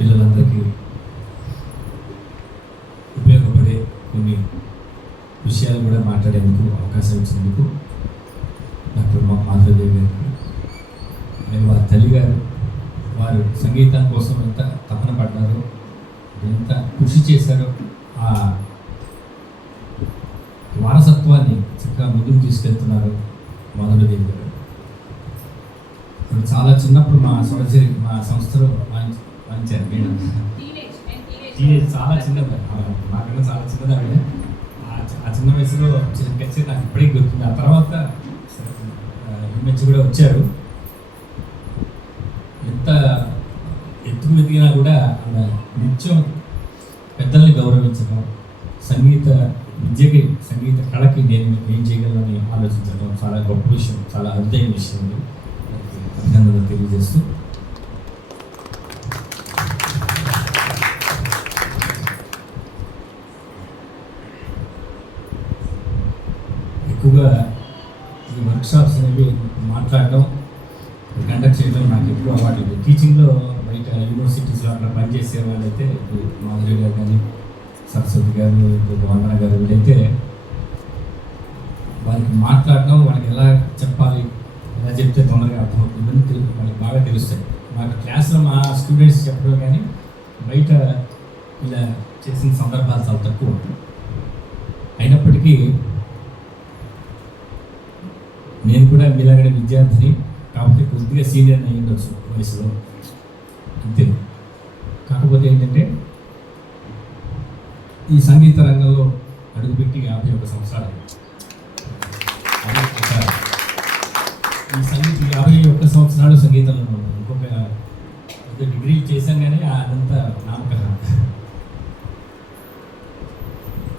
పిల్లలందరికీ ఉపయోగపడే కొన్ని విషయాలు కూడా మాట్లాడేందుకు అవకాశం ఇచ్చినందుకు డాక్టర్ మాధవదేవి గారికి, నేను వారి తల్లి గారు, వారు సంగీతం కోసం ఎంత తపన పడ్డారో, ఎంత కృషి చేశారో, ఆ వారసత్వాన్ని చక్కగా ముందుకు తీసుకెళ్తున్నారు మాధవదేవి గారు. చాలా చిన్నప్పుడు మా సంస్థలో వాయించారు. చాలా చిన్నది, నాకన్నా చాలా చిన్నది ఆవిడ. ఆ చిన్న వయసులో ఖచ్చితంగా నాకు ఇప్పటికీ గుర్తుంది. ఆ తర్వాత నుంచి కూడా వచ్చారు. ఎంత ఎత్తుకు ఎదిగినా కూడా ఆవిడ నిత్యం పెద్దల్ని గౌరవించడం, సంగీత విద్యకి, సంగీత కళకి నేను ఏం చేయగలనని ఆలోచించడం చాలా గొప్ప విషయం, చాలా అరుదైన విషయం. అభినందనలు తెలియజేస్తూ ఎక్కువగా ఈ వర్క్షాప్స్ అనేవి మాట్లాడడం, కండక్ట్ చేయడం నాకు ఎక్కువ అలవాటు లేదు. టీచింగ్లో బయట యూనివర్సిటీస్లో అక్కడ పనిచేసే వాళ్ళైతే మాధురి గారు కానీ, సరస్వతి గారు, వందన గారు, వీళ్ళైతే వాళ్ళకి మాట్లాడడం, వాళ్ళకి ఎలా చెప్పాలి, ఎలా చెప్తే తొందరగా అర్థమవుతుందని వాళ్ళకి బాగా తెలుస్తాయి. మాకు క్లాస్లో మా స్టూడెంట్స్ చెప్పడం కానీ బయట ఇలా చేసిన సందర్భాలు చాలా తక్కువ ఉంటాయి. అయినప్పటికీ నేను కూడా మీలాగనే విద్యార్థిని కాబట్టి కొద్దిగా సీనియర్ అయ్యి ఉండొచ్చు వయసులో, అంతే. కాకపోతే ఏంటంటే ఈ సంగీత రంగంలో అడుగుపెట్టి 51 సంవత్సరాలు. ఈ 51 సంవత్సరాలు సంగీతంలో ఉన్నాను. ఇంకొక డిగ్రీ చేశాను కానీ అదంతా నామకరణం.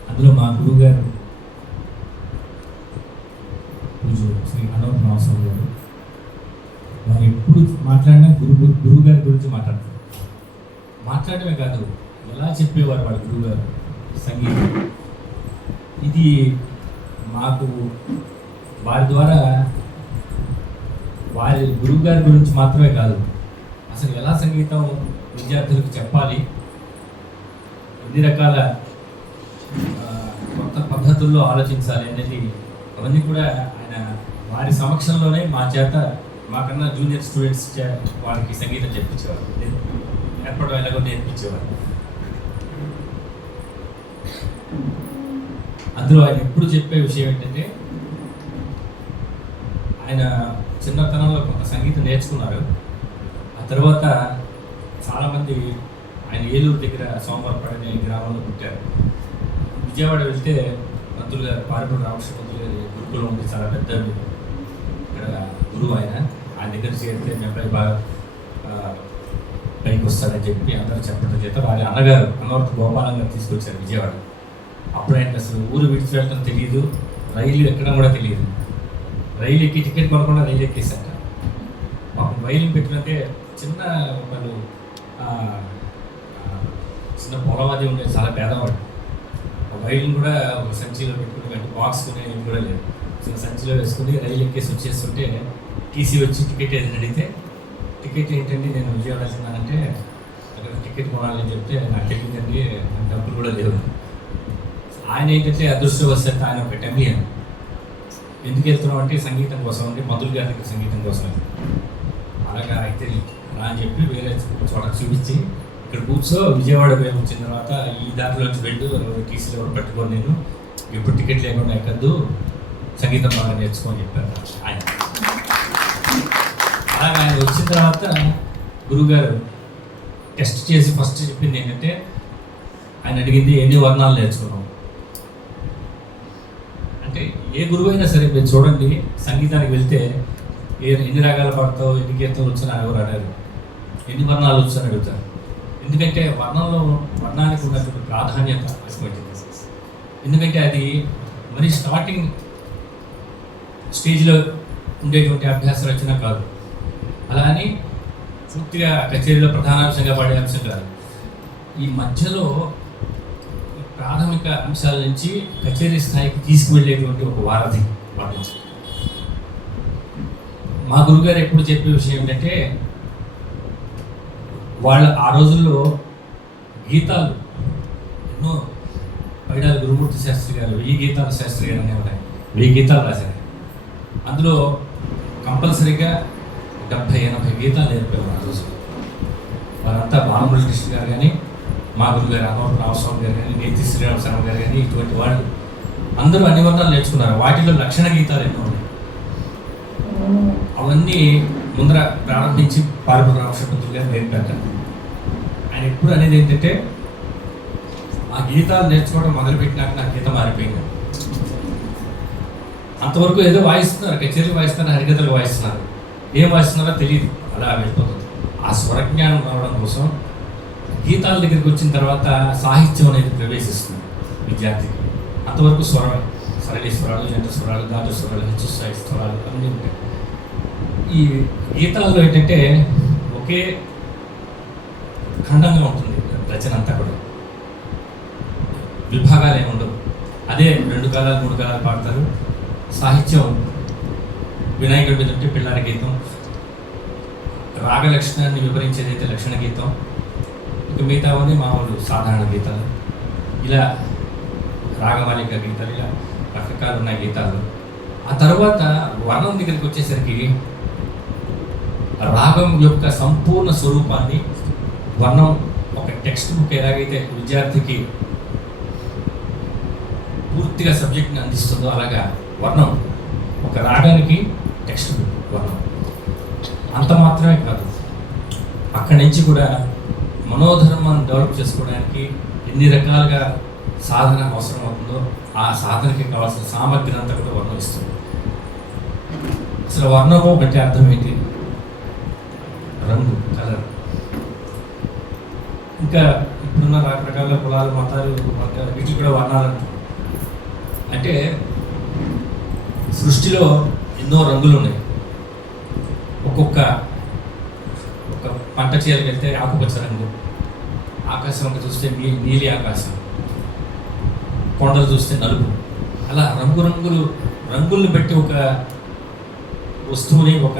అందులో మా గురువు గారు శ్రీ అనూప్ నాగస్వామి గారు, వారు ఎప్పుడు మాట్లాడినా గురువు గారి గురించి మాట్లాడతారు. మాట్లాడమే కాదు, ఎలా చెప్పేవారు వాళ్ళ గురువు గారు సంగీతం. ఇది మాకు వారి ద్వారా, వారి గురువు గారి గురించి మాత్రమే కాదు, అసలు ఎలా సంగీతం విద్యార్థులకు చెప్పాలి, ఎన్ని రకాల కొత్త పద్ధతుల్లో ఆలోచించాలి అనేది అవన్నీ కూడా ఆయన వారి సమక్షంలోనే మా చేత, మాకన్నా జూనియర్ స్టూడెంట్స్ వారికి సంగీతం చెప్పించేవారు, ఏర్పడడం ఎలాగో నేర్పించేవారు. అందులో ఆయన ఎప్పుడు చెప్పే విషయం ఏంటంటే, ఆయన చిన్నతనంలో కొంత సంగీతం నేర్చుకున్నారు. ఆ తర్వాత చాలామంది, ఆయన ఏలూరు దగ్గర సోమవారపాడు అనే గ్రామంలో పుట్టారు. విజయవాడ వెళ్తే పంతులు గారు, పారిపూడి రామకృష్ణ పంతులు గారి గురుకులం ఉంది, చాలా పెద్ద ఇక్కడ గురువు. ఆయన దగ్గర చేరితే మీ అబ్బాయి బాగా పైకి వస్తాడని చెప్పి అందరూ చెప్పడం చేత వారి అన్నగారు అన్నవరపు గోపాలం గారు తీసుకొచ్చారు విజయవాడ. అప్పుడు ఆయనకు అసలు ఊరు విడిచి వెళ్ళడం తెలియదు, రైలు ఎక్కడం కూడా తెలియదు. రైలు ఎక్కి టికెట్ కొనకుండా రైలు ఎక్కేశాక పాపం వైలిన్ పెట్టినంటే చిన్న వాళ్ళు చిన్న పొలవాది ఉండేది, చాలా పేదవాడు. వైలిన్ కూడా ఒక సంచిలో పెట్టుకుని, బాక్స్ కొనే కూడా లేదు, చిన్న సంచిలో వేసుకుని రైలు ఎక్కేసి వచ్చేస్తుంటే టీసీ వచ్చి టికెట్ ఏదైనా అడిగితే, టికెట్ ఏంటండి నేను విజయవాడ వెళ్తున్నానంటే, అక్కడ టికెట్ కొనాలని చెప్తే నాకు తెలియదండి, డబ్బులు కూడా లేవు. ఆయన ఏంటంటే అదృష్టవశాత్తు ఆయన ఒక టెమిలియన్. ఎందుకు వెళ్తున్నాం అంటే సంగీతం కోసం అండి, పంతులు గారి దగ్గర సంగీతం కోసం. అలాగా అయితే రా అని చెప్పి వేరే చోట చూపించి, ఇక్కడ కూర్చో, విజయవాడ వచ్చిన తర్వాత ఈ దాంట్లోంచి వెళ్ళు, టీసీలో కూడా పెట్టుకోని, నేను ఎప్పుడు టికెట్ లేకుండా ఎక్కద్దు, సంగీతం బాగా నేర్చుకోని చెప్పారు ఆయన. అలాగే ఆయన వచ్చిన తర్వాత గురువుగారు టెస్ట్ చేసి ఫస్ట్ చెప్పింది ఏంటంటే, ఆయన అడిగింది ఎన్ని వర్ణాలు నేర్చుకున్నాం అంటే. ఏ గురువు అయినా సరే మీరు చూడండి, సంగీతానికి వెళ్తే ఎన్ని రాగాలు పాడతావు, ఎన్ని కీర్తనలు వచ్చని ఎవరు అడగారు, ఎన్ని వర్ణాలు వచ్చని అడుగుతారు. ఎందుకంటే వర్ణానికి ఉన్నటువంటి ప్రాధాన్యత ఎక్కువైంది. ఎందుకంటే అది మరి స్టార్టింగ్ స్టేజ్లో ఉండేటువంటి అభ్యాస రచన కాదు. అలా అని పూర్తిగా కచేరీలో ప్రధానాంశంగా పాడే అంశం కాదు. ఈ మధ్యలో ప్రాథమిక అంశాల నుంచి కచేరీ స్థాయికి తీసుకువెళ్ళేటువంటి ఒక వారధి. మా గురుగారు ఎప్పుడు చెప్పే విషయం ఏంటంటే, వాళ్ళు ఆ రోజుల్లో గీతాలు ఎన్నో పైడాల గురుమూర్తి శాస్త్రి గారు 1000 గీతాల శాస్త్రి గారు అనే ఉన్నాయి, 1000 గీతాలు రాశారు. అందులో కంపల్సరీగా 70-80 గీతాలు నేర్పేవారు ఆ రోజు. వారంతా బాలమురళి కృష్ణ గారు కానీ, మా గురువు గారు అమ్మవారు రామస్వామి గారు కానీ, నేతి శ్రీరామ శర్మ గారు కానీ, ఇటువంటి వాళ్ళు అందరూ అన్ని వర్ణాలు నేర్చుకున్నారు. వాటిలో లక్షణ గీతాలు ఎన్నో ఉన్నాయి. అవన్నీ ముందర ప్రారంభించి పార్వతి రామకృష్ణ గారు నేర్పారు. ఆయన ఎప్పుడు అనేది ఏంటంటే, ఆ గీతాలు నేర్చుకోవడం మొదలుపెట్టినాక నా గీత మారిపోయింది. అంతవరకు ఏదో వాయిస్తున్నారు, కచేరీలు వాయిస్తున్నారు, హరికథలు వాయిస్తున్నారు, ఏం వాయిస్తున్నారో తెలియదు, అలా వెళ్ళిపోతుంది. ఆ స్వరజ్ఞానం రావడం కోసం గీతాల దగ్గరికి వచ్చిన తర్వాత సాహిత్యం అనేది ప్రవేశిస్తుంది విద్యార్థికి. అంతవరకు స్వరం, సరళి స్వరాలు, జంట స్వరాలు, ధాతు స్వరాలు, హెచ్చు స్థాయి స్వరాలు అన్నీ ఉంటాయి. ఈ గీతాల్లో ఏంటంటే ఒకే ఖండంగా ఉంటుంది రచన అంతా కూడా, విభాగాలు ఏమి ఉండవు. అదే 2 కాలాలు 3 కాలాలు పాడతారు. సాహిత్యం వినాయకుడి మీద ఉంటే పిల్లారి గీతం, రాగ లక్షణాన్ని వివరించేదైతే లక్షణ గీతం, ఇక మిగతావన్నీ మామూలు సాధారణ గీతాలు, ఇలా రాగమాలిక గీతాలు, ఇలా రకరకాలు ఉన్న గీతాలు. ఆ తర్వాత వర్ణం దగ్గరికి వచ్చేసరికి రాగం యొక్క సంపూర్ణ స్వరూపాన్ని వర్ణం ఒక టెక్స్ట్ బుక్ ఎలాగైతే విద్యార్థికి పూర్తిగా సబ్జెక్ట్ని అందిస్తుందో అలాగా వర్ణం ఒక రాగానికి టెక్స్ట్ బుక్ వర్ణం. అంత మాత్రమే కాదు, అక్కడి నుంచి కూడా మనోధర్మాన్ని డెవలప్ చేసుకోవడానికి ఎన్ని రకాలుగా సాధన అవసరం అవుతుందో ఆ సాధనకి కావాల్సిన సామగ్రిని అంతా కూడా వర్ణం ఇస్తుంది. అసలు వర్ణము అంటే అర్థం ఏంటి? రంగు, కలర్. ఇంకా ఇప్పుడున్న రకరకాల కులాలు, మతాలు, వర్గాలు, వీటికి కూడా వర్ణాలు అంటారు. అంటే సృష్టిలో ఎన్నో రంగులు ఉన్నాయి. ఒక పంట చేయాలకి వెళ్తే ఆకుపచ్చ రంగు, ఆకాశం చూస్తే నీలి ఆకాశం, కొండలు చూస్తే నలుపు, అలా రంగుల్ని బట్టి ఒక వస్తువుని ఒక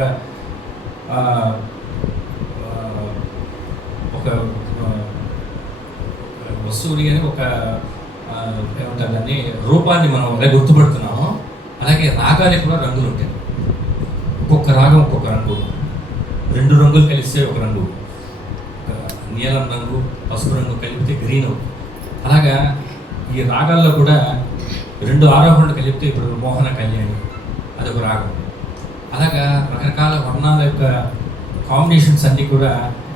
వస్తువుని కానీ ఒక ఏమంటారు దాన్ని రూపాన్ని మనం ఎలా గుర్తుపడుతున్నామో అలాగే రాగానికి కూడా రంగులు ఉంటాయి. ఒక్కొక్క రాగం ఒక్కొక్క రంగు, 2 రంగులు కలిస్తే ఒక రంగు, నీలం రంగు పసుపు రంగు కలిపితే గ్రీన్ అవుతుంది. అలాగా ఈ రాగాల్లో కూడా 2 ఆరోహణలు కలిపితే ఇప్పుడు మోహన కళ్యాణి అదొక రాగం. అలాగా రకరకాల వర్ణాల యొక్క కాంబినేషన్స్ అన్నీ కూడా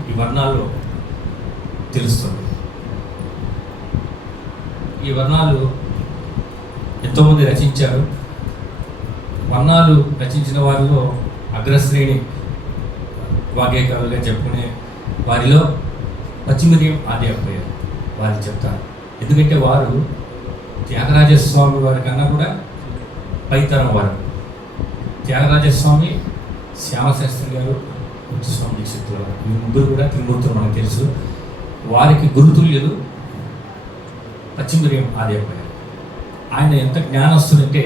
ఈ వర్ణాల్లో తెలుస్తుంది. ఈ వర్ణాలు ఎంతోమంది రచించారు. వర్ణాలు రచించిన వారిలో అగ్రశ్రేణి వాగ్గేయకారులుగా చెప్పుకునే వారిలో పశ్చిమదేవం ఆది అప్పయ్యారు వారు చెప్తారు. ఎందుకంటే వారు త్యాగరాజస్వామి వారి కన్నా కూడా పైతరం వారు. త్యాగరాజస్వామి, శ్యామశాస్త్రి గారు, స్వామి దీక్షితులు వారు, ఈ ముగ్గురు కూడా త్రిమూర్తులు మనకు తెలుసు. వారికి గురుతుల్యులు పశ్చిమదేవం ఆది అప్పయ్యారు. ఆయన ఎంత జ్ఞానస్తుడంటే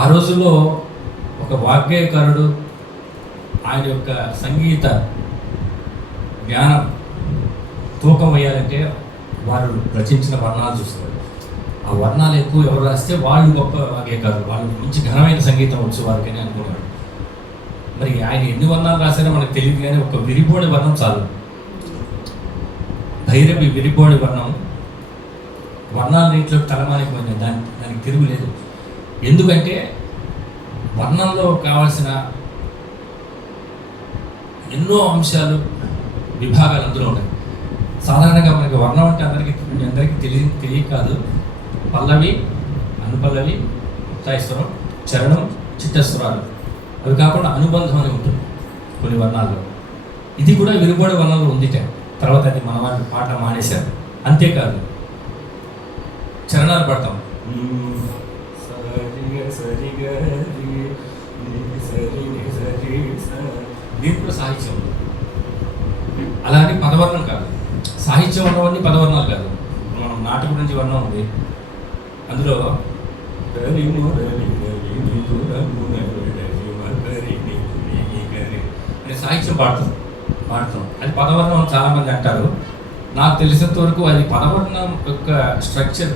ఆ రోజుల్లో ఒక వాగ్గేయకారుడు ఆయన యొక్క సంగీత జ్ఞానం తూకం వేయాలంటే వారు రచించిన వర్ణాలు చూస్తారు. ఆ వర్ణాలు ఎక్కువ ఎవరు రాస్తే వాళ్ళు గొప్ప వాగ్గేయకారులు, వాళ్ళు మంచి ఘనమైన సంగీతం వచ్చు వారికని అనుకున్నాడు. మరి ఆయన ఎన్ని వర్ణాలు రాశారో మనకు తెలియదు, కానీ ఒక విరిపోడి వర్ణం చాలు. భైరవి విరిపోడి వర్ణం వర్ణాల నీటిలో తలమానిపోయింది, దానికి తిరుగులేదు. ఎందుకంటే వర్ణంలో కావాల్సిన ఎన్నో అంశాలు, విభాగాలు అందులో ఉన్నాయి. సాధారణంగా మనకి వర్ణం అంటే అందరికీ తెలియక కాదు. పల్లవి, అనుపల్లవి, ముక్తాయిస్వరం, చరణం, చిట్టస్వరాలు, అవి కాకుండా అనుబంధం అని ఉంటుంది కొన్ని వర్ణాల్లో. ఇది కూడా విరుబడి వర్ణంలో ఉంది. తర్వాత అది మన వాళ్ళు పాట మానేశారు. అంతేకాదు చరణాలు పడతాం, దీంట్లో సాహిత్యం. అలానే పదవర్ణం కాదు, సాహిత్యం ఉన్నవన్నీ పదవర్ణాలు కాదు. మనం నాటక గురించి వర్ణం ఉంది, అందులో సాహిత్యం పాడుతుంది. వాడతాం. అది పదవర్ణం అని చాలామంది అంటారు. నాకు తెలిసినంత వరకు అది పదవర్ణం యొక్క స్ట్రక్చర్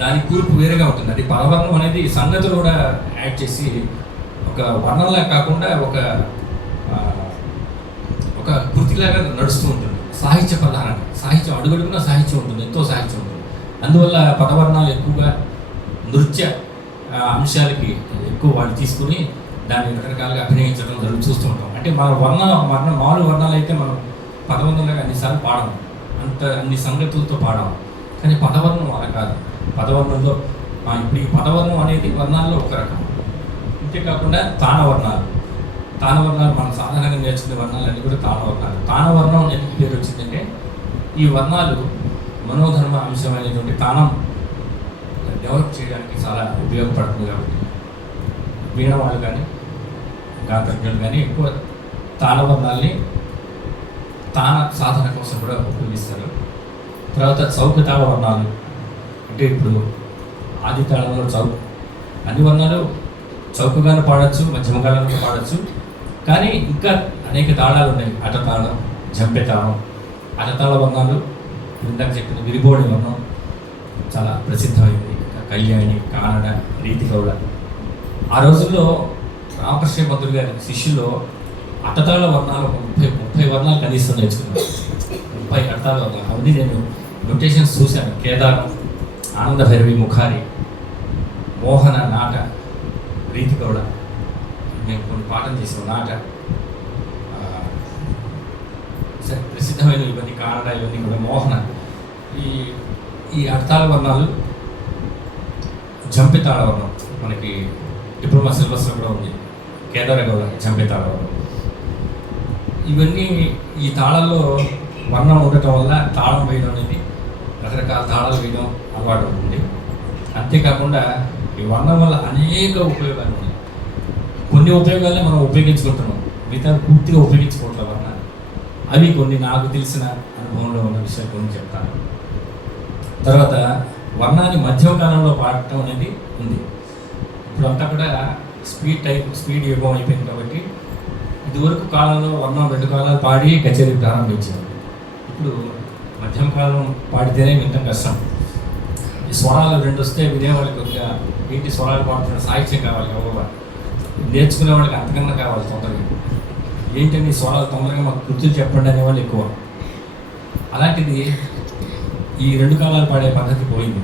దాని కూర్పు వేరేగా ఉంటుంది. అది పదవర్ణం అనేది సంగతులు కూడా యాడ్ చేసి ఒక వర్ణంలా కాకుండా ఒక కృతిలాగా నడుస్తూ ఉంటుంది. సాహిత్య ప్రధానంగా సాహిత్యం అడుగడుగున సాహిత్యం ఉంటుంది, ఎంతో సాహిత్యం ఉంటుంది. అందువల్ల పదవర్ణాలు ఎక్కువగా నృత్య అంశాలకి ఎక్కువ వాళ్ళు తీసుకుని దాన్ని రకరకాలుగా అభినయించడం చూస్తూ ఉంటాం. అంటే మన మామూలు వర్ణాలు అయితే మనం పదవర్ణంలాగా అన్నిసార్లు పాడము, అన్ని సంగతులతో పాడాము. కానీ పదవర్ణం అలా కాదు. పదవర్ణంలో ఇప్పుడు ఈ పదవర్ణం అనేది వర్ణాల్లో ఒక రకం. అంతేకాకుండా తానవర్ణాలు మనం సాధారణంగా నేర్చుకునే వర్ణాలన్నీ కూడా తానవర్ణాలు. తానవర్ణం ఎందుకు పేరు వచ్చిందంటే ఈ వర్ణాలు మనోధర్మ అంశమైనటువంటి తానం డెవలప్ చేయడానికి చాలా ఉపయోగపడుతుంది. కాబట్టి వీణ వాళ్ళు కానీ గాత్రజ్ఞులు కానీ ఎక్కువ తానవర్ణాల్ని తాన సాధన కోసం కూడా ఉపయోగిస్తారు. తర్వాత చౌక తాళ వర్ణాలు అంటే ఇప్పుడు ఆది తాళంలో అన్ని వర్ణాలు చౌకగానే పాడచ్చు, మధ్యమకాలంలో పాడచ్చు. కానీ ఇంకా అనేక తాళాలు ఉన్నాయి. అటతాళం, జంపె తాళం, అటతాళ వర్ణాలు ఇందాక చెప్పిన విరిబోడి వర్ణం చాలా ప్రసిద్ధమైంది. కళ్యాణి, కానడ, రీతి గౌడ. ఆ రోజుల్లో రామకృష్ణ పంతులు గారి శిష్యులో అటతాళ వర్ణాలు 30 వర్ణాలు కనీసం నేర్చుకున్నారు. 30 అటతాళ వర్ణాలు. అవన్నీ నేను నొటేషన్స్ చూశాను. కేదారం, ఆనంద భైరవి, ముఖారి, మోహన, నాట, రీతి గౌడ. మేము కొన్ని పాఠం చేసాం. నాట ప్రసిద్ధమైన ఇవన్నీ కానడ, ఇవన్నీ కూడా మోహన. ఈ అర్థాల వర్ణాలు జంపితాళ వర్ణం మనకి డిప్లొమా సిలబస్లో కూడా ఉంది. కేదార గౌడ జంపితాళ వర్ణం. ఇవన్నీ ఈ తాళాల్లో వర్ణం ఉండటం వల్ల తాళం వేయడం అనేది రకరకాల తాళాలు వేయడం అలవాటు ఉంటుంది. అంతేకాకుండా ఈ వర్ణం వల్ల అనేక ఉపయోగాలు ఉన్నాయి. కొన్ని ఉపయోగాలనే మనం ఉపయోగించుకుంటున్నాం, మిగతా పూర్తిగా ఉపయోగించుకోవట్లేదు వర్ణాలు. అవి కొన్ని నాకు తెలిసిన అనుభవంలో ఉన్న విషయాలు కొన్ని చెప్తాను. తర్వాత వర్ణాన్ని మధ్య కాలంలో పాడటం అనేది ఉంది. ఇప్పుడు అంతా కూడా స్పీడ్ యుగం అయిపోయింది. కాబట్టి ఇదివరకు కాలంలో వర్ణం 2 కాలాలు పాడి కచేరీ ప్రారంభించారు. ఇప్పుడు మధ్యమ కాలం పాడితేనే వినటం కష్టం. ఈ స్వరాలు 2 వస్తే వినేవాళ్ళకి ఒక ఏంటి స్వరాలు పాడుతున్న సాహిత్యం కావాలి, ఎవరు నేర్చుకునే వాళ్ళకి అంతకన్నా కావాలి తొందరగా. ఏంటంటే స్వరాలు తొందరగా మాకు కృతులు చెప్పండి అనేవాళ్ళు ఎక్కువ. అలాంటిది ఈ 2 కాలాలు పాడే పద్ధతి పోయింది.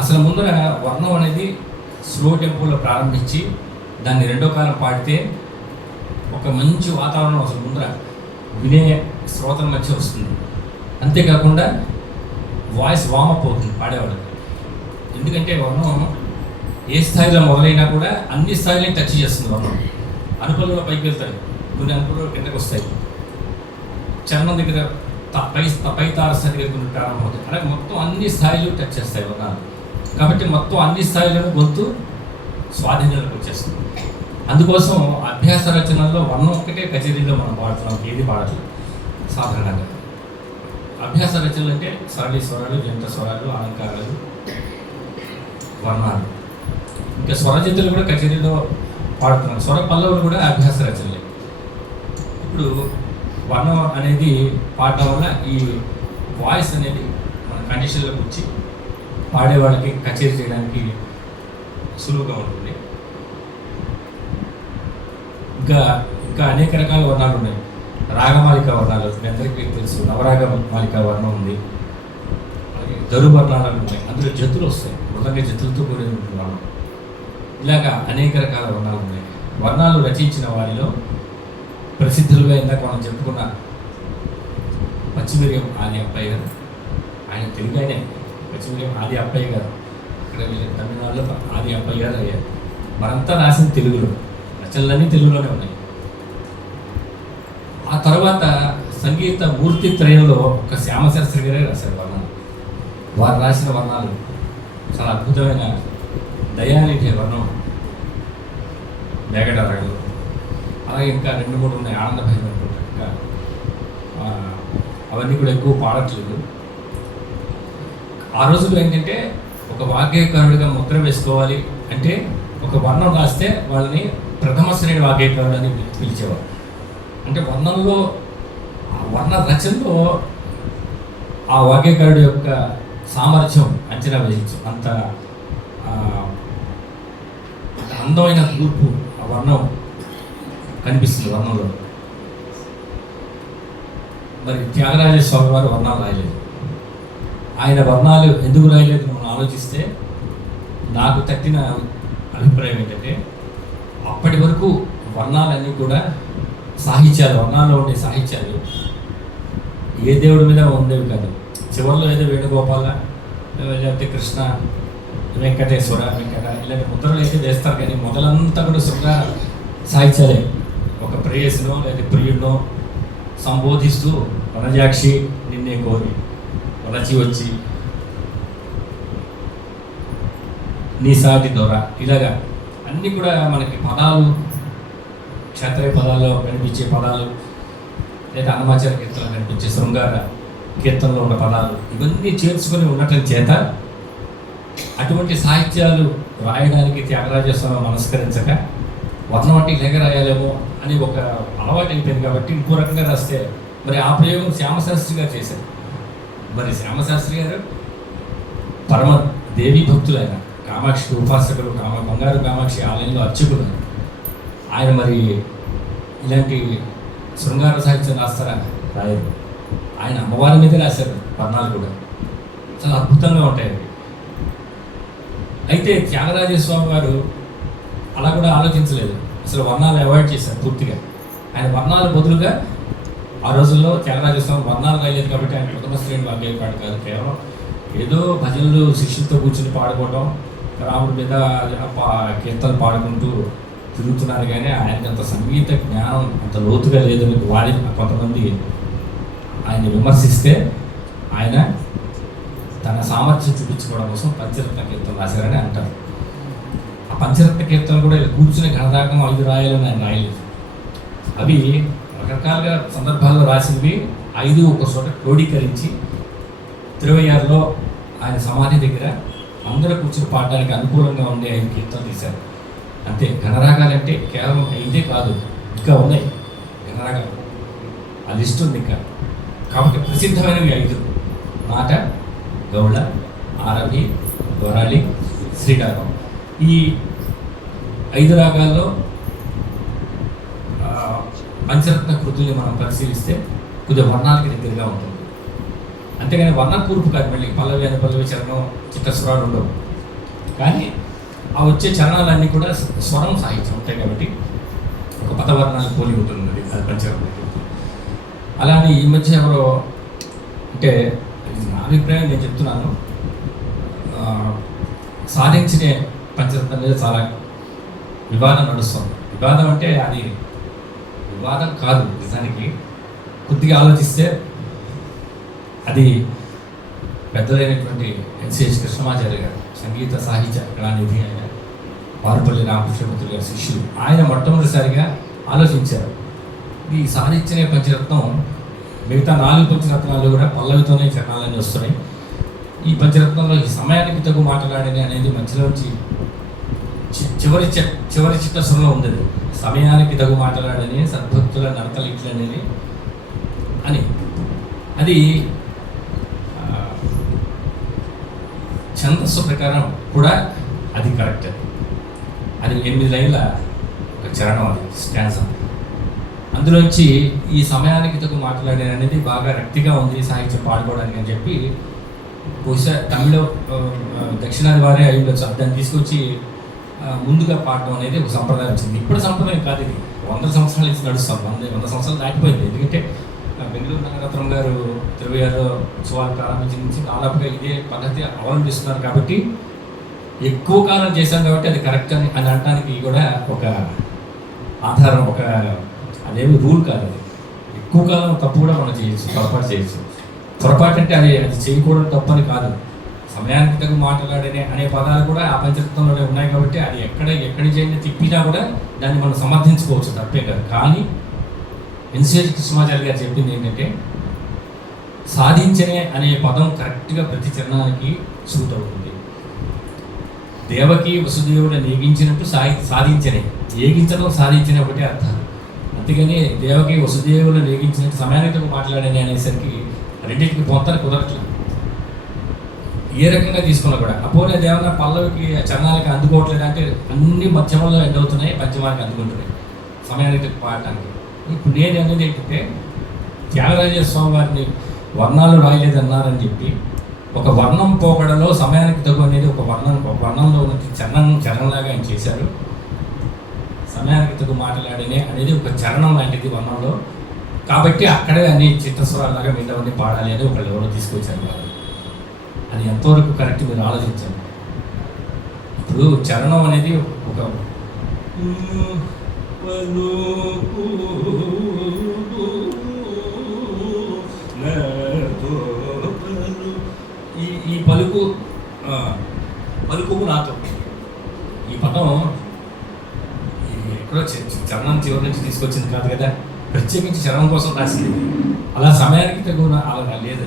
అసలు ముందర వర్ణం అనేది స్లో టెంపోలో ప్రారంభించి దాన్ని 2వ కాలం పాడితే ఒక మంచి వాతావరణం అసలు ముందర వినే శ్రోతల మధ్య వస్తుంది. అంతేకాకుండా వాయిస్ వామప్ అవుతుంది పాడేవాళ్ళకి. ఎందుకంటే వర్ణం ఏ స్థాయిలో మొదలైనా కూడా అన్ని స్థాయిలను టచ్ చేస్తుంది. వర్ణం అనుకూలంలో పైకి వెళ్తాయి, కొన్ని అనుకూలంలో కిందకు వస్తాయి. చరణం దగ్గర పై తారస్థాయి దగ్గర కొన్ని ప్రారంభమవుతాయి. అలాగే మొత్తం అన్ని స్థాయిలు టచ్ చేస్తాయి వర్ణాలు. కాబట్టి మొత్తం అన్ని స్థాయిలను గొంతు స్వాధీనంలోకి వచ్చేస్తుంది. అందుకోసం అభ్యాస రచనల్లో వర్ణం ఒక్కటే కచేరీలో మనం పాడుతున్నాం, ఏది పాడట్లేదు సాధారణంగా. అభ్యాస రచనలు అంటే సరళి స్వరాలు, జంట స్వరాలు, అలంకారాలు, వర్ణాలు. ఇంకా స్వరజతులు కూడా కచేరీలో పాడుతున్నాం. స్వర పల్లవులు కూడా అభ్యాస రచనలే. ఇప్పుడు వర్ణం అనేది పాడటం వల్ల ఈ వాయిస్ అనేది మన కండిషన్లోకి వచ్చి పాడేవాళ్ళకి కచేరీ చేయడానికి సులువుగా ఉంటుంది. ఇంకా అనేక రకాల వర్ణాలు ఉన్నాయి. రాగమాలిక వర్ణాలు మీ అందరికీ తెలుసు. నవరాగమాలిక వర్ణం ఉంది. అలాగే దరు వర్ణాలు ఉన్నాయి. అందులో జతులు వస్తాయి, మృదంగ జతులతో కూడిన వర్ణం. ఇలాగా అనేక రకాల వర్ణాలు ఉన్నాయి. వర్ణాలు రచించిన వారిలో ప్రసిద్ధులుగా ఇందాక మనం చెప్పుకున్న పచ్చిమిరియం ఆది అప్పయ్య గారు. ఆయన తెలుగు ఆయనే. పచ్చిమిరియం ఆది అప్పయ్య గారు ఇక్కడ తమిళనాడులో ఆది అప్పయ్య గారు అయ్యారు. మరంతా రాసిన తెలుగులో, రచనలన్నీ తెలుగులోనే ఉన్నాయి. ఆ తర్వాత సంగీత మూర్తి త్రయంలో ఒక శ్యామశాస్త్రి గారే రాశారు వర్ణాలు. వారు రాసిన వర్ణాలు చాలా అద్భుతమైన దయానిధి వర్ణం, వేగడ రగలు. అలాగే ఇంకా 2-3 ఉన్నాయి. ఆనంద భైరవి అనుకుంటా. ఇంకా అవన్నీ కూడా ఎక్కువ పాడట్లేదు. ఆ రోజుల్లో ఏంటంటే ఒక వాగ్గేయకారుడిగా ముద్ర వేసుకోవాలి అంటే ఒక వర్ణం రాస్తే వాళ్ళని ప్రథమ శ్రేణి వాగ్గేయకారుడు అని పిలిచేవారు. అంటే వర్ణంలో వర్ణ రచనలో ఆ వాగ్గేయకారుడు యొక్క సామర్థ్యం అంచనా వేయచ్చు. అంత అందమైన కూర్పు ఆ వర్ణం కనిపిస్తుంది వర్ణంలో. మరి త్యాగరాజ స్వామి వారు వర్ణాలు రాయలేదు. ఆయన వర్ణాలు ఎందుకు రాయలేదు మనం ఆలోచిస్తే నాకు తట్టిన అభిప్రాయం ఏంటంటే, అప్పటి వరకు వర్ణాలన్నీ కూడా సాహిత్యాలు, వర్ణాల్లో ఉండే సాహిత్యాలు ఏ దేవుడి మీద ఉండేవి కాదు. చివరిలో ఏదో వేణుగోపాల లేకపోతే కృష్ణ, వెంకటేశ్వర, ఇలాంటి ముద్రలు అయితే వేస్తారు, కానీ మొదలంతా కూడా శృంగార సాహిత్యాలే. ఒక ప్రేయస్నో లేదా ప్రియుడినో సంబోధిస్తూ వనజాక్షి నిన్నే కోరి వలచి వచ్చి నీ సాటి దొర, ఇలాగా అన్నీ కూడా మనకి పదాలు, క్షత్రియ పదాల్లో కనిపించే పదాలు, లేదా అన్నమాచార కీర్తనలో కనిపించే శృంగార కీర్తనలో ఉన్న పదాలు, ఇవన్నీ చేర్చుకొని ఉండటం చేత అటువంటి సాహిత్యాలు రాయడానికి త్యాగరాజస్వామి మనస్కరించక వర్ణం అంటే ఇలాగ రాయాలేమో అని ఒక అలవాటు అయిపోయింది. కాబట్టి ఇంకో రకంగా రాస్తే మరి ఆ ప్రయోగం శ్యామశాస్త్రి గారు చేశారు. మరి శ్యామశాస్త్రి గారు పరమ దేవీ భక్తులు, ఆయన కామాక్షి ఉపాసకులు, బంగారు కామాక్షి ఆలయంలో అర్చకులు. ఆయన మరి ఇలాంటి శృంగార సాహిత్యం రాస్తారా? రాయరు. ఆయన అమ్మవారి మీదే రాశారు వర్ణాలు కూడా, చాలా అద్భుతంగా ఉంటాయి. అయితే త్యాగరాజస్వామి గారు అలా కూడా ఆలోచించలేదు, అసలు వర్ణాలు అవాయిడ్ చేశారు పూర్తిగా. ఆయన వర్ణాలు బదులుగా ఆ రోజుల్లో త్యాగరాజస్వామి వర్ణాలు రాయలేదు కాబట్టి ఆయన ప్రథమ శ్రేణి వాగ్గేయకారుడు కాదు. కేవలం ఏదో భజనలు శిష్యులతో కూర్చుని పాడుకోవడం, రాముడి మీద కీర్తనలు పాడుకుంటూ తిరుగుతున్నారు, కానీ ఆయనకి అంత సంగీత జ్ఞానం అంత లోతుగా లేదని వాడి కొంతమంది ఆయన్ని విమర్శిస్తే ఆయన తన సామర్థ్యం చూపించుకోవడం కోసం పంచరత్న కీర్తన రాశారని అంటారు. ఆ పంచరత్న కీర్తనలు కూడా కూర్చుని ఘనరాగం 5 రాయాలని ఆయన రాయలేదు. అవి రకరకాలుగా సందర్భాల్లో రాసినవి 5 ఒక చోట క్రోడీకరించి తిరువయ్యారులో ఆయన సమాధి దగ్గర అందరూ కూర్చుని పాడడానికి అనుకూలంగా ఉండే 5 కీర్తనలు తీశారు. అంతే. ఘనరాగాలంటే కేవలం 5 కాదు, ఇంకా ఉన్నాయి ఘనరాగాలు, ఆ లిస్ట్ ఉంది ఇంకా. కాబట్టి ప్రసిద్ధమైనవి 5: మాట, గౌళ, ఆరభి, వరాళి, శ్రీరాగం. ఈ 5 రాగాల్లో పంచరత్న కృతుల్ని మనం పరిశీలిస్తే కొద్దిగా వర్ణాలకి దగ్గరగా ఉంటుంది. అంతేగాని వర్ణ కూర్పు కాదు. మళ్ళీ పల్లవి అని పల్లవి చరణం, చిత్తస్వరాలు ఉండవు, కానీ ఆ వచ్చే చరణాలన్నీ కూడా స్వరం సాహిత్యం ఉంటాయి కాబట్టి ఒక పదవర్ణాలు పోలి ఉంటుంది అది పంచరత్న కృతి. అలానే ఈ మధ్య ఎవరో, అంటే నా అభిప్రాయం నేను చెప్తున్నాను, సాధించిన పంచరత్నం మీద చాలా వివాదం నడుస్తుంది. వివాదం అంటే అది వివాదం కాదు, నిజానికి కొద్దిగా ఆలోచిస్తే అది పెద్దదైనటువంటి ఎన్సిహెచ్ కృష్ణమాచార్య గారు, సంగీత సాహిత్య కళానిధి, ఆయన వారుపల్లి రామకృష్ణమూర్తి గారి శిష్యులు. ఆయన మొట్టమొదటిసారిగా ఆలోచించారు, ఈ సాధించిన పంచరత్నం మిగతా 4 పంచరత్నాలు కూడా పల్లవితోనే చరణాలన్నీ వస్తున్నాయి. ఈ పంచరత్నంలో ఈ సమయానికి తగు మాట్లాడని అనేది మధ్యలోంచి చివరి చిత్తస్వరంలో ఉంది. సమయానికి తగు మాట్లాడని, సద్భక్తుల నడతలు ఇట్లనేది అని. అది ఛందస్సు ప్రకారం కూడా అది కరెక్ట్. అది 8 లైన్ల ఒక చరణం, అది స్టాన్సా. అందులోంచి ఈ సమయానికి తగు మాట్లాడే అనేది బాగా రక్తిగా ఉంది సాహిత్యం పాడుకోవడానికి అని చెప్పి, బహుశా తమిళ దక్షిణాది వారే అయి ఉండొచ్చు, దాన్ని తీసుకొచ్చి ముందుగా పాడడం అనేది ఒక సంప్రదాయం వచ్చింది. ఇప్పుడు సంప్రదాయం కాదు, ఇది 100 సంవత్సరాల నుంచి నడుస్తాం. 100 సంవత్సరాలు దాటిపోయింది. ఎందుకంటే బెంగళూరు రంగరత్నం గారు 26 ఉత్సవాలు ప్రారంభించిన నుంచి దాదాపుగా ఇదే పద్ధతి అవలంబిస్తున్నారు. కాబట్టి ఎక్కువ కాలం చేశాం కాబట్టి అది కరెక్ట్ అని అనడానికి కూడా ఒక ఆధారం, ఒక అదేమి రూల్ కాదు. అది ఎక్కువ కాలం తప్పు కూడా మనం చేయొచ్చు, పొరపాటు చేయొచ్చు. పొరపాటు అంటే అది చేయకూడదు, తప్పని కాదు. సమయానికి తగు మాట్లాడనే అనే పదాలు కూడా ఆ పంచరత్నంలోనే ఉన్నాయి కాబట్టి అది ఎక్కడి చేయని తిప్పినా కూడా దాన్ని మనం సమర్థించుకోవచ్చు, తప్పే కాదు. కానీ ఎన్సిహెచ్ కృష్ణమాచార్య గారు చెప్పింది ఏంటంటే, సాధించనే అనే పదం కరెక్ట్గా ప్రతి చరణానికి సూట్ అవుతుంది. దేవకి వసుదేవులను ఏగించినట్టు సాధించనే, ఏగించడం సాధించిన ఒకటే అర్థం. అందుకని దేవకి వసుదేవులను ఏగించినట్టు సమయానికి మాట్లాడని అనేసరికి రెండింటికి పొంతన కుదరట్లేదు. ఏ రకంగా తీసుకున్నా కూడా అపోనే దేవన పల్లవికి చరణాలకి అందుకోవట్లేదు అంటే అన్ని మధ్యమంలో ఎండ్ అవుతున్నాయి, పంచమానికి అందుకుంటున్నాయి సమయానికి పాడటానికి. ఇప్పుడు నేను అనేది ఏంటంటే త్యాగరాజ స్వామి వారిని వర్ణాలు రాయలేదన్నారని చెప్పి ఒక వర్ణం పోకడలో సమయానికి తగు అనేది ఒక వర్ణంలో ఉన్న చరణంలాగా ఆయన చేశారు. సమయానికి తగు మాట్లాడనే అనేది ఒక చరణం లాంటిది వర్ణంలో, కాబట్టి అక్కడే అన్ని చిత్తస్వరాలాగా మిగతావన్నీ పాడాలి అని ఒకళ్ళు ఎవరో తీసుకొచ్చారు వాళ్ళు. అది ఎంతవరకు కరెక్ట్ మీరు ఆలోచించండి. ఇప్పుడు చరణం అనేది ఒక ఈ పలుకు నాతో ఈ పదం ఎక్కడో చరణం చివరి నుంచి తీసుకొచ్చింది కాదు కదా, ప్రత్యేకించి చరణం కోసం రాసింది. అలా సమయానికి తగు అలా లేదు.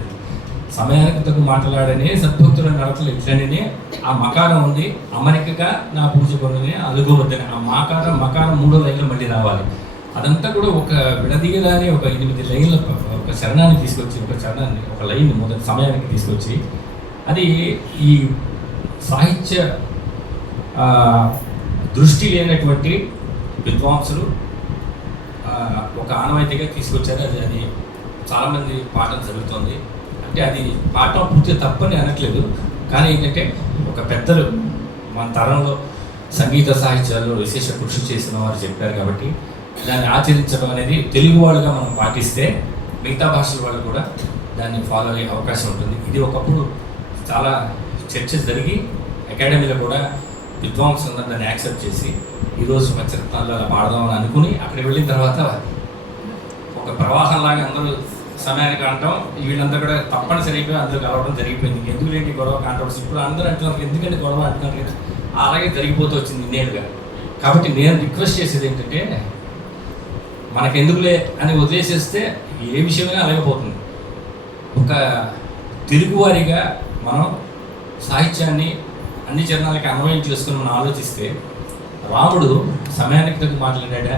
సమయానికి తగు మాట్లాడని సద్భక్తుల నడతలు ఇట్లనే ఆ మకారం ఉంది, అమరికగా నా పూజ కొనుని అలుగవద్దని ఆ మకారం 3వ లైన్లో మళ్ళీ రావాలి. అదంతా కూడా ఒక విడదీయడాన్ని ఒక 8 లైన్ల ఒక చరణాన్ని తీసుకొచ్చి ఒక లైన్ మొదటి సమయానికి తీసుకొచ్చి అది ఈ సాహిత్య దృష్టి లేనటువంటి విద్వాంసులు ఒక ఆనవాయితీగా తీసుకొచ్చారు. అది చాలామంది పాఠం జరుగుతుంది. అంటే అది పాఠం పూర్తిగా తప్పని అనట్లేదు, కానీ ఏంటంటే ఒక పెద్దలు మన తరంలో సంగీత సాహిత్యాల్లో విశేష కృషి చేసిన వారు చెప్పారు కాబట్టి దాన్ని ఆచరించడం అనేది తెలుగు వాళ్ళుగా మనం పాటిస్తే మిగతా భాషల వాళ్ళు కూడా దాన్ని ఫాలో అయ్యే అవకాశం ఉంటుంది. ఇది ఒకప్పుడు చాలా చర్చ జరిగి అకాడమీలో కూడా విద్వాంసులందరూ దాన్ని యాక్సెప్ట్ చేసి ఈరోజు పంచరత్నాల్లో అలా పాడదామని అనుకుని అక్కడికి వెళ్ళిన తర్వాత ఒక ప్రవాహంలాగా అందరూ సమయానికి అనటం, వీళ్ళంతా కూడా తప్పనిసరిగా అందరూ కలవడం జరిగిపోయింది. ఎందుకు లేని గొడవ కాంట్రవర్సీ ఇప్పుడు అందరూ అంటున్నారు, ఎందుకంటే గొడవ అంటున్నారు కదా, అలాగే జరిగిపోతూ వచ్చింది ఇన్నేళ్ళుగా. కాబట్టి నేను రిక్వెస్ట్ చేసేది ఏంటంటే మనకెందుకులే అని వదిలేసేస్తే ఏ విషయమైనా అలాగపోతుంది. ఒక తెలుగువారిగా మనం సాహిత్యాన్ని అన్ని చరణాలకి అన్వయం చేసుకుని మనం ఆలోచిస్తే రాముడు సమయానికి తగ్గు మాట్లాడాడా,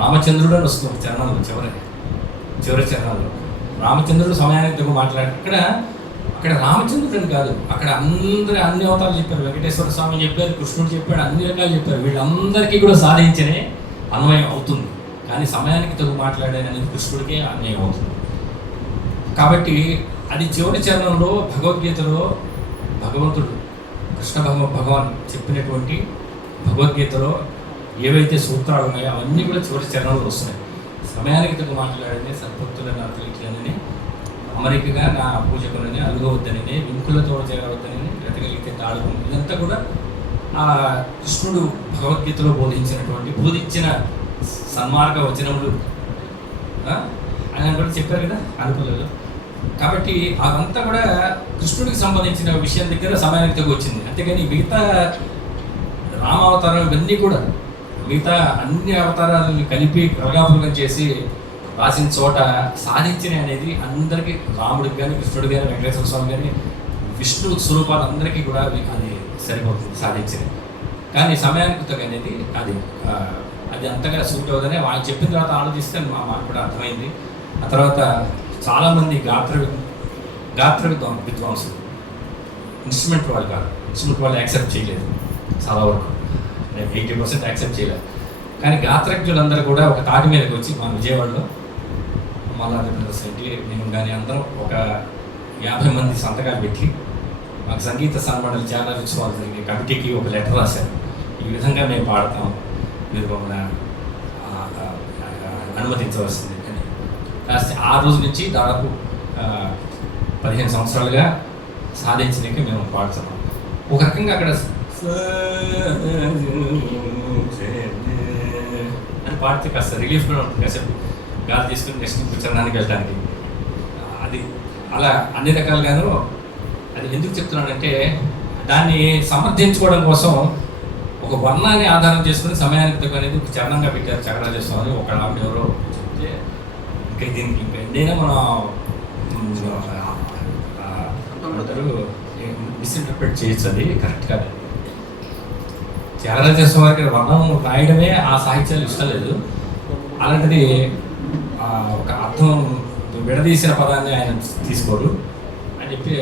రామచంద్రుడు అని వస్తుంది చరణంలో చివరి చరణంలో రామచంద్రుడు సమయానికి తగ్గు మాట్లాడాడు. అక్కడ రామచంద్రుడు అని కాదు, అక్కడ అన్ని అవతారాలు చెప్పారు. వెంకటేశ్వర స్వామి చెప్పారు, కృష్ణుడు చెప్పాడు, అన్ని రకాలు చెప్పారు. వీళ్ళందరికీ కూడా సాధించనే అన్వయం అవుతుంది. కానీ సమయానికి తగ్గు మాట్లాడాడు అనేది కృష్ణుడికే అన్వయం అవుతుంది. కాబట్టి అది చివరి చరణంలో భగవద్గీతలో భగవంతుడు కృష్ణ భగవాన్ చెప్పినటువంటి భగవద్గీతలో ఏవైతే సూత్రాలు ఉన్నాయో అవన్నీ కూడా చివరి చరణంలో వస్తున్నాయి. సమయానికి తగ్గు మాట్లాడని సద్భక్తులను అతలించని అమరికగా నా పూజకులని అలుగవద్దనని వింకులతో చేరవద్దనని బ్రతకలిగితే తాళం, ఇదంతా కూడా ఆ కృష్ణుడు భగవద్గీతలో బోధించిన సన్మార్గ వచనములు అని కూడా చెప్పారు కదా అనుకులేదు. కాబట్టి అదంతా కూడా కృష్ణుడికి సంబంధించిన విషయం దగ్గర సమయానికి తగ్గు వచ్చింది. అంతేగాని మిగతా రామావతారం ఇవన్నీ కూడా మిగతా అన్ని అవతారాలను కలిపి కలగాపులగం చేసి రాసిన చోట సాధించిన అనేది అందరికీ రాముడికి కానీ కృష్ణుడికి కానీ వెంకటేశ్వర స్వామి కానీ విష్ణు స్వరూపాలు అందరికీ కూడా అది సరిపోతుంది సాధించిన. కానీ సమయానికి తగ్గ అనేది అది అంతగా సూట్ అవుదని వాళ్ళు చెప్పిన తర్వాత ఆలోచిస్తే మాకు కూడా అర్థమైంది. ఆ తర్వాత చాలామంది గాత్ర విద్వాంసులు ఇన్స్ట్రుమెంట్ వాళ్ళు కాదు, ఇన్స్ట్రుమెంట్ వాళ్ళు యాక్సెప్ట్ చేయలేదు చాలా వరకు, నేను 80% యాక్సెప్ట్ చేయలేదు. కానీ గాత్రజ్ఞులందరూ కూడా ఒక తాటి మీదకి వచ్చి మన విజయవాడలో మల్లాది బ్రదర్స్ నేను కానీ అందరం ఒక 50 మంది సంతకాలు పెట్టి మాకు సంగీత సన్మానాలు చాలా ఉత్సవాలు జరిగే కమిటీకి ఒక లెటర్ రాశారు. ఈ విధంగా మేము పాడతాం, మీరు మమ్మల్ని అనుమతించవలసింది అని రాస్తే ఆ రోజు నుంచి దాదాపు 15 సంవత్సరాలుగా సాధించడానికి మేము పాడుతున్నాం. ఒక రకంగా అక్కడ అని పాడితే కాస్త రిలీఫ్ కూడా ఉంటుంది, కాసేపు గాలి తీసుకుని నెక్స్ట్ చరణానికి వెళ్ళడానికి. అది అలా అన్ని రకాలుగాను. అది ఎందుకు చెప్తున్నానంటే దాన్ని సమర్థించుకోవడం కోసం ఒక వర్ణాన్ని ఆధారం చేసుకుని సమయానికి తగ్గ అనేది ఒక చరణంగా పెట్టారు చక్రాలు చేస్తామని ఒక ఆవిడ ఎవరో చెప్తే ఇంకా దీనికి ఇంకా ఎన్నైనా మనం మిస్ఇంటర్ప్రిట్ చేయొచ్చు, అది కరెక్ట్ కాదు. త్యాగరాజ స్వామి వారికి వర్ణం రాయడమే ఆ సాహిత్యాలు ఇష్టం లేదు. అలాంటిది ఒక అర్థం విడదీసిన పదాన్ని ఆయన తీసుకోరు అని చెప్పి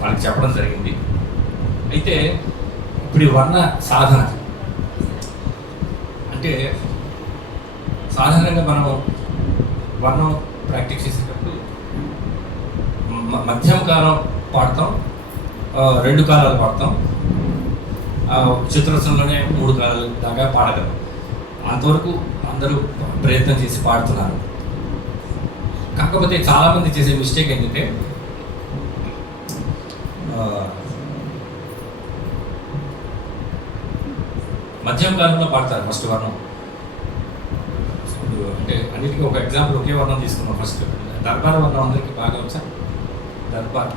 వాళ్ళకి చెప్పడం జరిగింది. అయితే ఇప్పుడు ఈ వర్ణ సాధన అంటే సాధారణంగా మనం వర్ణం ప్రాక్టీస్ చేసేటప్పుడు మధ్యమ కాలం పాడతాం, 2 కాలాలు పాడతాం, చిత్రరచనలోనే 3 కాలాల దాకా పాడగలం. అంతవరకు అందరూ ప్రయత్నం చేసి పాడుతున్నారు. కాకపోతే చాలామంది చేసే మిస్టేక్ ఏంటంటే మధ్యమ కాలంలో పాడతారు ఫస్ట్ వర్ణం. అంటే అన్నిటికీ ఒక ఎగ్జాంపుల్ ఒకే వర్ణం తీసుకున్నాం. ఫస్ట్ దర్బార్ వర్ణం అందరికీ బాగా వచ్చా? దర్బార్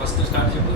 ఫస్ట్ స్టార్ట్ చెప్పు.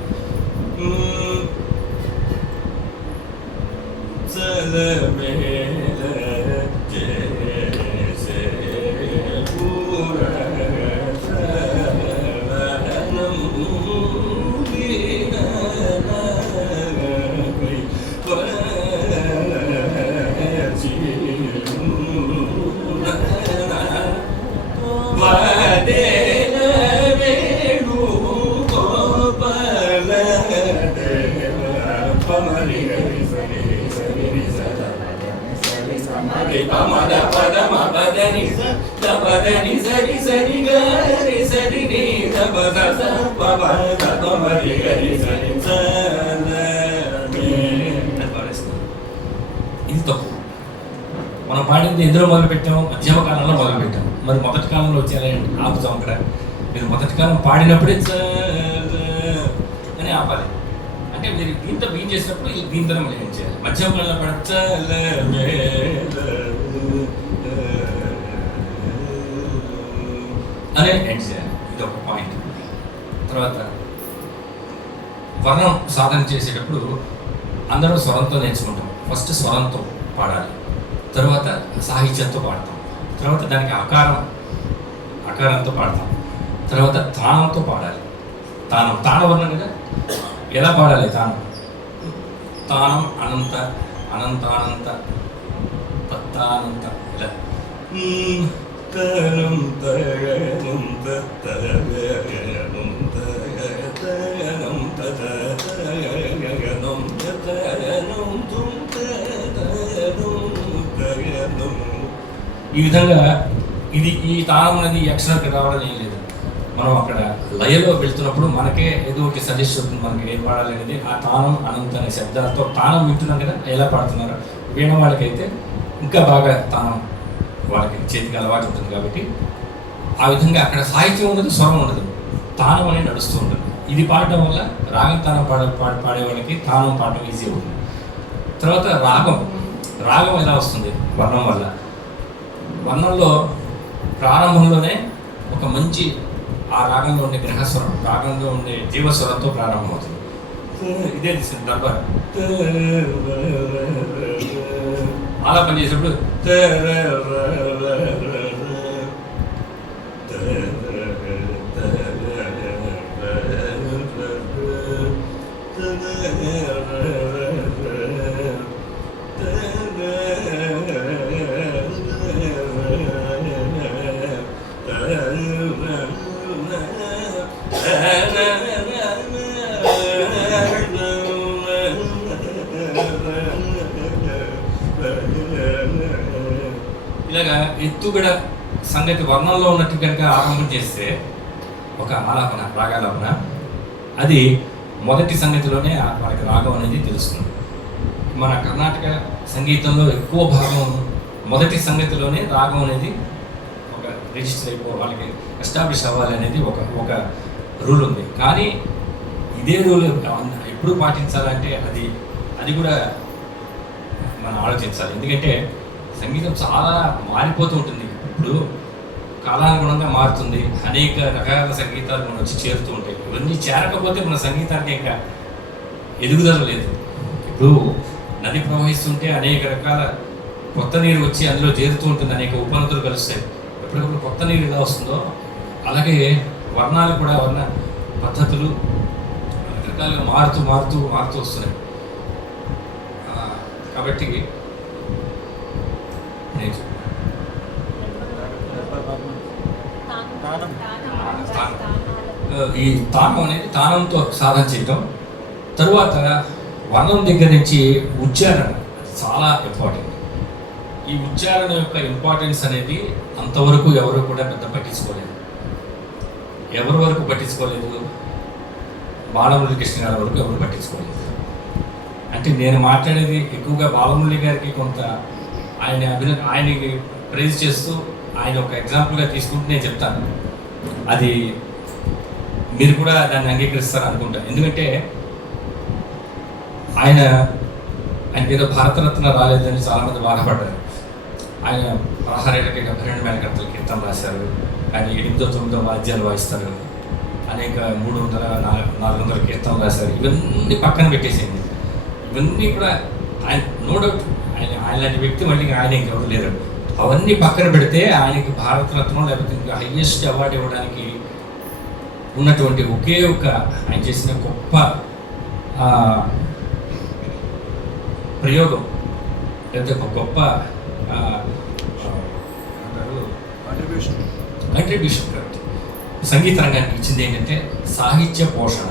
ఇది తప్పు. మనం పాడింది ఎందులో మొదలు పెట్టాము? మధ్యమ కాలంలో మొదలు పెట్టాము. మరి మొదటి కాలంలో వచ్చేలా ఆపుతాం అక్కడ. మీరు మొదటి కాలం పాడినప్పుడే అని ఆపాలి. అంటే మీరు దీంతో బీన్ చేసినప్పుడు ఈ దీంతో ఏం చేయాలి? మధ్యమ కాలంలో పడ అనే ఎండ్ చేయాలి. ఇది ఒక పాయింట్. తర్వాత వర్ణం సాధన చేసేటప్పుడు అందరూ స్వరంతో నేర్చుకుంటాం. ఫస్ట్ స్వరంతో పాడాలి, తర్వాత సాహిత్యంతో పాడతాం, తర్వాత దానికి ఆకారంతో పాడతాం, తర్వాత తానంతో పాడాలి. తానవర్ణం కదా. ఎలా పాడాలి తానం? తానం అనంత అనంతానంత తత్తానంత ఇలా ఈ విధంగా ఈ తాళం అనేది ఈ అక్షరానికి రావడం ఏం లేదు. మనం అక్కడ లయలో వెళ్తున్నప్పుడు మనకే ఏదో ఒకటి సజెస్ట్ అవుతుంది మనకి ఏం పాడాలి అనేది. ఆ తానం అనంత అనే శబ్దాలతో తానం వింటున్నాం కదా ఎలా పాడుతున్నారు. వీణ వాళ్ళకైతే ఇంకా బాగా తానం వాళ్ళకి చేతికి అలవాటు ఉంటుంది కాబట్టి ఆ విధంగా అక్కడ సాహిత్యం ఉండదు, స్వరం ఉండదు, తానం అనేది నడుస్తూ ఉంటుంది. ఇది పాడటం వల్ల రాగం తానం పాడే వాళ్ళకి తానం పాడటం ఈజీ అవుతుంది. తర్వాత రాగం ఎలా వస్తుంది? వర్ణం వల్ల. వర్ణంలో ప్రారంభంలోనే ఒక మంచి ఆ రాగంలో ఉండే గ్రహస్వరం, రాగంలో ఉండే జీవస్వరంతో ప్రారంభమవుతుంది. ఇదే దర్బార్. అలా పనిచేసినప్పుడు ఇలాగా ఎత్తుగడ సంగతి వర్ణంలో ఉన్నట్టు కనుక ఆరంభం చేస్తే ఒక ఆలాపన, రాగాలాపన, అది మొదటి సంగతిలోనే మనకి రాగం అనేది తెలుస్తుంది. మన కర్ణాటక సంగీతంలో ఎక్కువ భాగం మొదటి సంగతిలోనే రాగం అనేది ఒక రిజిస్టర్ వాళ్ళకి ఎస్టాబ్లిష్ అవ్వాలి అనేది ఒక రూల్ ఉంది. కానీ ఇదే రూల్ ఎప్పుడు పాటించాలంటే అది కూడా మనం ఆలోచించాలి. ఎందుకంటే సంగీతం చాలా మారిపోతూ ఉంటుంది. ఇప్పుడు కాలానుగుణంగా మారుతుంది. అనేక రకాల సంగీతాలు మనం వచ్చి చేరుతూ ఉంటాయి. ఇవన్నీ చేరకపోతే మన సంగీతానికి ఇంకా ఎదుగుదల లేదు. ఇప్పుడు నది ప్రవహిస్తుంటే అనేక రకాల కొత్త నీరు వచ్చి అందులో చేరుతూ ఉంటుంది. అనేక ఉపనదులు కలుస్తాయి. ఎప్పటికప్పుడు కొత్త నీరు ఎలా వస్తుందో అలాగే వర్ణాలు కూడా వర్ణ పద్ధతులు రకరకాలుగా మారుతూ వస్తున్నాయి. కాబట్టి నేను ఈ తానం అనేది తానంతో సాధన చేయటం. తరువాత వర్ణం దగ్గర నుంచి ఉచ్చారణ చాలా ఇంపార్టెంట్. ఈ ఉచ్చారణ యొక్క ఇంపార్టెన్స్ అనేది అంతవరకు ఎవరు కూడా పెద్ద పట్టించుకోలేదు. ఎవరి వరకు పట్టించుకోలేదు? బాలమురళీ కృష్ణ గారి వరకు ఎవరు పట్టించుకోలేదు. అంటే నేను మాట్లాడేది ఎక్కువగా బాలమురళి గారికి కొంత ఆయనకి ప్రైజ్ చేస్తూ ఆయన ఒక ఎగ్జాంపుల్గా తీసుకుంటూ నేను చెప్తాను. అది మీరు కూడా దాన్ని అంగీకరిస్తారు అనుకుంటా. ఎందుకంటే ఆయనకి ఏదో భారతరత్న రాలేదని చాలామంది బాధపడ్డారు. ఆయన 16 ఏళ్ళకి 12 మేళకర్తలు కీర్తన రాశారు. ఆయన 8-9 వాద్యాలు వాయిస్తారు. అనేక 300-400 కీర్తనలు రాశారు. ఇవన్నీ పక్కన పెట్టేసేయండి. ఇవన్నీ కూడా ఆయన నో డౌట్ ఆయన లాంటి వ్యక్తి మళ్ళీ ఆయన ఇంకెవరు లేరు. అవన్నీ పక్కన పెడితే ఆయనకి భారతరత్నం లేకపోతే ఇంకా హైయెస్ట్ అవార్డు ఇవ్వడానికి ఉన్నటువంటి ఒకే ఒక ఆయన చేసిన గొప్ప ప్రయోగం లేకపోతే ఒక గొప్ప కంట్రిబ్యూషన్ కరెక్ట్ సంగీత రంగానికి ఇచ్చింది ఏంటంటే సాహిత్య పోషణ.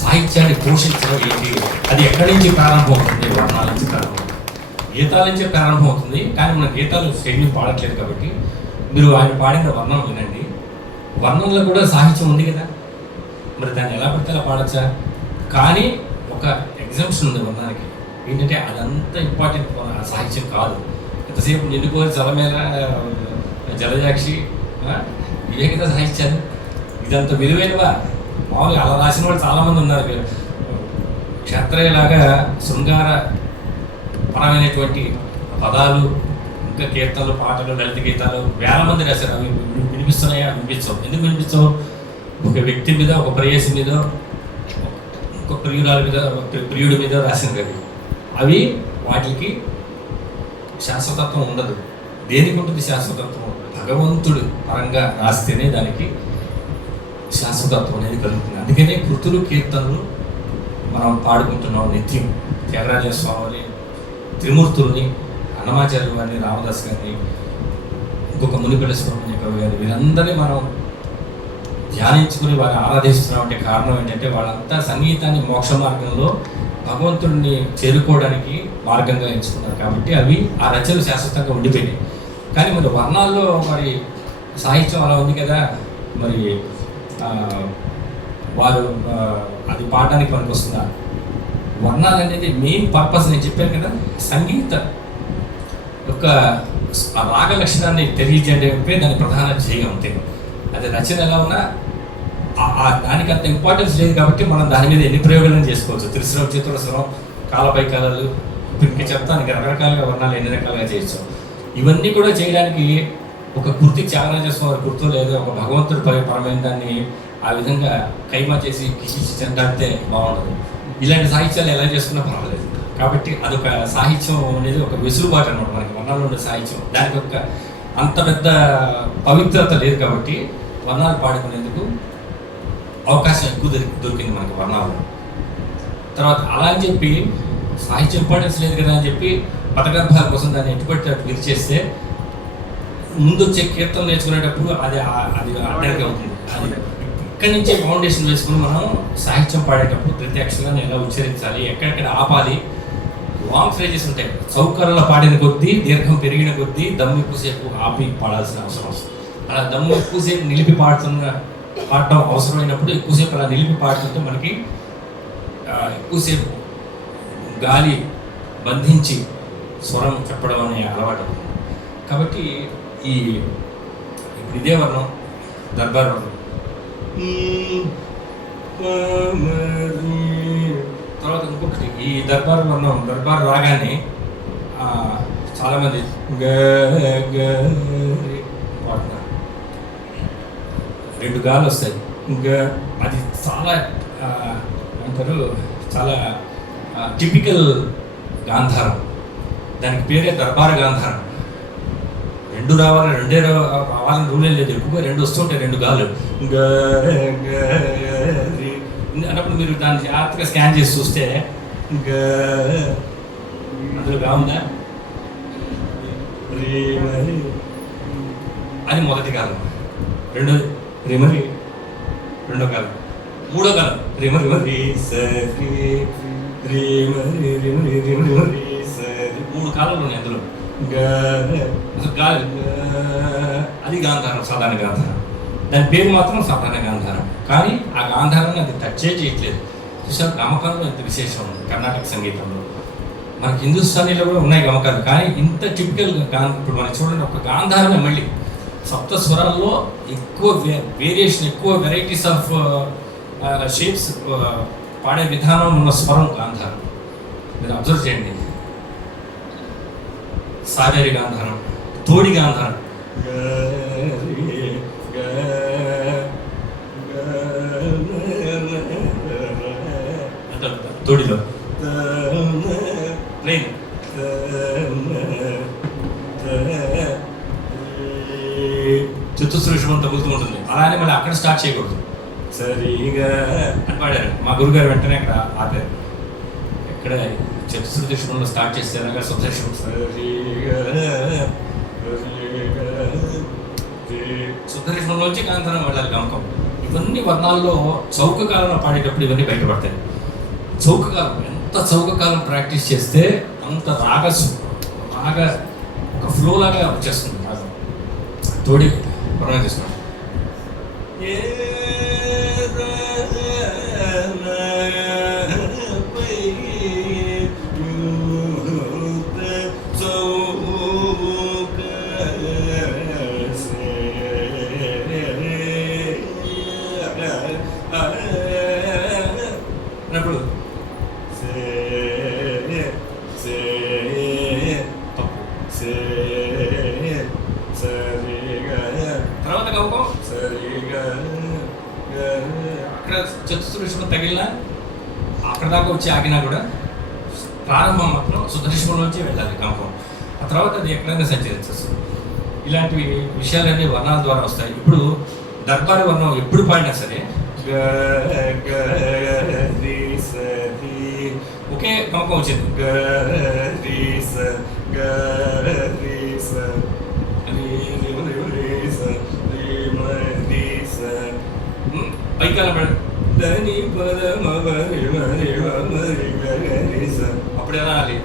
సాహిత్యాన్ని పోషించడం ఏంటి? అది ఎక్కడి నుంచి ప్రారంభం అవుతుంది? వర్ణాల నుంచి ప్రారంభం, గీతాల నుంచే ప్రారంభం అవుతుంది. కానీ మన గీతాలు స్టేజ్ మీద పాడట్లేదు కాబట్టి మీరు ఆయన పాడిన వర్ణం వినండి. వర్ణంలో కూడా సాహిత్యం ఉంది కదా, మరి దాన్ని ఎలా పడితే అలా పాడచ్చా? కానీ ఒక ఎగ్జామ్షన్ ఉంది వర్ణానికి. ఏంటంటే అదంతా ఇంపార్టెంట్ సాహిత్యం కాదు. ఎంతసేపు నిండుకోని జలమేళ జలజాక్షి ఇవే కదా సాహిత్యాలు. ఇదంత విలువైనవా? మామూలుగా అలా రాసిన వాళ్ళు చాలామంది ఉన్నారు. క్షత్రియలాగా శృంగార పరమైనటువంటి పదాలు, ఇంకా కీర్తనలు, పాటలు, లలిత గీతాలు వేల మంది రాశారు. అవి వినిపిస్తున్నాయా? వినిపించవు. ఎందుకు వినిపించవు? ఒక వ్యక్తి మీద, ఒక ప్రేయసి మీద, ఒక ప్రియురాల మీద, ప్రియుడి మీద రాసినవి అవి. వాటికి శాశ్వతత్వం ఉండదు. దేనికి ఉంటుంది శాశ్వతత్వం? భగవంతుడు పరంగా రాస్తేనే దానికి శాశ్వతత్వం అనేది కలుగుతుంది. అందుకనే కృతులు, కీర్తనలు మనం పాడుకుంటున్నాం నిత్యం. త్యాగరాజ స్వామిని, త్రిమూర్తుల్ని, అన్నమాచార్య గారిని, రామదాస్ గారిని, ఇంకొక మునిపల్లి సుబ్రహ్మణ్య కవి గారిని, వీరందరినీ మనం ధ్యానించుకుని వారిని ఆరాధిస్తున్నాం. అంటే కారణం ఏంటంటే వాళ్ళంతా సంగీతాన్ని మోక్ష మార్గంలో భగవంతుడిని చేరుకోవడానికి మార్గంగా ఎంచుకున్నారు. కాబట్టి అవి ఆ రచనలు శాశ్వతంగా ఉండిపోయినాయి. కానీ మరి వర్ణాల్లో మరి సాహిత్యం అలా ఉంది కదా, మరి వారు అది పాడడానికి పనికి వస్తుందా? వర్ణాలు అనేది మెయిన్ పర్పస్ నేను చెప్పాను కదా, సంగీత యొక్క రాగ లక్షణాన్ని తెలియజేయడమే దాని ప్రధాన ధ్యేయం. అంతే. అది రచన ఎలా ఉన్నా దానికి అంత ఇంపార్టెన్స్ లేదు కాబట్టి మనం దాని మీద ఎన్ని ప్రయోగాలను చేసుకోవచ్చు. త్రిస్వరం, చతురస్వరం, కాలపై కళలు, ఇంకా చెప్తానికి రకరకాలుగా వర్ణాలు ఎన్ని రకాలుగా చేయొచ్చు. ఇవన్నీ కూడా చేయడానికి ఒక కృతి త్యాగరాజ స్వామి గుర్తు లేదా ఒక భగవంతుడి పరమైన దాన్ని ఆ విధంగా కైమా చేసి కిచిచి చెందాడితే బాగుండదు. ఇలాంటి సాహిత్యాలు ఎలా చేసుకున్నా పర్వాలేదు. కాబట్టి అదొక సాహిత్యం అనేది ఒక వెసులుబాటు అనమాట మనకి వర్ణాలు ఉండే సాహిత్యం. దానికి ఒక అంత పెద్ద పవిత్రత లేదు కాబట్టి వర్ణాలు పాడుకునేందుకు అవకాశం ఎక్కువ దొరికింది మనకి వర్ణాలు. తర్వాత అలా అని చెప్పి సాహిత్యం ఇంపార్టెన్స్ లేదు కదా అని చెప్పి పదగర్భాల కోసం దాన్ని ఎట్టుబట్టి అటు విరిచేస్తే ముందు వచ్చే కీర్తన నేర్చుకునేటప్పుడు అది అడ్డంగా అవుతుంది. అది ఇక్కడి నుంచే ఫౌండేషన్ వేసుకుని మనం సాహిత్యం పాడేటప్పుడు ప్రతి అక్షరాన్ని ఎలా ఉచ్చరించాలి, ఎక్కడెక్కడ ఆపాలి. లాంగ్ ఫ్రేజెస్ ఉంటాయి. చౌకర్లో పాడిన కొద్దీ, దీర్ఘం పెరిగిన కొద్దీ దమ్ము ఎక్కువసేపు ఆపి పాడాల్సిన అవసరం వస్తుంది. అలా దమ్ము ఎక్కువసేపు నిలిపి పాడటం అవసరమైనప్పుడు ఎక్కువసేపు అలా నిలిపి పాడుతుంటే మనకి ఎక్కువసేపు గాలి బంధించి స్వరం చెప్పడం అనే అలవాటు అవుతుంది. కాబట్టి ఇప్పుడు ఇదే వర్ణం దర్బార్ వర్ణం. తర్వాత ఇంకొకటి ఈ దర్బార్ వర్ణం, దర్బార్ రాగానే చాలామంది పాడుతున్నారు. 2 గాలు వస్తాయి. ఇంకా అది చాలా అంటారు చాలా టిపికల్ గాంధారం. దానికి పేరే దర్బార్ గాంధారం. రెండు రావాలి, రెండే రావాలని రూలే లేదు. ఎక్కువ రెండు వస్తుంటాయి, రెండు గాలు అన్నప్పుడు మీరు దాన్ని జాగ్రత్తగా స్కాన్ చేసి చూస్తే అందులో గా ఉందా, అది మొదటి కాలం. రెండోది రిమరి, రెండో కాలం. మూడో కాలం రిమరి రిమరి సరి రిమరి రిమరి రిమరి సరి. మూడు కాలాలు ఉన్నాయి అందులో. గాలి అది గాంధారం, సాధారణ గాంధారం. దాని పేరు మాత్రం సాధారణ గాంధారం, కానీ ఆ గాంధారాన్ని అది టచ్చే చేయట్లేదు. చూసారు, గమకాలు ఎంత విశేషం ఉంది కర్ణాటక సంగీతంలో. మనకి హిందుస్థానీలో కూడా ఉన్నాయి గమకాలు, కానీ ఇంత టిపికల్ ఇప్పుడు మనకి చూడండి, ఒక గాంధారమే మళ్ళీ సప్త స్వరాల్లో ఎక్కువ వేరియేషన్, ఎక్కువ వెరైటీస్ ఆఫ్ షేప్స్ పాడే విధానం ఉన్న స్వరం గాంధారం. మీరు అబ్జర్వ్ చేయండి. సావేరి గాంధారం, తోడి గాంధారం, తోడిలో ప్లేన్, చతుస్రుషం తగులుతూ ఉంటుంది. అలానే మళ్ళీ అక్కడ స్టార్ట్ చేయకూడదు. సరిగా అని పాడారు మా గురుగారు. వెంటనే అక్కడ ఆపారు. ఎక్కడ చతుస్రుషంలో స్టార్ట్ చేస్తారగా సుదర్శనం సుదర్శనంలోంచి గాంధారం వెళ్ళాలి గమకం. ఇవన్నీ వర్ణాల్లో చౌక కాలంలో పాడేటప్పుడు ఇవన్నీ బయటపడతాయి. చౌక కాలం, ఎంత చౌక కాలం ప్రాక్టీస్ చేస్తే అంత రాగ ఒక ఫ్లో లాగా వచ్చేస్తుంది. రాగం తోడి వర్ణం చేస్తున్నాం. తర్వాత గమకం అక్కడ చతుస్రుషం తగిలినా అక్కడ దాకా వచ్చి ఆగినా కూడా ప్రారంభం మాత్రం సుదర్శనంలోంచి వెళ్ళాలి గమకం. ఆ తర్వాత అది ఎక్కడైనా సంచరించచ్చు. ఇలాంటి విషయాలన్నీ వర్ణాల ద్వారా వస్తాయి. ఇప్పుడు దర్బారి వర్ణం ఎప్పుడు పాడినా సరే ఒకే గమకం వచ్చింది. పైకాల అప్పుడు ఎలా అనాలి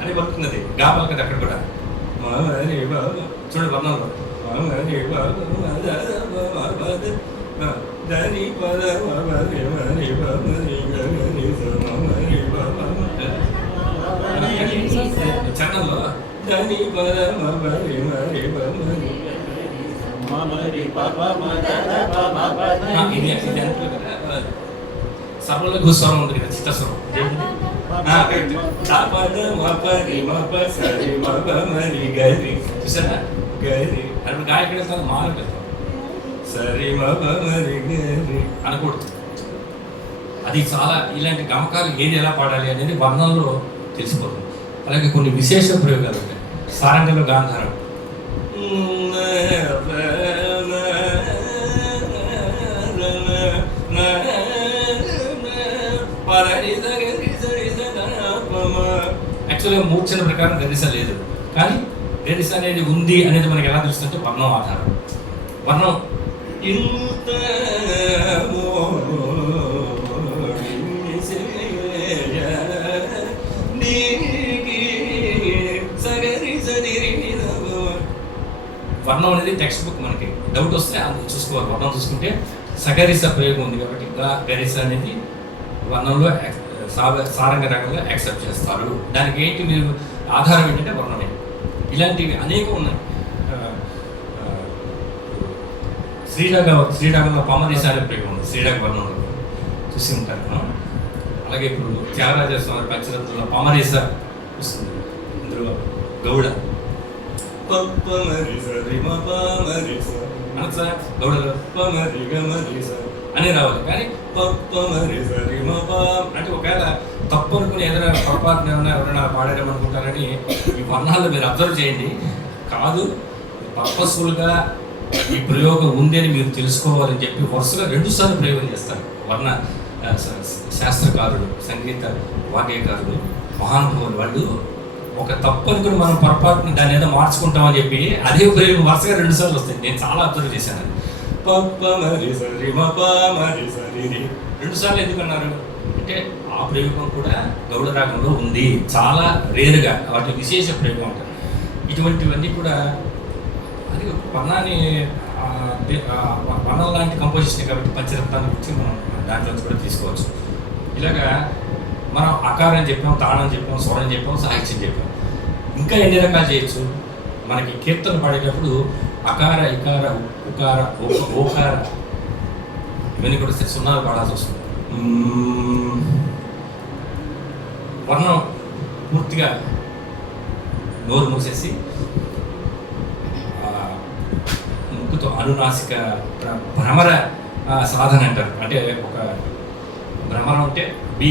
అని పడుతున్నది. గా పలకది అక్కడ కూడా. చూడండి వర్ణంలో చరణంలో సర్వలో భూస్వరం ఉంది కదా, చిత్తస్వరం. చూసారా, అప్పుడు గాయ ఎక్కడ వెళ్తాను, మాలకు వెళ్తాం. సరే అనకూడదు. అది చాలా ఇలాంటి గమకాలు ఏది ఎలా పాడాలి అనేది వర్ణంలో తెలిసిపోతుంది. అలాగే కొన్ని విశేష ప్రయోగాలు ఉంటాయి. సారంగంలో గాంధారం, యాక్చువల్గా మూర్ఛన ప్రకారం గరిస లేదు, కానీ గరిస అనేది ఉంది అనేది మనకి ఎలా తెలుస్తుంటే వర్ణం ఆధారం. వర్ణం ఇంత వర్ణం అనేది టెక్స్ట్ బుక్. మనకి డౌట్ వస్తే అది చూసుకోవాలి. వర్ణం చూసుకుంటే సగరిస ప్రయోగం ఉంది కాబట్టి గరిస అనేది వర్ణంలో సారంగ రకంగా యాక్సెప్ట్ చేస్తారు. దానికి ఏంటి మీరు ఆధారం ఏంటంటే వర్ణమే. ఇలాంటివి అనేకం ఉన్నాయి. శ్రీరాగంలో పామదేశాల ప్రయోగం ఉంది. శ్రీరాగ వర్ణంలో చూసి ఉంటారు. అలాగే ఇప్పుడు త్యాగరాజ స్వామి పంచరత్నంలో పామదేశ వస్తుంది. ఇందులో గౌడ గౌడలో అని రావాలి, కానీ అంటే ఒకవేళ తప్పు అనుకుని ఏదైనా పొరపాటున ఎవరైనా పాడారేమనుకుంటారని ఈ వర్ణాలు మీరు అబ్జర్వ్ చేయండి. కాదు, పర్పస్ఫుల్గా ఈ ప్రయోగం ఉంది అని మీరు తెలుసుకోవాలని చెప్పి వరుసగా 2 సార్లు ప్రయోగం చేస్తారు వర్ణ శాస్త్రకారులు, సంగీత వాగ్గేయకారులు, మహానుభావులు. వాళ్ళు ఒక తప్పు అనుకుని మనం పొరపాటున దాన్ని ఏదో మార్చుకుంటామని చెప్పి అదే ప్రయోగం వరుసగా 2 సార్లు వస్తాయి. నేను చాలా అబ్జర్వ్ చేశాను. 2 సార్లు ఎందుకన్నారు అంటే ఆ ప్రయోగం కూడా గౌడ రాగంలో ఉంది. చాలా రేరుగా వాటి విశేష ప్రయోగం అంటారు. ఇటువంటివన్నీ కూడా అది వర్ణాన్ని వర్ణం లాంటి కంపోజిషన్ కాబట్టి పంచరత్నాన్ని గురించి మనం దాంట్లో కూడా తీసుకోవచ్చు. ఇలాగా మనం అకారం చెప్పాం, తాళం చెప్పాం, స్వరం చెప్పాం, సాహిత్యం చెప్పాం. ఇంకా ఎన్ని రకాలు చేయొచ్చు. మనకి కీర్తన పాడేటప్పుడు అకార, ఇకార, ఉకార, ఓకార ఇవన్నీ కూడా 0 పాడాల్సి వస్తుంది. వర్ణం పూర్తిగా నోరు మూసేసి ముక్కుతో అనునాసిక భ్రమర సాధన అంటారు. అంటే ఒక భ్రమరం అంటే బి,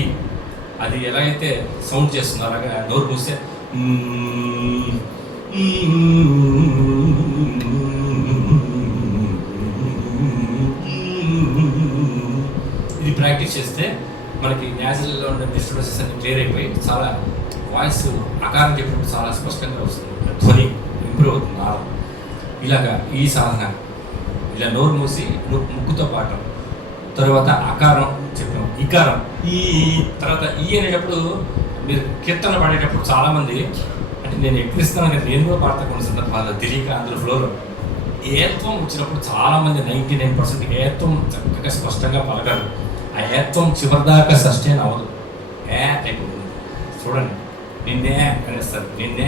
అది ఎలా అయితే సౌండ్ చేస్తుందో అలాగా నోరు మూస్తే ఇది ప్రాక్టీస్ చేస్తే మనకి న్యాచురల్గా ఉండే డిస్టర్బెన్సెస్ అన్ని క్లియర్ అయిపోయి చాలా వాయిస్ ఆకారం చెప్పినప్పుడు చాలా స్పష్టంగా వస్తుంది, ధ్వని ఇంప్రూవ్ అవుతుంది నాదం. ఇలాగా ఈ సాధన ఇలా నోరు మూసి ముక్కుతో పాడటం. తర్వాత అకారం చెప్పాం, ఇకారం ఈ తర్వాత ఈ అనేటప్పుడు మీరు కీర్తన పాడేటప్పుడు చాలామంది అంటే నేను ఎక్కిస్తాను కానీ నేను కూడా పాడతా కొన్ని సందర్భాల్లో తెలియక అందులో ఫ్లోలో ఏత్వం వచ్చినప్పుడు చాలామంది 99% ఏత్వం చక్కగా స్పష్టంగా పలకరు. ఆ ఏత్వం చివరిదాకా సస్టైన్ అవ్వదు. ఏ టైప్ ఉంటుంది చూడండి. నిన్నే అనేస్తారు. నిన్నే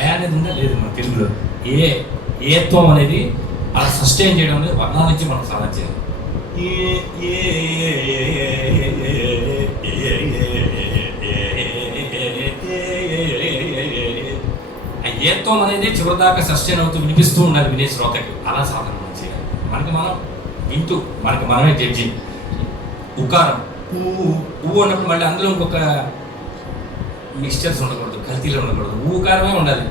ఏ అనేది ఉందా లేదు మన తెలుగులో. ఏత్వం అనేది అలా సస్టైన్ చేయడం అనేది వర్ణాల నుంచి మనం సాధన చేయాలి. ఆ ఏత్వం అనేది చివరిదాకా సస్టైన్ అవుతూ వినిపిస్తూ ఉండాలి వినే శ్రోతకి. అలా సాధన మనం చేయాలి. మనకి మనం వింటూ మనకి మనమే జడ్జి. ఉకారం ఊ అన్నప్పుడు మళ్ళీ అందులో ఇంకొక మిక్స్చర్స్ ఉండకూడదు, కల్తీలు ఉండకూడదు. ఊకారమే ఉండాలి.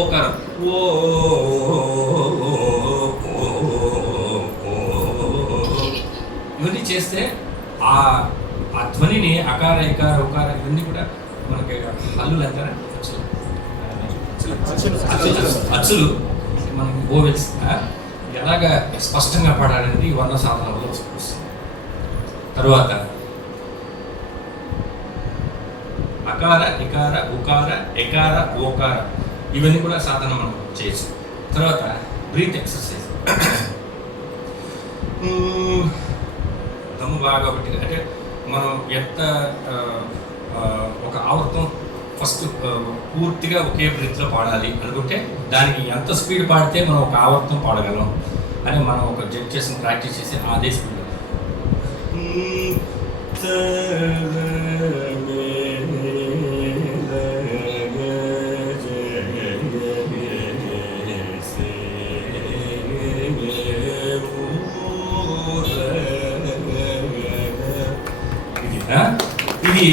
ఓకారం ఇవన్నీ చేస్తే ఆ ధ్వనిని అకార, ఇకార, ఉకార ఇవన్నీ కూడా మనకి హల్లులు అంటారా, అచ్చులు మనకి ఓవెల్స్ ఎలాగ స్పష్టంగా పాడాలనేది వర్ణ సాధన వల్ల వస్తుంది. తర్వాత అకార, ఇకార, ఉకార, ఎకార, ఓకార ఇవన్నీ కూడా సాధన మనం చేయొచ్చు. తర్వాత బ్రీత్ ఎక్సర్సైజ్. దమ్ము బాగా ఒకటి అంటే మనం ఎంత ఒక ఆవర్తం ఫస్ట్ పూర్తిగా ఒకే బ్రీత్లో పాడాలి అనుకుంటే దానికి ఎంత స్పీడ్ పాడితే మనం ఒక ఆవర్తం పాడగలం అని మనం ఒక జడ్జ్ చేసిన ప్రాక్టీస్ చేసి అదే స్పీడ్. ఇది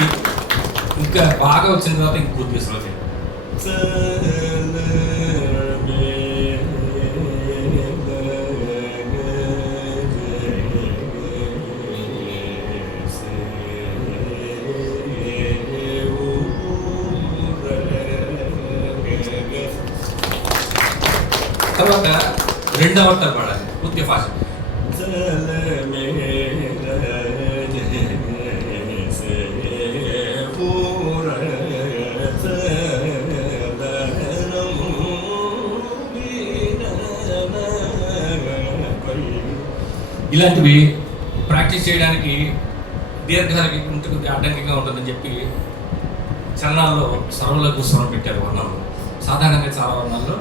ఇంకా బాగా వచ్చిన తర్వాత ఇంక పూర్తిగా స్లో చేయాలి. తర్వాత 2వ అవర్తాలు పాడాలి పూర్తిగా ఫాస్ట్. ఇలాంటివి ప్రాక్టీస్ చేయడానికి దీర్ఘాలకి ఉంటుంది, అడ్డంకిగా ఉంటుందని చెప్పి చరణాల్లో సర్వలఘు స్వరం పెట్టారు వర్ణంలో. సాధారణంగా చాలా వర్ణాల్లో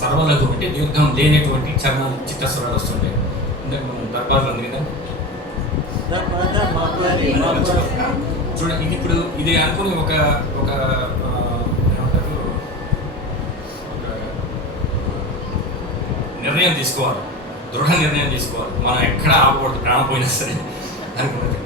సర్వలఘు అంటే దీర్ఘం లేనటువంటి చరణాలు చిత్తస్వరాలు వస్తుంటాయి. ఇందాక మనం దర్బార్లో ఉంది కదా చూడండి. ఇది ఇప్పుడు ఇది అనుకుని ఒక ఏమంటారు నిర్ణయం తీసుకోవాలి, దృఢ నిర్ణయం తీసుకోవాలి. మనం ఎక్కడ ఆపకూడదు, ప్రాణం పోయినా సరే అనుకున్నది.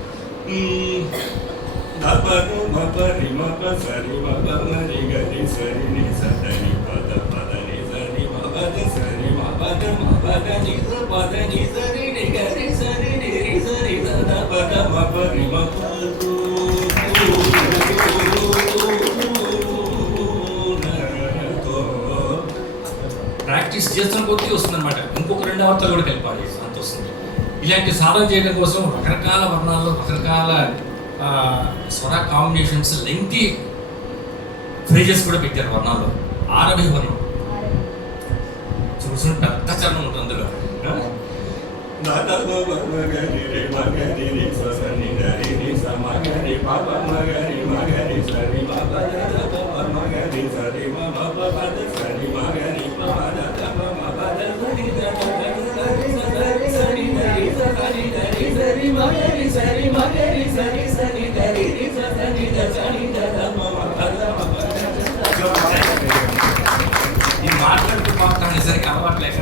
ప్రాక్టీస్ చేస్తున్న కొద్దీ వస్తుంది అనమాట. ఇంకొక 2 అవర్తాలు కూడా కలిపాలి, అంత వస్తుంది. ఇలాంటి సాధన చేయడం కోసం రకరకాల వర్ణాల్లో రకరకాల స్వర కాంబినేషన్స్, లెంగ్తీ ఫ్రేజెస్ కూడా పెట్టారు వర్ణాల్లో. 60 వర్ణం చూసిన పెద్ద చరణం ఉంటుంది అందులో. ఇది మాట్లాడుతూ పాడతాను సరికి అలవాట్లేక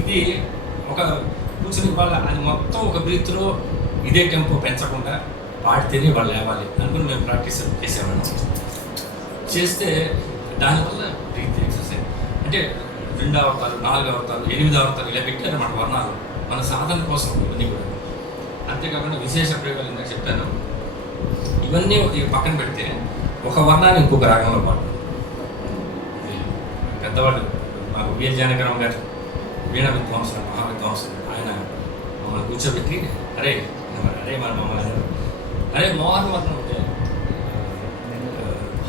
ఇది ఒక కూర్చుని వాళ్ళ అది మొత్తం ఒక బ్రీత్లో ఇదే టెంపో పెంచకుండా పాడితేనే వాళ్ళు లేవాలి అనుకుని మేము ప్రాక్టీస్ చేసామన్నాం. చేస్తే దానివల్ల బ్రీత్ ఎక్సర్సైజ్ అంటే 2 అవర్తాలు, 4 అవర్తాలు, 8 అవర్తాలు ఇలా పెట్టారు మన వర్ణాలు మన సాధన కోసం. ఇవన్నీ కూడా అంతేకాకుండా విశేష ప్రయోగాలు ఇందాక చెప్పాను. ఇవన్నీ పక్కన పెడితే ఒక వర్ణాన్ని ఇంకొక రాగంలో పాడు. పెద్దవాళ్ళు మాకు వీర జానకరావు గారు వీణ విద్వాంసులు, మహావిద్వాంసులు, ఆయన మమ్మల్ని కూర్చోబెట్టి అరే మన మమ్మల్ని అరే మోహన్ వర్ణం అంటే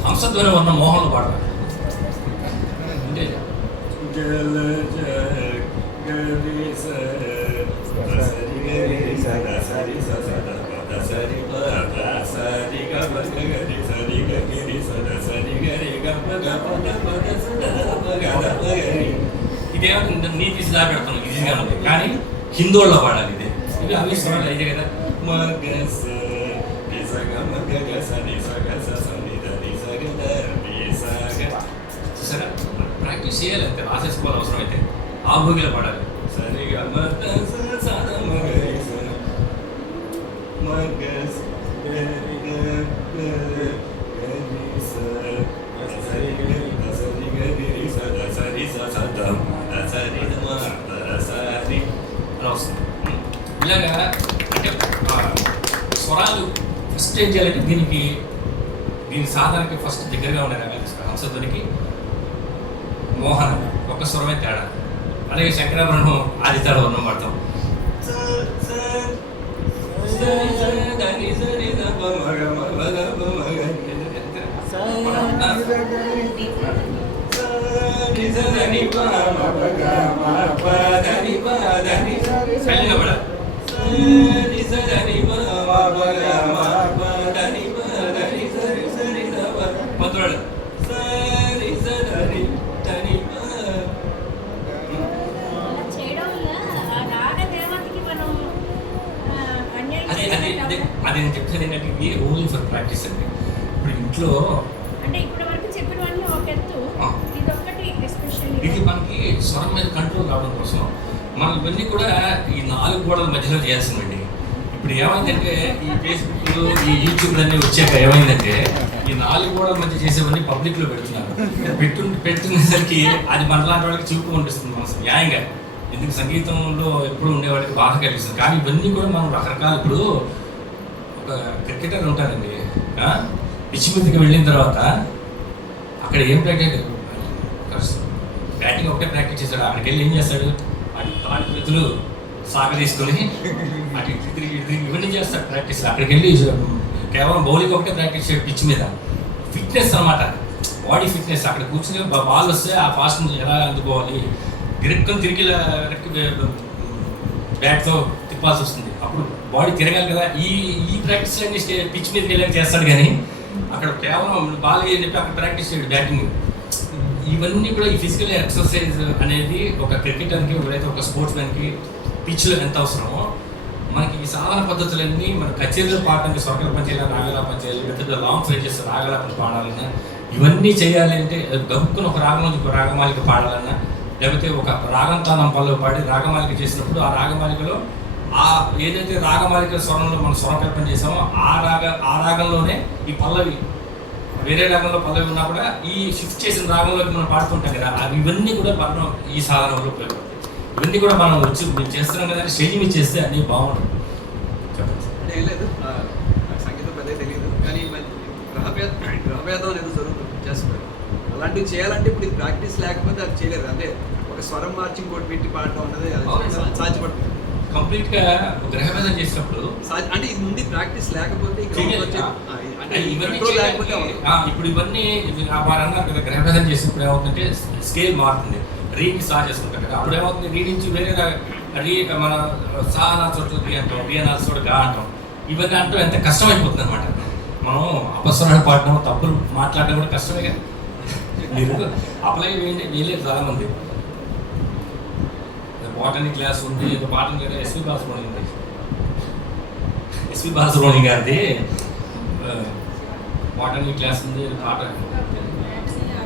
హంసధ్వని వర్ణం మోహన్ పాడతారు అంటే ఇదేమో నీ తీసి దాపెడతాను ఈజీగా ఉంది, కానీ హిందోళ్ళలో పాడాలి. ఇదే ఇవి అవి స్వరాలు అయితే కదా. చూసారా, ప్రాక్టీస్ చేయాలి అంతే, రాసేసుకోవాలి అవసరం అయితే. ఆ భూగిలో పాడాలి. సరిగా వస్తుంది. ఇలాగా అంటే స్వరాలు ఫస్ట్ ఏం చేయాలంటే దీని సాధనకి ఫస్ట్ దగ్గరగా ఉండే రాగాలు తీసుకోవాలి. హంసధ్వనికి మోహన ఒక స్వరమే తేడా. అలాగే శంకరాభరణం ఆదితాళ వర్ణం పడతాం. సైలెంట్గా పడాలి. మొదలు అది నేను చెప్తాను ఏంటంటే ఇది ఓన్లీ ఫర్ ప్రాక్టీస్ అండి. ఇప్పుడు ఇంట్లో అంటే ఇప్పటి వరకు చెప్పినవన్నీ ఒక ఎత్తు, ఇదొక్కటి ఎస్పెషల్లీ ఇది మనకి స్వరం మీద కంట్రోల్ రావడం కోసం మనం ఇవన్నీ కూడా ఈ 4 గోడల మధ్యలో చేయాల్సిందండి. ఇప్పుడు ఏమైందంటే ఈ ఫేస్బుక్, ఈ యూట్యూబ్ అన్నీ వచ్చాక ఏమైందంటే ఈ 4 గోడల మధ్య చేసేవన్నీ పబ్లిక్లో పెడుతున్నారు. పెడుతున్నసరికి అది మనలాంటి వాళ్ళకి చూపు అనిపిస్తుంది మనసు న్యాయంగా. ఎందుకు సంగీతంలో ఎప్పుడు ఉండేవాడికి బాధ కలిగిస్తుంది. కానీ ఇవన్నీ కూడా మనం రకరకాల ఇప్పుడు ఒక క్రికెటర్ ఉంటారండి, పిచ్చి మీదకి వెళ్ళిన తర్వాత అక్కడ ఏం ప్రాక్టీస్, బ్యాటింగ్ ఒకటే ప్రాక్టీస్ చేస్తాడు. అక్కడికి వెళ్ళి ఏం చేస్తాడు, అటు చేతులు సాగ తీసుకొని అటు తిరిగి ఇవన్నీ చేస్తాడు ప్రాక్టీస్. అక్కడికి వెళ్ళి కేవలం బౌలింగ్ ఒకటే ప్రాక్టీస్ చేయడు పిచ్ మీద. ఫిట్నెస్ అనమాట, బాడీ ఫిట్నెస్. అక్కడ కూర్చుని బాల్ వస్తే ఆ ఫాస్ట్ ఎలా అందుకోవాలి, తిరిగి బ్యాట్తో తిప్పాల్సి వస్తుంది. అప్పుడు బాడీ తిరగాలి కదా. ఈ ప్రాక్టీస్ అన్ని పిచ్ మీద వెళ్ళాక చేస్తాడు, కానీ అక్కడ కేవలం బాల్ అని చెప్పి అక్కడ ప్రాక్టీస్ చేయడు బ్యాటింగ్. ఇవన్నీ కూడా ఈ ఫిజికల్ ఎక్సర్సైజ్ అనేది ఒక క్రికెటర్కి, ఎవరైతే ఒక స్పోర్ట్స్ మ్యాన్కి పిచ్లో ఎంత అవసరమో మనకి ఈ సాధన పద్ధతులన్నీ మన కచేరీలో పాడడానికి స్వర్గలాపం చేయాలి, రాగలాపం చేయాలి, పెద్ద లాంగ్ ఫ్రేజెస్ రాగలాపం పాడాలన్నా, ఇవన్నీ చేయాలి అంటే గబుక్కుని ఒక రాగం నుంచి ఒక రాగమాలిక పాడాలన్నా లేకపోతే ఒక రాగంతానం పల్లవి పాడి రాగమాలిక చేసినప్పుడు ఆ రాగమాలికలో ఆ ఏదైతే రాగమాలిక స్వరంలో మనం స్వరకల్పన చేసామో ఆ రాగంలోనే ఈ పల్లవి వేరే రాగంలో పల్లవి ఉన్నా కూడా ఈ షిఫ్ట్ చేసిన రాగంలోకి మనం పాడుతుంటాం కదా, అవి ఇవన్నీ కూడా మనం ఈ సాధనంలో ఉపయోగపడతాయి. ఇవన్నీ కూడా మనం వచ్చి మేము చేస్తున్నాం కదా, స్టేజ్ మీద చేస్తే అన్నీ బాగుంటుంది. చెప్పండి. ఏం లేదు, నాకు సంగీతం పెద్ద తెలియదు, కానీ గ్రహభేదం అనేది జరుగుతుంది చేస్తున్నారు. అలాంటివి చేయాలంటే ఇప్పుడు ఇది ప్రాక్టీస్ లేకపోతే అది చేయలేదు. అంటే ఒక స్వరం మార్చి ఇంకోటి పెట్టి పాడటం అన్నది సాధ్యపడుతుంది. కంప్లీట్గా గ్రహభేదం చేసినప్పుడు అంటే ఇది నుండి ప్రాక్టీస్ లేకపోతే ఇప్పుడు ఇవన్నీ వారు అన్నారు కదా, గ్రహభేదం చేసినప్పుడు ఏమవుతుందంటే స్కేల్ మారుతుంది, రీకి సా చేసుకుంటాం కదా, అప్పుడు ఏమవుతుంది రీ నుంచి వేరే రీ మన సా నా చోట్ల రీ అంటాం, రీ నా చోట గా అంటాం. ఇవన్నీ అంటూ ఎంత కష్టమైపోతుంది అనమాట. మనం అపస్వరాలు పాడడం, తప్పులు మాట్లాడడం కూడా కష్టమే కదా. మీరు అప్లై వేయలేదు చాలామంది. బాటనీ క్లాస్ ఉంది, ఏదో పాఠం కదా, ఎస్వి బాలసుబ్రహ్మణ్యం గారిది బాటనీ క్లాస్ ఉంది,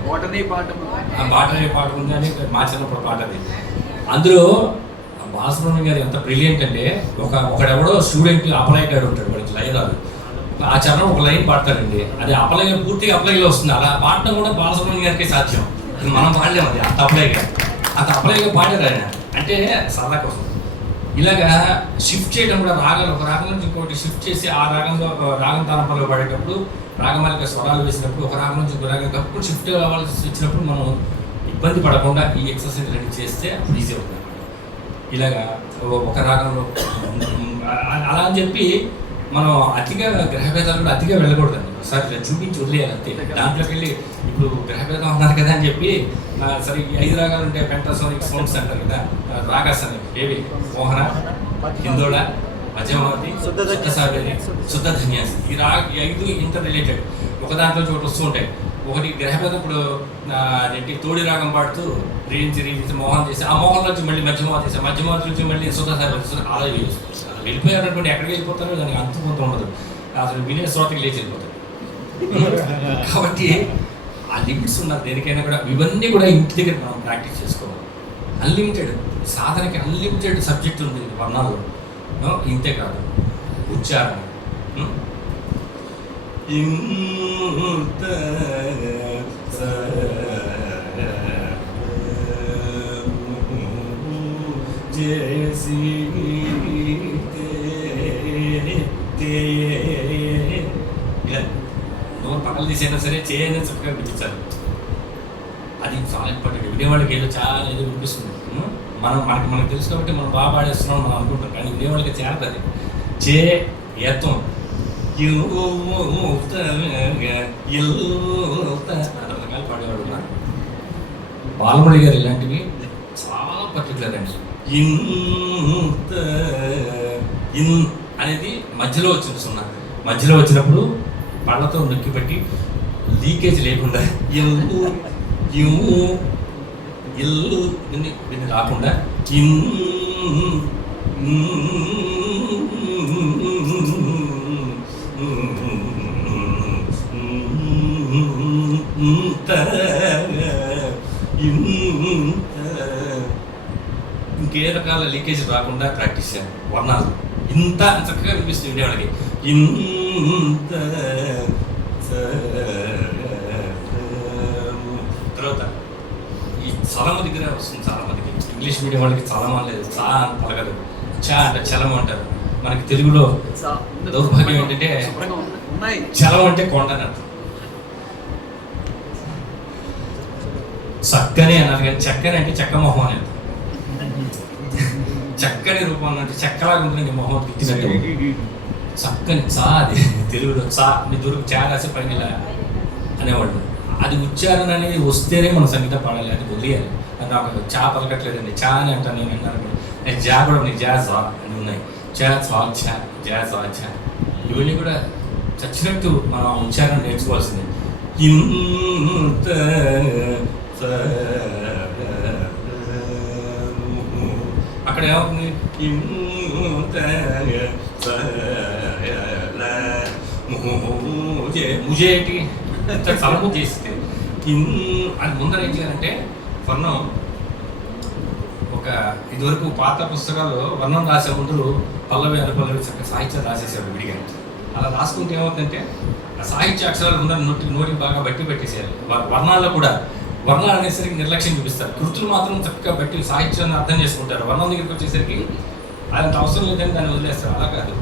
బాటనీ పాట ఉంది అని మా చిన్నప్పుడు పాట అది. అందులో బాలసుబ్రహ్మణ్యం గారు ఎంత బ్రిలియంట్ అంటే ఒకడెవడో స్టూడెంట్ అప్లై గారు ఉంటాడు, వాడికి లైన్ రాదు, ఆ చరణం ఒక లైన్ పాడతాడండి, అది అప్లై పూర్తిగా అప్లైలో వస్తుంది. అలా పాడటం కూడా బాలసుబ్రహ్మణ్యం గారికి సాధ్యం. మనం పాడలేము, అది అంత అప్లైగా పాడారు ఆయన. అంటే సరదా కోసం ఇలాగా షిఫ్ట్ చేయడం కూడా రాగాలు ఒక రాగం నుంచి ఇంకోటి షిఫ్ట్ చేసి ఆ రాగంలో రాగం తానపల్లిలో పడేటప్పుడు రాగమాలిక స్వరాలు వేసినప్పుడు ఒక రాగం నుంచి ఇంకో రాగం అప్పుడు షిఫ్ట్ కావాల్సి వచ్చినప్పుడు మనం ఇబ్బంది పడకుండా ఈ ఎక్సర్సైజ్ రెడీ చేస్తే ఈజీ అవుతుంది. ఇలాగా ఒక రాగంలో అలా అని చెప్పి మనం అతిగా గ్రహభేదాలు కూడా అతిగా వెళ్ళకూడదండి. ఒకసారి చూపించి వదిలేయాలి అంతే. దాంట్లోకి వెళ్ళి ఇప్పుడు గ్రహభేదం అన్నారు కదా అని చెప్పి సరే 5 రాగాలు ఉంటాయి, పెంటాసోనిక్ సౌండ్స్ అంటారు కదా, రాగాస్ అనేవి ఏవి మోహన, హిందోళ, మధ్యమావతి, శుద్ధ సావేరి, శుద్ధ ధన్యాసి. ఈ 5 ఇంటర్ రిలేటెడ్ ఒక దాంట్లో చోటు వస్తూ ఉంటాయి. ఒకటి గ్రహభేదం ఇప్పుడు ఏంటి తోడి రాగం పాడుతూ రీడించి మోహన్ చేసి ఆ మోహన్ నుంచి మళ్ళీ మధ్యమావతి చేసి మధ్యమావతి నుంచి మళ్ళీ శుద్ధ సావేరి అలా వెళ్ళిపోయారనుకోండి, ఎక్కడికి వెళ్ళిపోతారో దానికి అంతుపోతూ ఉండదు, అసలు వినే శ్రోతకి లేచి వెళ్ళిపోతారు. కాబట్టి ఆ లిమిట్స్ ఉన్నారు దేనికైనా కూడా. ఇవన్నీ కూడా ఇంటి దగ్గర మనం ప్రాక్టీస్ చేసుకోవాలి. అన్లిమిటెడ్ సాధనకి అన్లిమిటెడ్ సబ్జెక్ట్ ఉంది వర్ణాల్లో. ఇంతే కాదు, ఉచ్చారణ చేసి పక్కలు తీసైనా సరే చేయని చక్కగా వినిపించాలి. అది చాలా ఇంపార్టెంట్. వినేవాళ్ళకి ఏదో చాలా ఏదో వినిపిస్తుంది. మనకు తెలుసు కాబట్టి మనం బాగా పాడేస్తున్నాం మనం అనుకుంటాం, కానీ వినేవాళ్ళకి చేరదు. అది చే ఏత్తం రకరకాలు పాడేవాళ్ళు ఉన్నారు. బాలముడి గారు ఇలాంటివి చాలా పర్టికులర్ అండి. ఇన్ అనేది మధ్యలో వచ్చింది సున్నా, మధ్యలో వచ్చినప్పుడు పళ్ళతో నొక్కి పెట్టి లీకేజ్ లేకుండా దీన్ని రాకుండా ఇంకే రకాల లీకేజ్ రాకుండా ప్రాక్టీస్ చేయాలి. వర్ణాలు ఇంత చక్కగా వినిపిస్తుంది వినేవాళ్ళకి. ఇంత తర్వాత ఈ చలమ దగ్గర వస్తుంది. చాలా మందికి ఇంగ్లీష్ మీడియం వాళ్ళకి చలమ లేదు, చా పలకదు, చా అంటే చలమ అంటారు. మనకి తెలుగులో దౌర్భాగ్యం ఏంటంటే చలం అంటే కొండని అర్థం. చక్కని అన్నారు కానీ చక్కని అంటే చెక్క మొహం అనేది. చక్కని రూపం అంటే చెక్కలాగా ఉంటుంది మొహం తిట్టినట్టు. చక్కని చా అది తెలుగులో చా మీ దొరికి చా రాసి పైన ఇలా అనేవాళ్ళు. అది ఉచ్చారణ అనేది వస్తేనే మనం సంగీతం పాడాలి, అది వదిలేయాలి. అది నాకు చా పలకట్లేదండి, చా అని అంటాను నేను అన్నాను. జా కూడా ఉన్నాయి, జా జా అని ఉన్నాయి. చా చా చా జా జా చా ఇవన్నీ కూడా చచ్చినట్టు మనం ఉచ్చారణ నేర్చుకోవాల్సిందే. ఇంత అక్కడ ఏమవుతుంది, ముజేటి ఇంత చలము చేస్తే అది ముందర ఏం చేయాలంటే వర్ణం ఇదివరకు పాత పుస్తకాలు వర్ణం రాసే ముందు పల్లవి అనుపల్లవి చక్కగా సాహిత్యం రాసేసారు విడిగా. అలా రాసుకుంటే ఏమవుతుందంటే ఆ సాహిత్య అక్షరాలు ఉన్న నోటికి బాగా బట్టి పెట్టేసేయాలి. వర్ణాల్లో కూడా వర్ణాలు అనేసరికి నిర్లక్ష్యం చూపిస్తారు, కృతులు మాత్రం చక్కగా బట్టి సాహిత్యాన్ని అర్థం చేసుకుంటారు. వర్ణం దగ్గరికి వచ్చేసరికి అదంత అవసరం లేదని దాన్ని వదిలేస్తారు. అలా కాదు,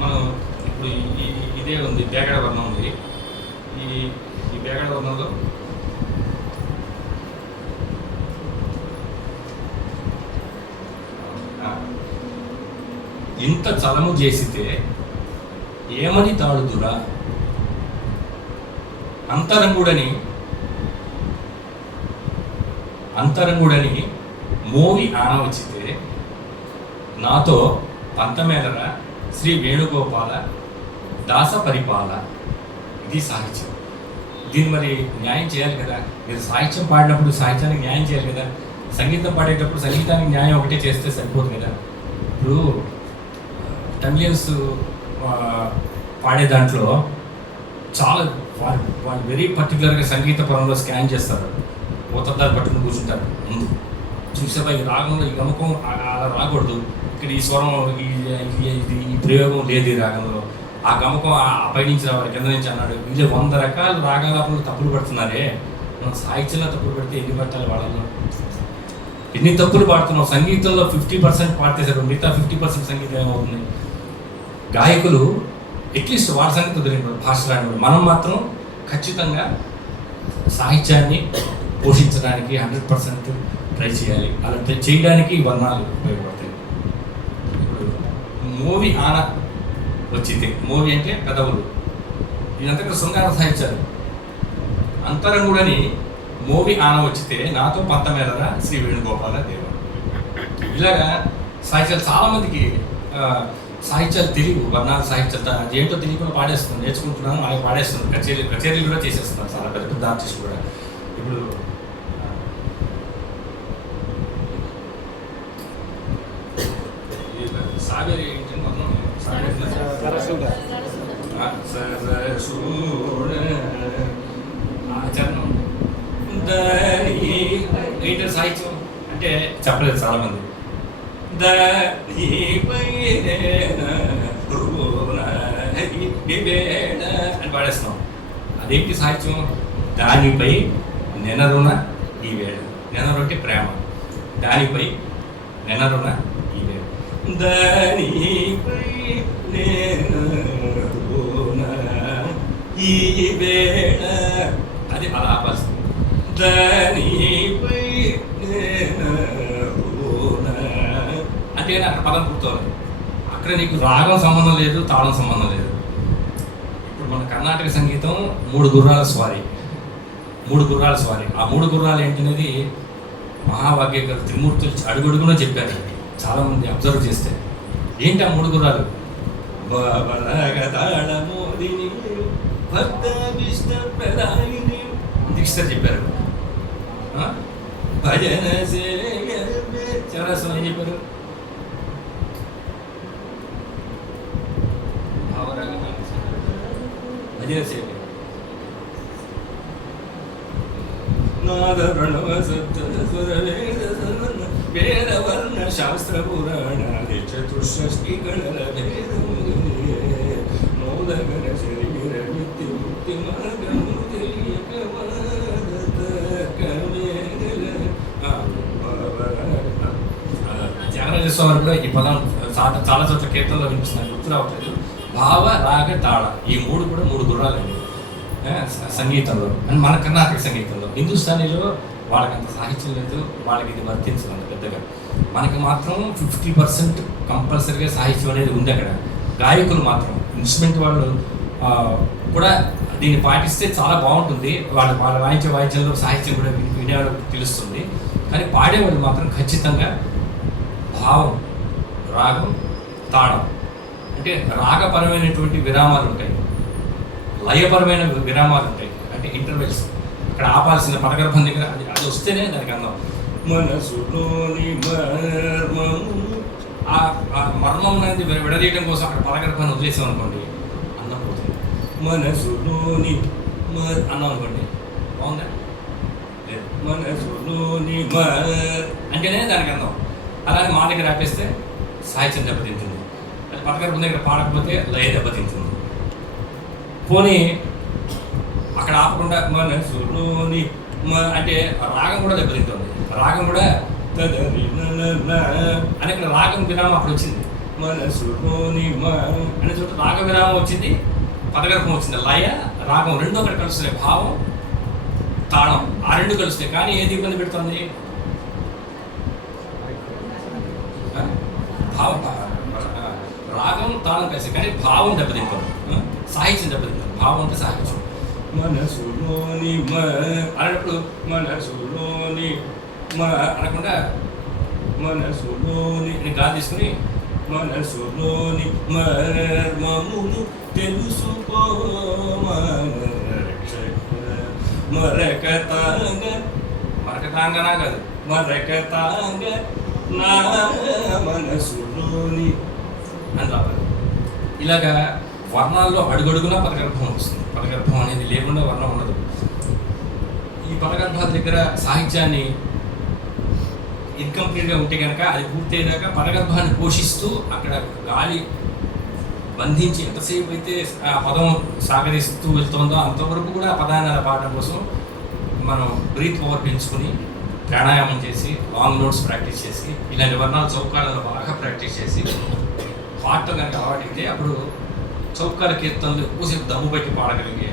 మనం ఇప్పుడు ఇదే ఉంది, బేగడ వర్ణం ఉంది. ఈ బేగడ వర్ణంలో ఇంత చలము చేసితే ఏమని తాడుదురా, అంతరంగుడని మోవి ఆనవచ్చితే నాతో పంతమేలరా శ్రీ వేణుగోపాల దాస పరిపాల. ఇది సాహిత్యం. దీన్ని మరి న్యాయం చేయాలి కదా. మీరు సాహిత్యం పాడినప్పుడు సాహిత్యానికి న్యాయం చేయాలి కదా. సంగీతం పాడేటప్పుడు సంగీతానికి న్యాయం ఒకటే చేస్తే సరిపోతుంది కదా. ఇప్పుడు తమిళియన్స్ పాడే దాంట్లో చాలా వాళ్ళు వెరీ పర్టికులర్గా సంగీత పరంలో స్కాన్ చేస్తారు. పోతద్దాలు పట్టుకుని కూర్చుంటారు ముందు. చూసేవా ఈ రాగంలో ఈ గమకం అలా రాకూడదు, ఇక్కడ ఈ స్వరం ఈ ప్రయోగం లేదు ఈ రాగంలో, ఆ గమకం పైనుంచి రావాలి కింద నుంచి అన్నాడు. ఇది 100 రకాల రాగాలు తప్పులు పడుతున్నారే. మనం సాహిత్యంలో తప్పులు పడితే ఎన్ని పట్టాలి వాళ్ళలో? ఎన్ని తప్పులు పాడుతున్నాం. సంగీతంలో 50% పాడితే సరే మిగతా 50% సంగీతం ఏమవుతుంది? గాయకులు అట్లీస్ట్ వాళ్ళ సంగీతం తెలియదు, భాష రాని మనం మాత్రం ఖచ్చితంగా సాహిత్యాన్ని పోషించడానికి 100% ట్రై చేయాలి. అలా చేయడానికి వర్ణాలు ఉపయోగపడతాయి. ఇప్పుడు మోవి ఆన వచ్చితే, మోవి అంటే పెదవులు, ఇదంతా శృంగార సాహిత్యాలు. అంతరంగుడని మోవి ఆన వచ్చితే నాతో పంతమేలరా శ్రీ వేణుగోపాల దేవ. ఇలాగా సాహిత్యాలు చాలామందికి సాహిత్యాలు తెలియవు, వర్ణాల సాహిత్యాలు ఏంటో తెలియకుండా పాడేస్తున్నాను, నేర్చుకుంటున్నాను, అలాగే పాడేస్తున్నాను. కచేరీలు కూడా చేసేస్తున్నాను చాలా పెద్ద పెద్ద ఆర్టిస్ట్ కూడా. ఇప్పుడు సావేరి ఏంటంటే మనం చరణం ఏంటంటే సాహిత్యం అంటే చెప్పలేదు చాలామంది. అని పాడేస్తున్నాం. అదేంటి సాహిత్యం? దానిపై నెనరున ఈ వేళ. నెనరు అంటే ప్రేమ. దానిపై నెనరున ఈ వేళ. దానిపై నెనరున ఈ వేళ. అది అలా ఆపాల్సింది. దానిపై అంటే అక్కడ పదం పూర్తవాలి. అక్కడ నీకు రాగం సంబంధం లేదు, తాళం సంబంధం లేదు. ఇప్పుడు మన కర్ణాటక సంగీతం 3 గుర్రాల స్వారీ. ఆ 3 గుర్రాలు ఏంటనేది మహావాగ్యకరు త్రిమూర్తులు అడుగడుగునో చెప్పారు. చాలామంది అబ్జర్వ్ చేస్తే ఏంటి ఆ 3 గుర్రాలు? దీక్షితారు చెప్పారు. భజన చౌరాసం ఏం చెప్పారు? భజన సేవ వేదవర్ణ శాస్త్ర పురాణాది చతుష్షష్టిగణ మౌదగన శరీర విద్య ముక్తి మార్గము తెలియక త్యాగరాజ స్వామి కూడా ఈ పదం చాలా చోట్ల కీర్తనలో వినిపిస్తున్నాయి, గుర్తు రావట్లేదు. భావ రాగ తాళ, ఈ 3 కూడా 3 గుర్రాలండి సంగీతంలో. అండ్ మన కర్ణాటక సంగీతంలో. హిందుస్థానీలో వాళ్ళకి అంత సాహిత్యం లేదు, వాళ్ళకి ఇది వర్తించదు అంత పెద్దగా. మనకి మాత్రం 50% కంపల్సరీగా సాహిత్యం అనేది ఉంది అక్కడ. గాయకులు మాత్రం ఇన్స్ట్రుమెంట్ వాళ్ళు కూడా దీన్ని పాటిస్తే చాలా బాగుంటుంది. వాళ్ళ వాయించంలో సాహిత్యం కూడా వినేవాళ్ళకి తెలుస్తుంది. కానీ పాడేవాళ్ళు మాత్రం ఖచ్చితంగా భావం, రాగం, తాళం, అంటే రాగపరమైనటువంటి విరామాలు ఉంటాయి, లయపరమైన విరామాలు ఉంటాయి, అంటే ఇంటర్వెల్స్. అక్కడ ఆపాల్సిన పరగర్భం దగ్గర అది వస్తేనే దానికి అందం. మనసులోని మర్మం అనేది విడదీయడం కోసం అక్కడ పరగర్భాన్ని వదిలేసాం అనుకోండి, అందం పోతుంది. మనసులోని అన్నాం అనుకోండి, బాగుందా? లేదు. మనసులోని అంటేనే దానికి అందం. అలానే మా దగ్గర ఆపేస్తే సాహిత్యం దెబ్బతింటుంది, అది పథకం దగ్గర పాడకపోతే లయ దెబ్బతింటుంది. పోనీ అక్కడ ఆపకుండా మనసులోని అంటే రాగం కూడా దెబ్బతింటుంది. రాగం కూడా అని ఇక్కడ రాగం విరామం అక్కడ వచ్చింది, మనసులోని అనే చోట రాగ విరామం వచ్చింది, పదగర్భం వచ్చింది. లయ రాగం రెండు అక్కడ కలుస్తున్నాయి, భావం తాళం ఆ రెండు కలుస్తాయి. కానీ ఏది ఇబ్బంది పెడుతుంది? భావం, రాగం తాళం కలిసి, కానీ భావం దెబ్బతింటుంది, సాహిత్యం దెబ్బతింటుంది. భావం అంటే సాహిత్యం. మనసులోని అనేటప్పుడు మనసులోని అనకుండా మనసులోని అని గాలి తీసుకుని మనసులోని మర్మమును తెలుసుకో మరకతాంగనా కాదు, మరకతాంగ నా మనసులోని అని రావాలి. ఇలాగా వర్ణాల్లో అడుగడుగునా పదగర్భం వస్తుంది. పదగర్భం అనేది లేకుండా వర్ణం ఉండదు. ఈ పదగర్భాల దగ్గర సాహిత్యాన్ని ఇన్కంప్లీట్గా ఉంటే కనుక అది పూర్తయ్యేదాకా పదగర్భాన్ని పోషిస్తూ అక్కడ గాలి బంధించి ఎంతసేపు అయితే ఆ పదం సాగరిస్తూ వెళ్తుందో అంతవరకు కూడా ఆ పదాన్ని అలా పాడడం కోసం మనం బ్రీత్ పవర్ పెంచుకుని ప్రాణాయామం చేసి లాంగ్ నోట్స్ ప్రాక్టీస్ చేసి ఇలాంటి వర్ణాలు చౌకాలను బాగా ప్రాక్టీస్ చేసి పాటతో కనుక అలవాటైతే అప్పుడు చౌకాల కీర్తనలు ఎక్కువసేపు దమ్ము పెట్టి పాడగలిగే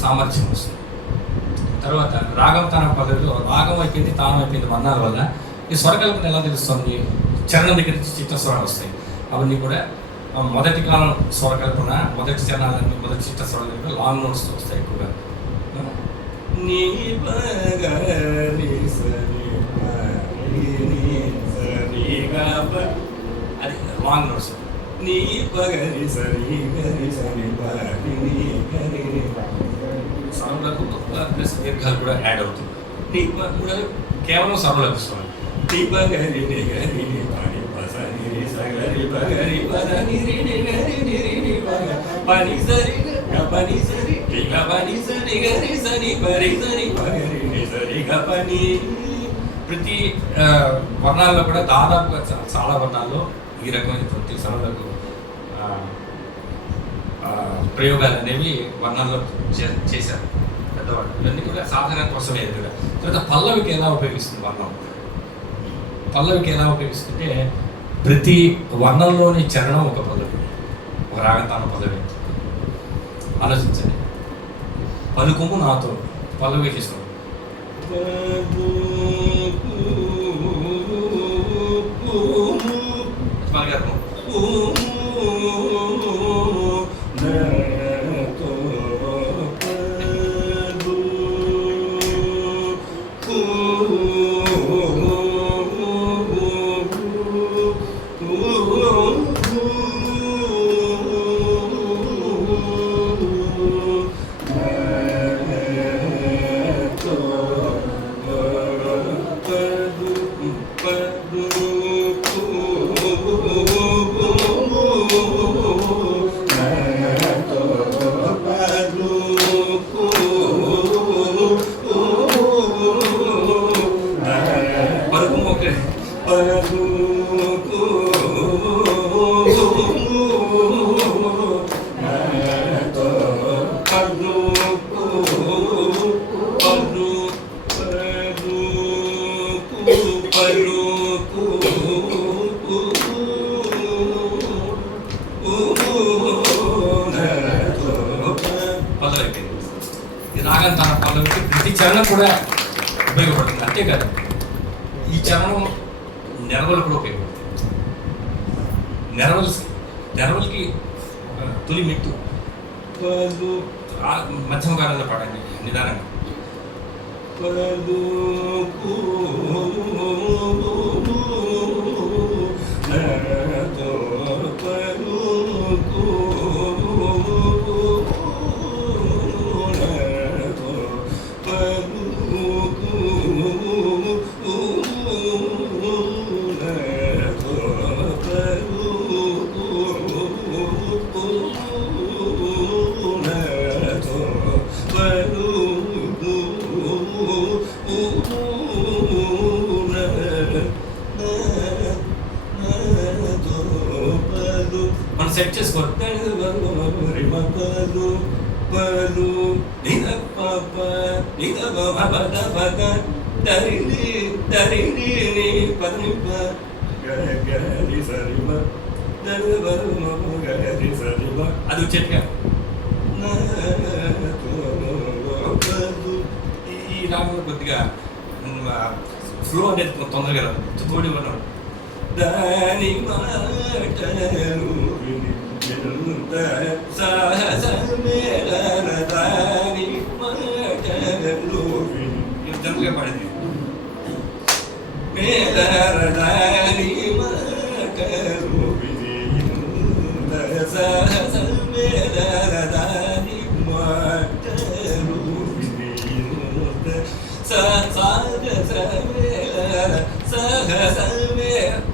సామర్థ్యం వస్తుంది. తర్వాత రాగం తానం పద్ధతిలో రాగం అయిపోయింది, తానం అయిపోయింది వర్ణాల వల్ల ఈ స్వరకల్పన ఎలా తెలుస్తుంది? చరణం దగ్గర నుంచి చిత్తస్వరాలు వస్తాయి. అవన్నీ కూడా మొదటి కాలం స్వరకల్పన, మొదటి చరణాలన్నీ మొదటి చిత్తస్వరాల దగ్గర లాంగ్ నోట్స్తో వస్తాయి ఎక్కువగా. నీ అది లాంగ్ నోట్స్. నీ పగరి సరి గరి సరి స్వరంలకు ప్లస్ దీర్ఘాలు కూడా యాడ్ అవుతుంది. నీ కూడా కేవలం స్వరంలకు స్వరం. నీ పగరి గరి పాని పసని సగరి పగరి పదని రి గరి ని పగ పని సరి గపని సరి గపని సరి గరి సరి పరి సరి పగరి ని సరి గపని. ప్రతి వర్ణాల్లో కూడా దాదాపుగా చాలా వర్ణాల్లో ఈ రకమైనటువంటి స్వరాలకు ప్రయోగాలు అనేవి వర్ణాల్లో చేశారు పెద్దవాళ్ళు. ఇవన్నీ కూడా సాధన కోసమే. తర్వాత పల్లవికి ఎలా ఉపయోగిస్తుంది వర్ణం? పల్లవికి ఎలా ఉపయోగిస్తుంటే ప్రతి వర్ణంలోని చరణం ఒక పల్లవి, ఒక రాగతాన పల్లవి. ఆలోచించండి. పలుకుము నాతో పల్లవి చేసుకోండి. పలగర్భం రాగం తన పల్లవికి ప్రతి చరణం కూడా ఉపయోగపడుతుంది. అంతేకాదు ఈ చరణం నెరవలు కూడా ఉపయోగపడుతుంది. నెరవలకి తొలి మెట్టు మధ్యమ కాలంలో పాడండి నిదానంగా. సెట్ చేసుకోరు. అది వచ్చేట్టుగా ఈ రాగంలో కొద్దిగా ఫ్లో అనేది తొందరగా తోడి ఉన్నాడు. దాని మాటలు దాని మాటలు జనరల్గా పడింది. మేలరదాని మాటలు మేలరదాని మాటలు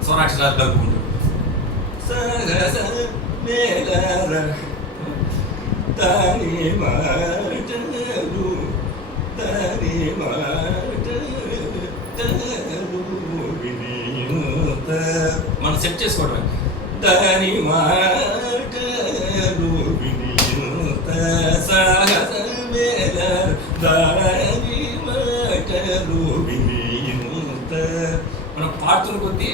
స్వరాక్షరాలు కలుపుకుంటూ దాని మాటలు దాని మనం సెట్ చేసుకోవడమే. దాని మాటలు దాని మాటలు మనం పాడుతున్న కొద్దీ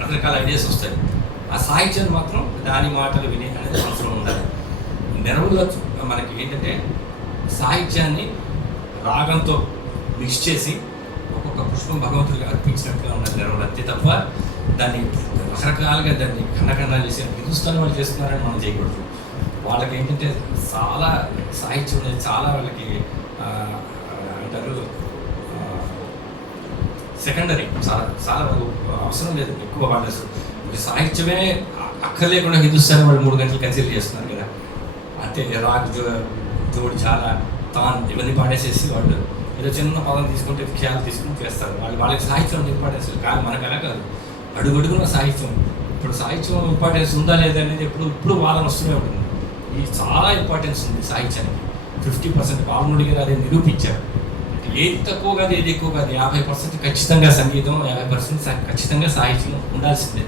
రకరకాల ఐడియాస్ వస్తాయి. ఆ సాహిత్యాన్ని మాత్రం దాని మాటలు వినే అనేది అవసరం ఉండాలి. నెరవుల్లో మనకి ఏంటంటే సాహిత్యాన్ని రాగంతో మిక్స్ చేసి ఒక్కొక్క పుష్పం భగవంతుడికి అర్పించినట్టుగా ఉన్నది నెరవులు, అంతే తప్ప దాన్ని రకరకాలుగా దాన్ని ఖండఖండాలు చేసి హిందుస్థాన్ వాళ్ళు చేస్తున్నారని మనం చేయకూడదు. వాళ్ళకి ఏంటంటే చాలా సాహిత్యం అనేది చాలా వాళ్ళకి అంటారు సెకండరీ, చాలా అవసరం లేదు ఎక్కువ వాడేసి. సాహిత్యమే అక్కర్లేకుండా హిందుస్థాన్ వాళ్ళు 3 గంటలు కన్సిడర్ చేస్తున్నారు కదా. అంటే రాగ్ జోడి చాలా తాన్ ఇవన్నీ పాడేసేసి వాళ్ళు ఏదో చిన్న పదం తీసుకుంటే ఖ్యాలు తీసుకుని చేస్తారు. వాళ్ళకి సాహిత్యం ఇంపార్టెన్స్ కానీ మనకు అలా కాదు. అడుగడుగున సాహిత్యం. ఇప్పుడు సాహిత్యం ఇంపార్టెన్స్ ఉందా లేదా అనేది ఇప్పుడు వాదన వస్తూనే ఉంటుంది. ఇది చాలా ఇంపార్టెన్స్ ఉంది సాహిత్యానికి. 50% బాలముడి గారు అదే నిరూపించారు. ఏది తక్కువ కాదు ఏది ఎక్కువ కాదు, 50% ఖచ్చితంగా సంగీతం, 50% ఖచ్చితంగా సాహిత్యం ఉండాల్సిందే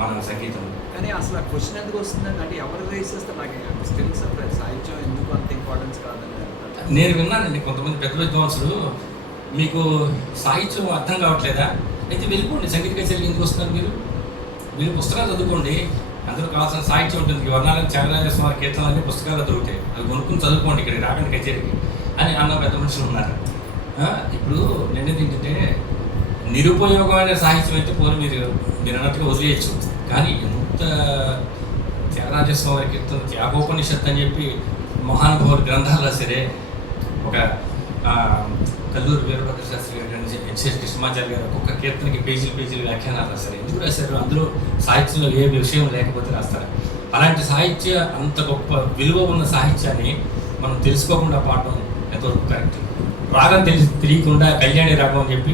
మన సంగీతంలో. కానీ అసలు ఆ క్వశ్చన్ ఎందుకు వస్తుందండి? అంటే ఎవరు రేస్ చేస్తే నాకు స్టిల్ సర్ప్రైజ్, సాహిత్యం ఎందుకు అంత ఇంపార్టెన్స్ కాదని. నేను విన్నానండి కొంతమంది పెద్ద విద్వాంసులు, మీకు సాహిత్యం అర్థం కావట్లేదా, అయితే వెళ్ళిపోండి సంగీత కచేరీకి ఎందుకు వస్తున్నారు మీరు పుస్తకాలు చదువుకోండి, అందులో కావాల్సిన సాహిత్యం ఉంటుంది. వర్ణాలను త్యాగరాజస్వామి కీర్తనలు పుస్తకాలు దొరుకుతాయి, అది కొనుక్కుని చదువుకోండి ఇక్కడ రాగండి కచేరీకి అని అన్న పెద్ద మనుషులు ఉన్నారు. ఇప్పుడు నేనేది ఏంటంటే నిరుపయోగమైన సాహిత్యం అయితే పోనీ మీరు అన్నట్టుగా వదిలేయచ్చు. కానీ ఎంత త్యాగరాజస్వామి కీర్తన త్యాగోపనిషత్తు అని చెప్పి మహానుభావులు గ్రంథాలు రాశారే. ఒక కల్లూరు వీరభద్ర శాస్త్రి గారు, హెచ్ఎస్ కృష్ణమాచార్య గారు ఒక్కొక్క కీర్తనకి పేజీలు వ్యాఖ్యానాలు రాస్తారు. ఎందుకు రాశారు? అందులో సాహిత్యంలో ఏ విషయం లేకపోతే రాస్తారు. అలాంటి సాహిత్య అంత గొప్ప విలువ ఉన్న సాహిత్యాన్ని మనం తెలుసుకోకుండా పాడడం ఎంతవరకు కరెక్ట్? రాగం తెలియకుండా కళ్యాణి రాగం అని చెప్పి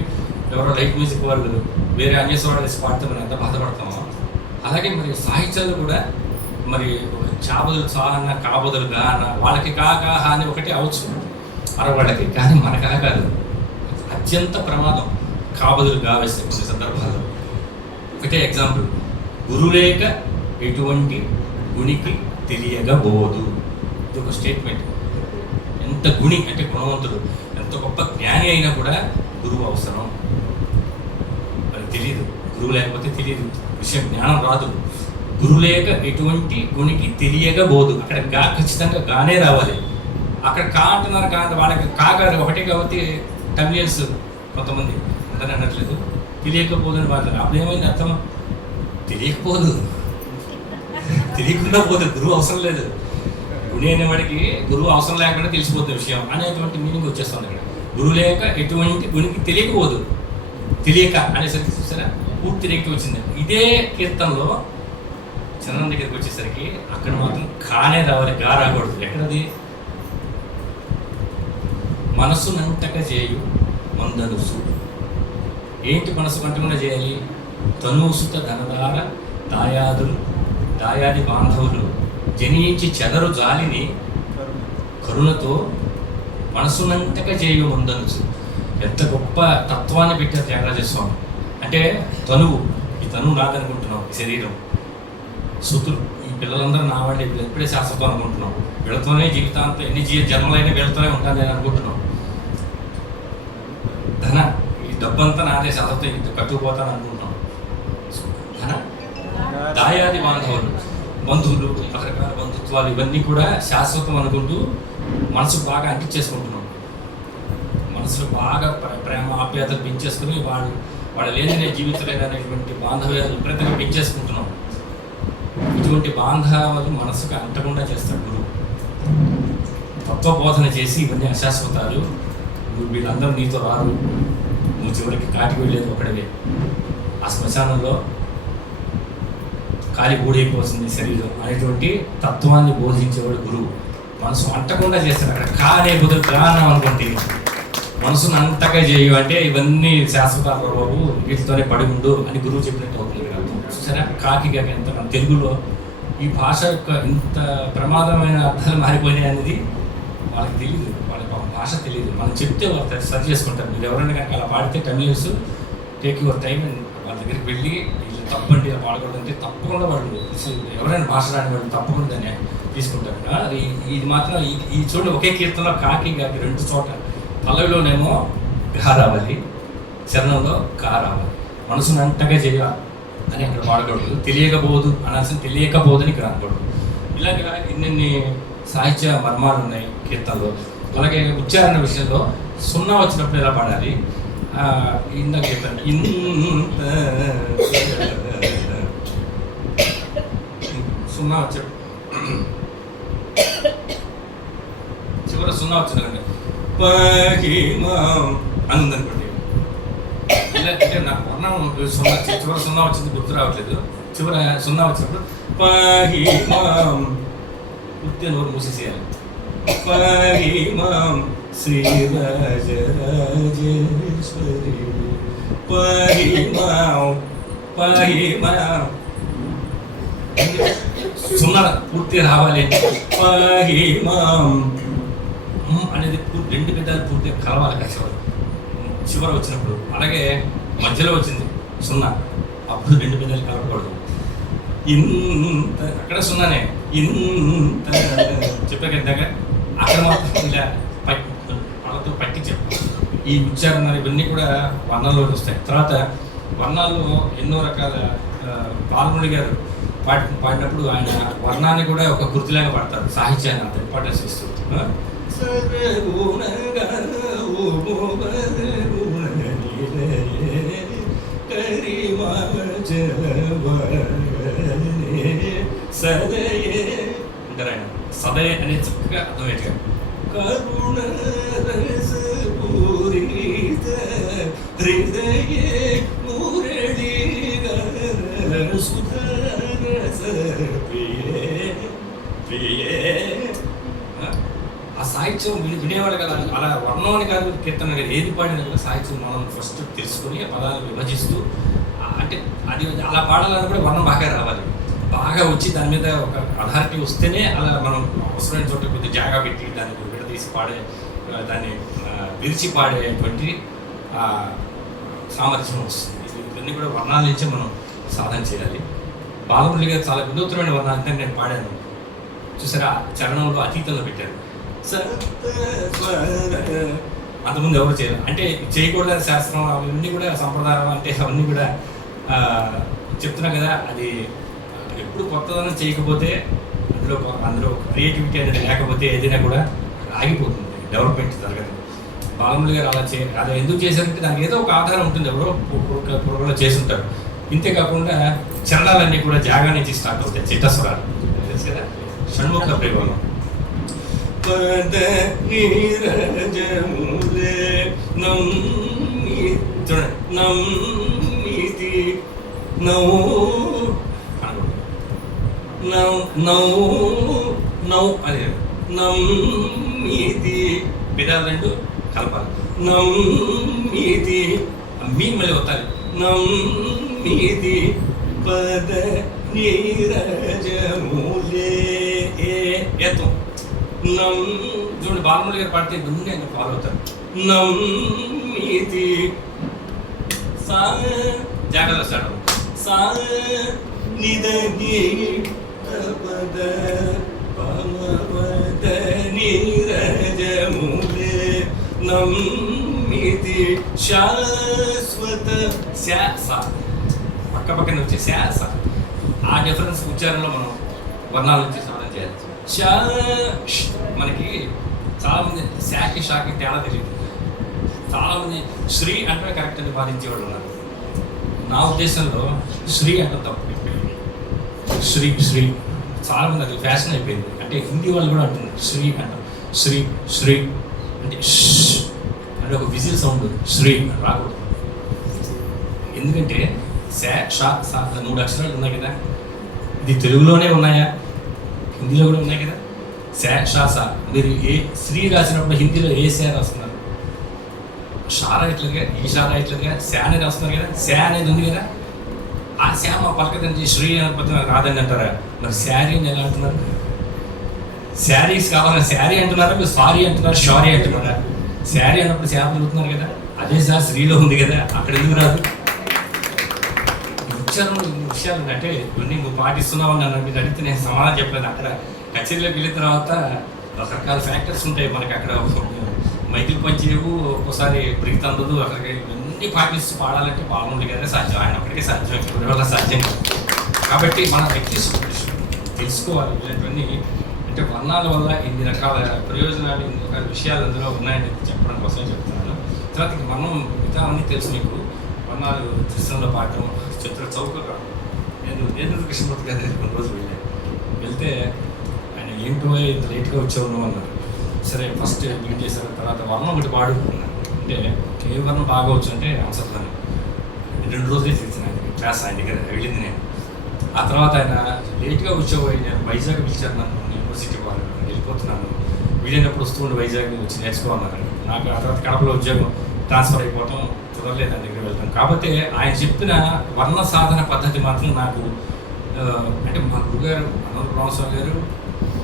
ఎవరో లైట్ మ్యూజిక్ వాళ్ళు వేరే అన్యస్వరాలు వేసి పాడితే మనం ఎంత బాధపడతామో, అలాగే మరి సాహిత్యాలు కూడా మరి చాబదులు చాలన్న కాబదులు గా అన్న వాళ్ళకి కాకా అని ఒకటి అవచ్చు వాళ్ళకి, కానీ మనకా కాదు. అత్యంత ప్రమాదం కాబదులు గా వేస్తే కొన్ని సందర్భాల్లో. ఒకటే ఎగ్జాంపుల్, గురులేక ఎటువంటి గుణికి తెలియగబోదు, ఇది ఒక స్టేట్మెంట్. ఎంత గుణి అంటే గుణవంతుడు, ఎంత గొప్ప జ్ఞాని అయినా కూడా గురువు అవసరం. అది తెలియదు, గురువు లేకపోతే తెలియదు, విషయం జ్ఞానం రాదు. గురువు లేక ఎటువంటి గుణికి తెలియగబోదు, అక్కడ గా ఖచ్చితంగా గానే రావాలి. అక్కడ కా అంటున్నారు కాదు, వాళ్ళకి కాగారు ఒకటే కాబట్టి టమిలియన్స్ కొంతమంది అందరూ అనట్లేదు తెలియకపోదు అని మాట్లాడారు. అప్పుడు ఏమైంది అర్థం? తెలియకపోదు, తెలియకుండా పోదు, గురువు అవసరం లేదు. గుణి అనేవాడికి గురువు అవసరం లేకుండా తెలిసిపోతున్న విషయం అనేటువంటి మీనింగ్ వచ్చేస్తుంది ఇక్కడ. గురువు లేక ఎటువంటి గుణికి తెలియకపోదు, తెలియక అనేసరికి చూసారా పూర్తి రేఖ వచ్చింది. ఇదే కీర్తనలో చంద్రం దగ్గరికి వచ్చేసరికి అక్కడ మాత్రం కానే రావాలి, గా రాకూడదు. ఎక్కడది? మనసునంతక చేయు మందనుసు. ఏంటి మనసు కంటకుండా చేయాలి? తనుసుత ధనదార దాయాది బాంధవులు జనించి చెదరు జాలిని కరుణతో మనసునంతక చేయు మందనుసు. ఎంత గొప్ప తత్వాన్ని పెట్టారు త్యాగరాజస్వామి. అంటే తనువు, ఈ తనువు నాదనుకుంటున్నాం, ఈ శరీరం సుతులు, ఈ పిల్లలందరూ నా వాళ్ళే, వీళ్ళు ఎప్పుడే శాశ్వతం అనుకుంటున్నాం, వీళ్ళతోనే జీవితాంతం ఎన్ని జన్మలైనా వీళ్ళతోనే ఉంటాను నేను అనుకుంటున్నాం. ధన ఈ డబ్బంతా నాదే శాశ్వతం, ఇంత కట్టుకుపోతాను అనుకుంటున్నాం. ధన దాయాది బాంధవులు, బంధువులు, రకరకాల బంధుత్వాలు ఇవన్నీ కూడా శాశ్వతం అనుకుంటూ మనసు బాగా అంటించేసుకుంటున్నాం. మనసులో బాగా ప్రేమ ఆప్యాయతలు పెంచేసుకుని వాళ్ళ లేని జీవితలేదు అనేటువంటి బాంధవ్యాలు విపరీతంగా పెంచేసుకుంటున్నాం. ఇటువంటి బాంధవాలు మనసుకు అంటకుండా చేస్తాడు గురువు. తత్వబోధన చేసి ఇవన్నీ అశాశ్వతాలు, వీళ్ళందరూ నీతో రారు, నువ్వు చివరికి కాటికి వెళ్ళేది ఒకటివే, ఆ శ్మశానంలో కాలి ఊడైపోతుంది శరీరం అనేటువంటి తత్వాన్ని బోధించేవాడు గురువు. మనసు అంటకుండా చేస్తాడు. అక్కడ కా అనే బదులు కా అన్నాం అనుకోండి, మనసును అంతగా చేయు అంటే ఇవన్నీ శాశ్వతాలు బాబు, వీటితోనే పడి ఉండు అని గురువు చెప్పినట్టు అవుతుంది అర్థం. చూసారా కాకి కాక ఎంత మన తెలుగులో ఈ భాష యొక్క ఇంత ప్రమాదమైన అర్థాలు మారిపోయినాయి అనేది వాళ్ళకి తెలియదు, వాళ్ళకి భాష తెలియదు. మనం చెప్తే వాళ్ళు సరి చేసుకుంటారు. మీరు ఎవరైనా కనుక అలా పాడితే తమిళస్ టేక్ యువర్ టైం వాళ్ళ దగ్గరికి వెళ్ళి వీళ్ళు తప్పండి ఇలా పాడకూడదంటే తప్పకుండా వాళ్ళు ఎవరైనా భాష రాని వాళ్ళు తప్పకుండా దాన్ని తీసుకుంటారు. ఇది మాత్రం ఈ చూడండి, ఒకే కీర్తనలో కాకి కాకి రెండు చోట, పల్లవిలోనేమో గా రావాలి, చరణంలో కా రావాలి. మనసును అంతగా చేయాలి అని అక్కడ పాడకూడదు. తెలియకపోదు అనాల్సిన తెలియకపోదని ఇక్కడ అనకూడదు. ఇలాగా ఇన్ని సాహిత్య మర్మాలు ఉన్నాయి కీర్తనలో. అలాగే ఉచ్చారణ విషయంలో సున్నా వచ్చినప్పుడు ఎలా పాడాలి, ఇందాక చెప్పాను. సున్నా వచ్చాడు, చివరి సున్నా వచ్చిందండి అని ఉందనుకోండి. అంటే నాకు వర్ణం సున్నా, చివరి సున్నా వచ్చింది గుర్తు రావట్లేదు. చివరి సున్నా వచ్చినప్పుడు పహిమాం పూర్తిగా నోరు మూసేసేయాలి. పహిమాం శ్రీరాజరాజేశ్వరి పహిమాం పహిమాం సున్నా పూర్తిగా రావాలి. పహిమాం అనేది రెండు పెద్దాలు పూర్తిగా కలవాలి కదా చివర వచ్చినప్పుడు. అలాగే మధ్యలో వచ్చింది సున్నా, అప్పుడు రెండు పెద్దలు కలపకూడదు. ఇంత అక్కడ సున్నానే, ఇంత చెప్పాక ఇందాక అక్కడ మాత్రం ఇలా వాళ్ళతో పట్టి చెప్పాలి. ఈ ఉచ్చారణలు ఇవన్నీ కూడా వర్ణాల్లోకి వస్తాయి. తర్వాత వర్ణాల్లో ఎన్నో రకాల బాలముడి గారు పాడినప్పుడు ఆయన వర్ణాన్ని కూడా ఒక గుర్తులాగా పాడతారు. సాహిత్యాన్ని అంత ఇంపార్టెన్స్ ఇస్తూ అంటారు ఆయన. సదయ అనేది చక్కగా అర్థమయ్యేట్టుగా కరుణ రసపూరిత హృదయ మురళీ సుధరస ప్రియే. ఆ సాహిత్యం వినేవాడు కదా. అలా వర్ణాన్ని కాదు, కీర్తన కాదు, ఏది పాడినా కదా సాహిత్యం మనం ఫస్ట్ తెలుసుకొని ఆ పదాలు విభజిస్తూ, అంటే అది అలా పాడాలని కూడా వర్ణం బాగా రావాలి, బాగా వచ్చి దాని మీద ఒక అథారిటీ వస్తేనే అలా మనం అవసరమైన చోట కొద్దిగా జాగా పెట్టి దాన్ని విడదీసి పాడే, దాన్ని విరిచి పాడేటువంటి సామర్థ్యం వస్తుంది. ఇవన్నీ కూడా వర్ణాల నుంచే మనం సాధన చేయాలి. బాలమురళి గారు చాలా వినూత్నమైన వర్ణాలు నేను పాడాను చూసారా, చరణంలో అతీతంలో పెట్టారు. అంతకుముందు ఎవరు చేయరు, అంటే చేయకూడదని శాస్త్రం అవన్నీ కూడా సంప్రదాయం అంటే అవన్నీ కూడా చెప్తున్నా కదా. అది ఎప్పుడు కొత్తదనం చేయకపోతే అందులో క్రియేటివిటీ అనేది లేకపోతే ఏదైనా కూడా ఆగిపోతుంది, డెవలప్మెంట్ జరగదు. బాలమురళి గారు అలా ఎందుకు చేశారంటే దానికి ఏదో ఒక ఆధారం ఉంటుంది, ఎవరో పూర్వలో చేసుంటారు. ఇంతేకాకుండా చరణాలన్నీ కూడా జాగా నుంచి స్టార్ట్ అవుతాయి, చిట్టస్వరాలు తెలుసు కదా. షణ్ముఖ ప్రయోగం అదే నమ్మితి పెదాలు రెండు కలపాలి. నమ్మితి మీ మళ్ళీ వస్తాలి. నమ్మితి పద నీరజములే ఏతం నమ్. చూడండి బాలమురళి గారు పాడితే ఇవన్నీ ఆయన ఫాలో అవుతారు. నమ్మితి సా జాగ్రత్త సార్ సా నిదగి పద పమపద నీరజములే నమ్మితి శాశ్వత శాస పక్క పక్కన వచ్చే శాస ఆ డిఫరెన్స్ ఉచ్చారణలో మనం వర్ణాల నుంచి సాధన చేయాలి. మనకి చాలామంది శాకి షాకి తేడా తెలియదు. చాలామంది శ్రీ అంటే కరెక్ట్ అని బాధించేవాళ్ళు ఉన్నారు. నా ఉద్దేశంలో శ్రీ అంటే తప్పు. శ్రీ శ్రీ చాలామంది అది ఫ్యాషన్ అయిపోయింది. అంటే హిందీ వాళ్ళు కూడా అంటున్నారు శ్రీ అంటారు. శ్రీ శ్రీ అంటే అంటే ఒక విజిల్ సౌండ్ శ్రీ రాకూడదు. ఎందుకంటే శా షా సా 3 అక్షరాలు ఉన్నాయి కదా. ఇది తెలుగులోనే ఉన్నాయా, హిందీలో కూడా ఉన్నాయి కదా. శా షా సా మీరు ఏ శ్రీ రాసినప్పుడు హిందీలో ఏ శా రాస్తున్నారు? షా రాయట్లేదుగా, ఈ షా రాయట్లేదుగా, శా అనేది రాస్తున్నారు కదా. శా అనేది ఉంది కదా. ఆ శ్యామ పలకదండి శ్రీ అనకపోతే నాకు రాదని అంటారా? మరి శారీ అని ఎలా అంటున్నారు? శారీస్ కావాలని శారీ అంటున్నారా, మీరు సారీ అంటున్నారు, షారీ అంటున్నారా? శారీ అన్నప్పుడు శాప చదువుతున్నారు కదా. అదే సార్ శ్రీలో ఉంది కదా, అక్కడ ఎందుకు రాదు? విషయాలు అంటే ఇవన్నీ నువ్వు పాటిస్తున్నావు అని మీరు అడిగితే నేను సమాధానం చెప్పలేదు. అక్కడ కచేరీలోకి వెళ్ళిన తర్వాత రకరకాల ఫ్యాక్టర్స్ ఉంటాయి మనకి. అక్కడ మైకిల్ పనిచేయవు, ఒక్కోసారి బ్రిక్ అందదు. అక్కడికి ఇవన్నీ పాటిస్తూ పాడాలంటే బాగుంది కదా సాధ్యం. ఆయన ఒక్కడికే సాధ్యం, ఎవరి వల్ల సాధ్యం కాదు. కాబట్టి మన వ్యక్తి తెలుసుకోవాలి ఇలాంటివన్నీ. అంటే వర్ణాల వల్ల ఇన్ని రకాల ప్రయోజనాలు, ఇన్ని రకాల విషయాలు అందులో ఉన్నాయని చెప్పడం కోసమే చెప్తున్నాను. తర్వాత మనం మిగతావన్నీ తెలుసు మీకు. వర్ణాలు చిత్రంలో పాడటం, చిత్ర చౌకగా నేను కృష్ణమూర్తి గారి దగ్గర కొన్ని రోజులు వెళ్తే ఆయన ఏంటో ఇంత లేట్గా వచ్చావు నువ్వు అన్నారు. సరే ఫస్ట్ మీట్ చేసిన తర్వాత వర్ణం ఒకటి పాడుకున్నాను. అంటే ఏ వర్ణం బాగా వచ్చు అంటే అవసరం 2 రోజులే తెలిసిన క్లాస్ ఆయన దగ్గర వెళ్ళింది నేను. ఆ తర్వాత ఆయన లేట్గా వచ్చావు, నేను వైజాగ్ పిలిచారు నన్ను, యూనివర్సిటీ వాళ్ళు వెళ్ళిపోతున్నాను, వీలైనప్పుడు వస్తూ ఉండి వైజాగ్ వచ్చి నేర్చుకోమన్నారు. నాకు ఆ తర్వాత కడపలో ఉద్యోగం ట్రాన్స్ఫర్ అయిపోవటం కుదరలేదు, దాని దగ్గర వెళ్తాను. కాకపోతే ఆయన చెప్పిన వర్ణ సాధన పద్ధతి మాత్రం నాకు అంటే మా గురుగారు అనంత రామస్వామి గారు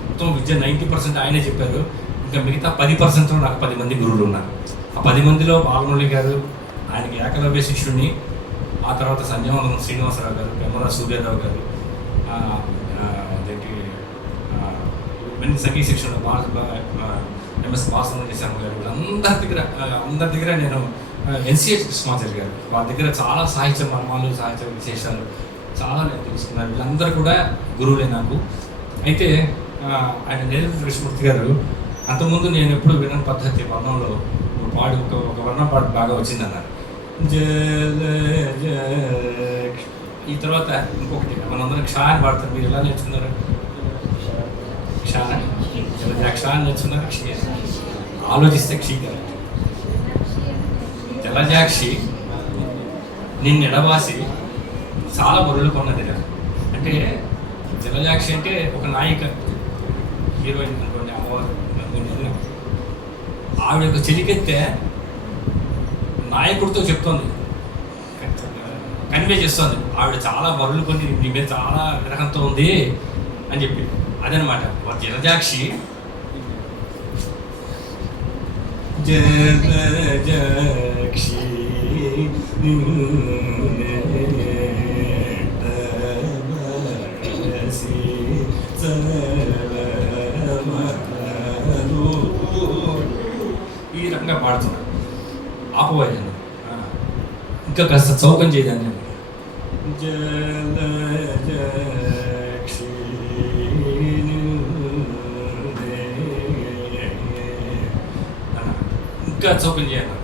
మొత్తం విద్య 90% ఆయనే చెప్పారు. ఇంకా మిగతా 10%లో నాకు 10 మంది గురువులు ఉన్నారు. ఆ 10 మందిలో బాలమురళి గారు, ఆయనకి ఏకలవ్య శిష్యుడిని, ఆ తర్వాత సంజయవంతం శ్రీనివాసరావు గారు, పెమ్మరా సూర్యారావు గారు, అదేంటి మంచి సంగీత శిక్షణ ఎంఎస్ బాలసుబ్రహ్మణ్య శర్మ గారు, అందరి దగ్గర నేను ఎన్సిహెచ్ కృష్ణమాచారి గారు, వాళ్ళ దగ్గర చాలా సాహిత్య మర్మాలు, సాహిత్య విశేషాలు చాలా నేను తెలుసుకున్నాను. వీళ్ళందరూ కూడా గురువులే నాకు. అయితే ఆయన నేరేడు కృష్ణమూర్తి గారు అంతకుముందు నేను ఎప్పుడు విన్న పద్ధతి వర్ణంలో పాడు ఒక వర్ణం పాడు బాగా వచ్చిందన్నారు. ఈ తర్వాత ఇంకొకటి మనందరం క్షా అని పాడతారు. మీరు ఎలా నేర్చుకున్నారు? క్షా అని నేర్చుకున్నారు. ఆలోచిస్తే క్షీ కదా. జలజాక్షి నిన్ను ఎడబాసి చాలా బరువులు కొన్నది కదా. అంటే జలజాక్షి అంటే ఒక నాయిక, హీరోయిన్ అనుకోండి, అమ్మవారు అనుకోండి. ఆవిడ యొక్క చెలికెత్తే నాయకుడితో చెప్తోంది, కన్వే చేస్తుంది. ఆవిడ చాలా బరువులు కొని నీ మీద చాలా విరహంతో ఉంది అని చెప్పి. అదనమాట జలజాక్షి. జలజాక్షి ఈ రకంగా పాడుతున్నాడు. ఆపవాయి ఇంకా కాస్త చౌకం చేయదాన్ని. జలజాక్షి ఇంకా చౌకం చేయాలి.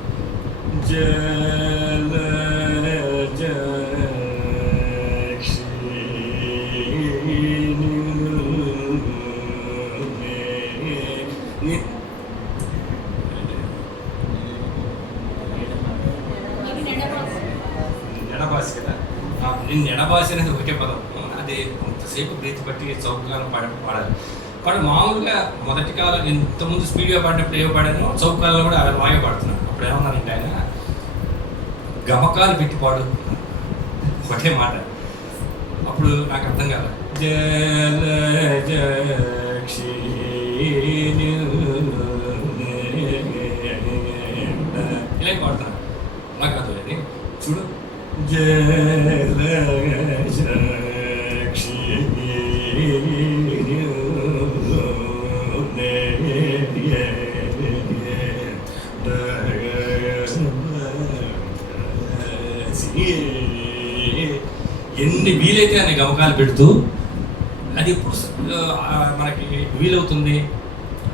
జలజాక్షి ఎడబాసి కదా. నిన్ను ఎడబాసి అనేది ఒకటే పదం. అది కొంతసేపు బ్రీత్ బట్టి చౌకగానే పాడాలి. పాడు మామూలుగా మొదటి కాలం ఇంతకుముందు స్పీడ్గా పాడినప్పుడు ఏవో పాడాను, చౌకాలలో కూడా బాగా పాడుతున్నాను. అప్పుడు ఏమన్నారంటే ఆయన గమకాలు పెట్టి పాడు ఒకటే మాట. అప్పుడు నాకు అర్థం కాదు. జలజాక్షి ఇలా పాడుతున్నాను. నాకు అర్థం అది చూడు. జలజాక్షి ఎన్ని వీలైతే అన్ని గమకాలు పెడుతూ అది ఎప్పుడు మనకి వీలవుతుంది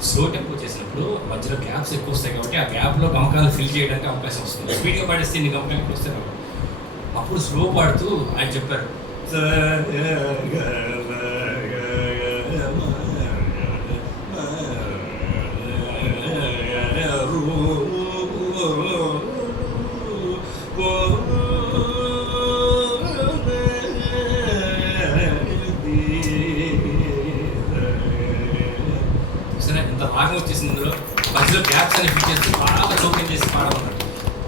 స్లో టెంపో చేసినప్పుడు మధ్యలో గ్యాప్స్ ఎక్కువ వస్తాయి కాబట్టి ఆ గ్యాప్లో గమకాలు ఫిల్ చేయడానికి అవకాశం వస్తుంది. స్పీడ్గా పాడిస్తే ఇన్ని గమకాలు ఎక్కువ వస్తాయి. అప్పుడు స్లో పాడుతూ ఆయన చెప్పారు సరే ఇంత రాగం వచ్చేసింది. ఇందులో మధ్యలో గ్యాప్స్ అని ఫిట్ చేస్తే బాగా చౌక్యం చేసి పాడమన్నారు.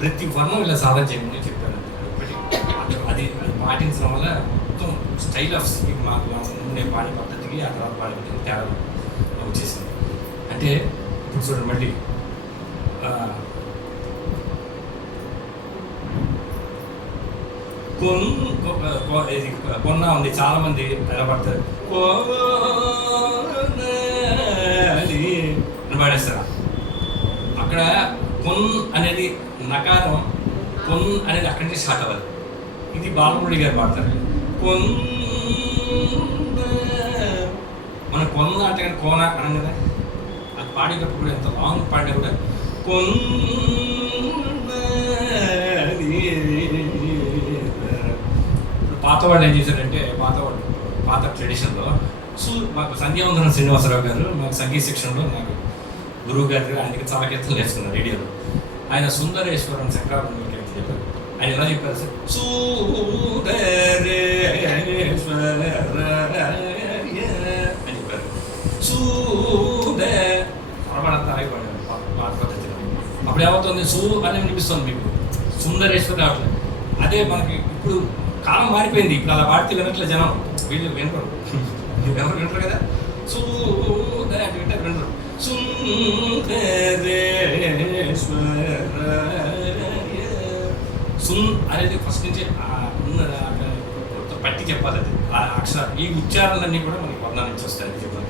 ప్రతి వర్ణం ఇలా సాధన చేయమని చెప్పారు. అది పాటించడం వల్ల మొత్తం స్టైల్ ఆఫ్ సింగింగ్ మాకు నేను పాడే పద్ధతికి ఆ తర్వాత పాడే పద్ధతికి తేడా వచ్చేసింది. అంటే ఇప్పుడు చూడండి మళ్ళీ కొన్న ఉంది, చాలా మంది నిలబడతారు పాడేస్తారు. అక్కడ కొన్ అనేది నకారం, కొన్ అనేది అక్కడి నుంచి స్టార్ట్ అవ్వాలి. ఇది బాలమురళి గారు పాడతారు. కొన్ మనం కొన్న అంటే కానీ కోన అనం కదా, అది పాడేటప్పుడు కూడా ఎంత లాంగ్ పాడినా కూడా కొన్. పాత వాళ్ళు ఏం చేశారంటే పాత ట్రెడిషన్లో మాకు సంధ్యావందనం శ్రీనివాసరావు గారు మాకు సంగీత శిక్షణలో నాకు గురువు గారు, ఆయనకి చాలా కీర్తనలు నేర్చుకున్నారు రేడియోలో. ఆయన సుందరేశ్వరం శంకరాభరణ కీర్తన చెప్పారు. ఆయన ఎలా చెప్పారు సార్, సుందరేశ్వర అని చెప్పారు. పరమానంద ఆగిపోయాడు పాత పద్ధతిలో. అప్పుడు ఏమవుతుంది, అని వినిపిస్తుంది మీకు, సుందరేశ్వర రావట్లేదు. అదే మనకి ఇప్పుడు కాలం మారిపోయింది. ఇప్పుడు అలా పాడితే వినట్లే జనం, వీళ్ళు వినరు, ఎవరు వింటారు కదా. అంటే వింటారు, వినరు. సున్ అనేది ఫస్ట్ నుంచి పట్టి చెప్పాలి. అది ఆ అక్షరాలు, ఈ ఉచ్చారణలన్నీ కూడా మనకి వర్ణాల నుంచి వస్తాయని చెప్పాలి.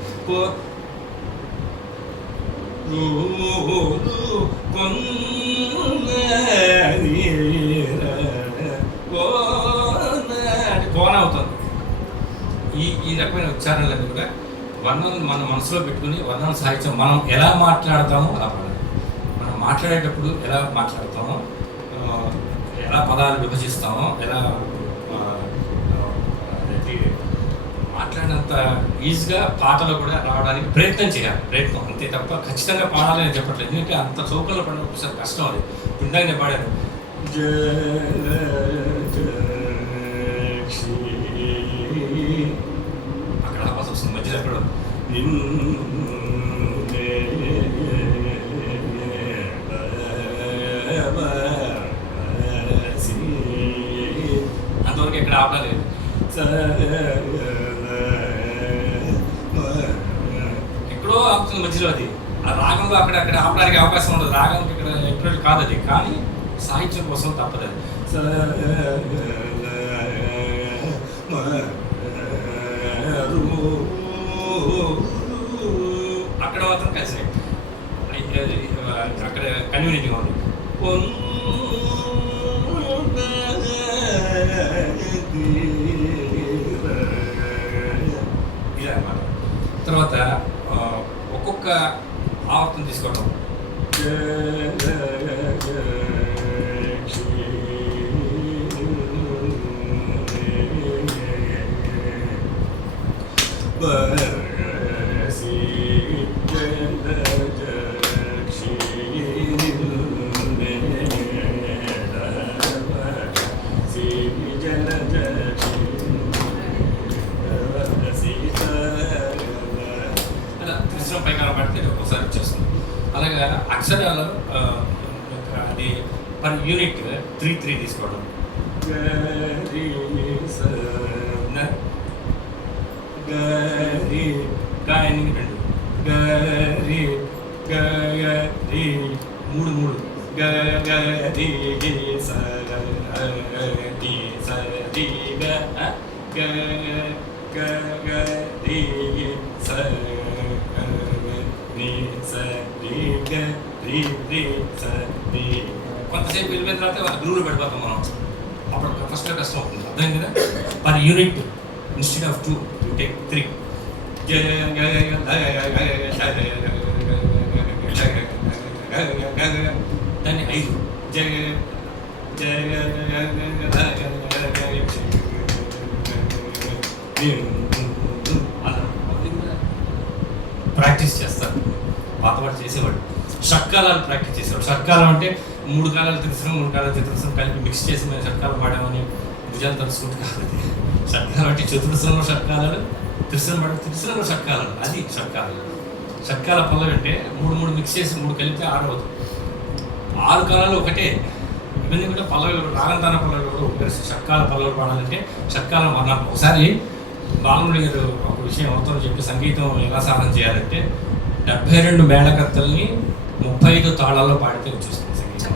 అంటే కోన అవుతుంది. ఈ రకమైన ఉచ్చారణలన్నీ కూడా వర్ణం మన మనసులో పెట్టుకుని వర్ణం సాహిత్యం మనం ఎలా మాట్లాడతామో అలా పాడాలి. మనం మాట్లాడేటప్పుడు ఎలా మాట్లాడతామో, ఎలా పదాలు విభజిస్తామో, ఎలా మాట్లాడినంత ఈజీగా పాటలో కూడా రావడానికి ప్రయత్నం చేయాలి. ప్రయత్నం అంతే తప్ప ఖచ్చితంగా పాడాలని చెప్పట్లేదు. ఎందుకంటే అంత చౌకల్లో పడడం ఒకసారి కష్టం. అది ఇందాక నేను పాడాను, అక్కడ ఆపాల్సి వస్తుంది మధ్యలో ఎక్కడో. అంతవరకు ఎక్కడ ఆపలేదు. ఎక్కడో ఆపుతుంది మధ్యలో. అది ఆ రాగంలో అక్కడ ఆపడానికి అవకాశం ఉండదు. రాగంకి ఇక్కడ ఎక్కడ కాదు అది, కానీ సాహిత్యం కోసం తప్పదు అది. అక్కడ మాత్రం కలిసినాయి. అక్కడ కన్వీనియంట్గా ఉంది. ఇదే అన్నమాట. తర్వాత ఒక్కొక్క ఆవర్తనం తీసుకోవడం. పైన పడితే ఒకసారి వచ్చేస్తుంది. అలాగే అక్షరాలు అది పర్ యూనిట్ 3 తీసుకోవడం. గరి గాయని 2, గరి గరి 3 గరి సరి సరి గరి సరి కొంతసేపు వెళ్ళిపోయిన తర్వాత గ్రూవులు పడిపోతాం మనం. అప్పుడు ఫస్ట్లో కష్టం అవుతుంది, అర్థం కదా. Per unit instead of 2 you take 3. దాన్ని 5 ప్రాక్టీస్ చేస్తారు. పాతవాడు చేసేవాడు షట్కాలాలు ప్రాక్టీస్ చేసేవాడు. షట్కాలం అంటే 3 కాలాలు తిరసరం 3 కాలాలు తిరసరం కలిపి మిక్స్ చేసి మేము షట్కాలు పాడామని నిజాలు తలుసుకుంటూ కాదు. షట్కాలం అంటే చతురస్రంలో షట్కాలాలు, తిరసరం పాడే తిరసరంలో షట్కాలాలు, అది షట్కాలు. షట్కాల పల్లవి అంటే 3 మిక్స్ చేసి 3 కలిపితే 6 అవుతుంది. 6 కాలాలు ఒకటే. ఇవన్నీ కూడా పల్లవి రాగంతాన పల్లవి కూడా ఉపయోగిస్తారు. షట్కాల పల్లవి పాడాలంటే షట్కాలం వర్ణాలు. ఒకసారి బాలమురళి గారు ఒక విషయం అవుతారో చెప్పి సంగీతం ఎలా సాధన చేయాలంటే 72 మేళకర్తల్ని 35 తాళాల్లో పాడితే వచ్చేస్తుంది సంగీతం.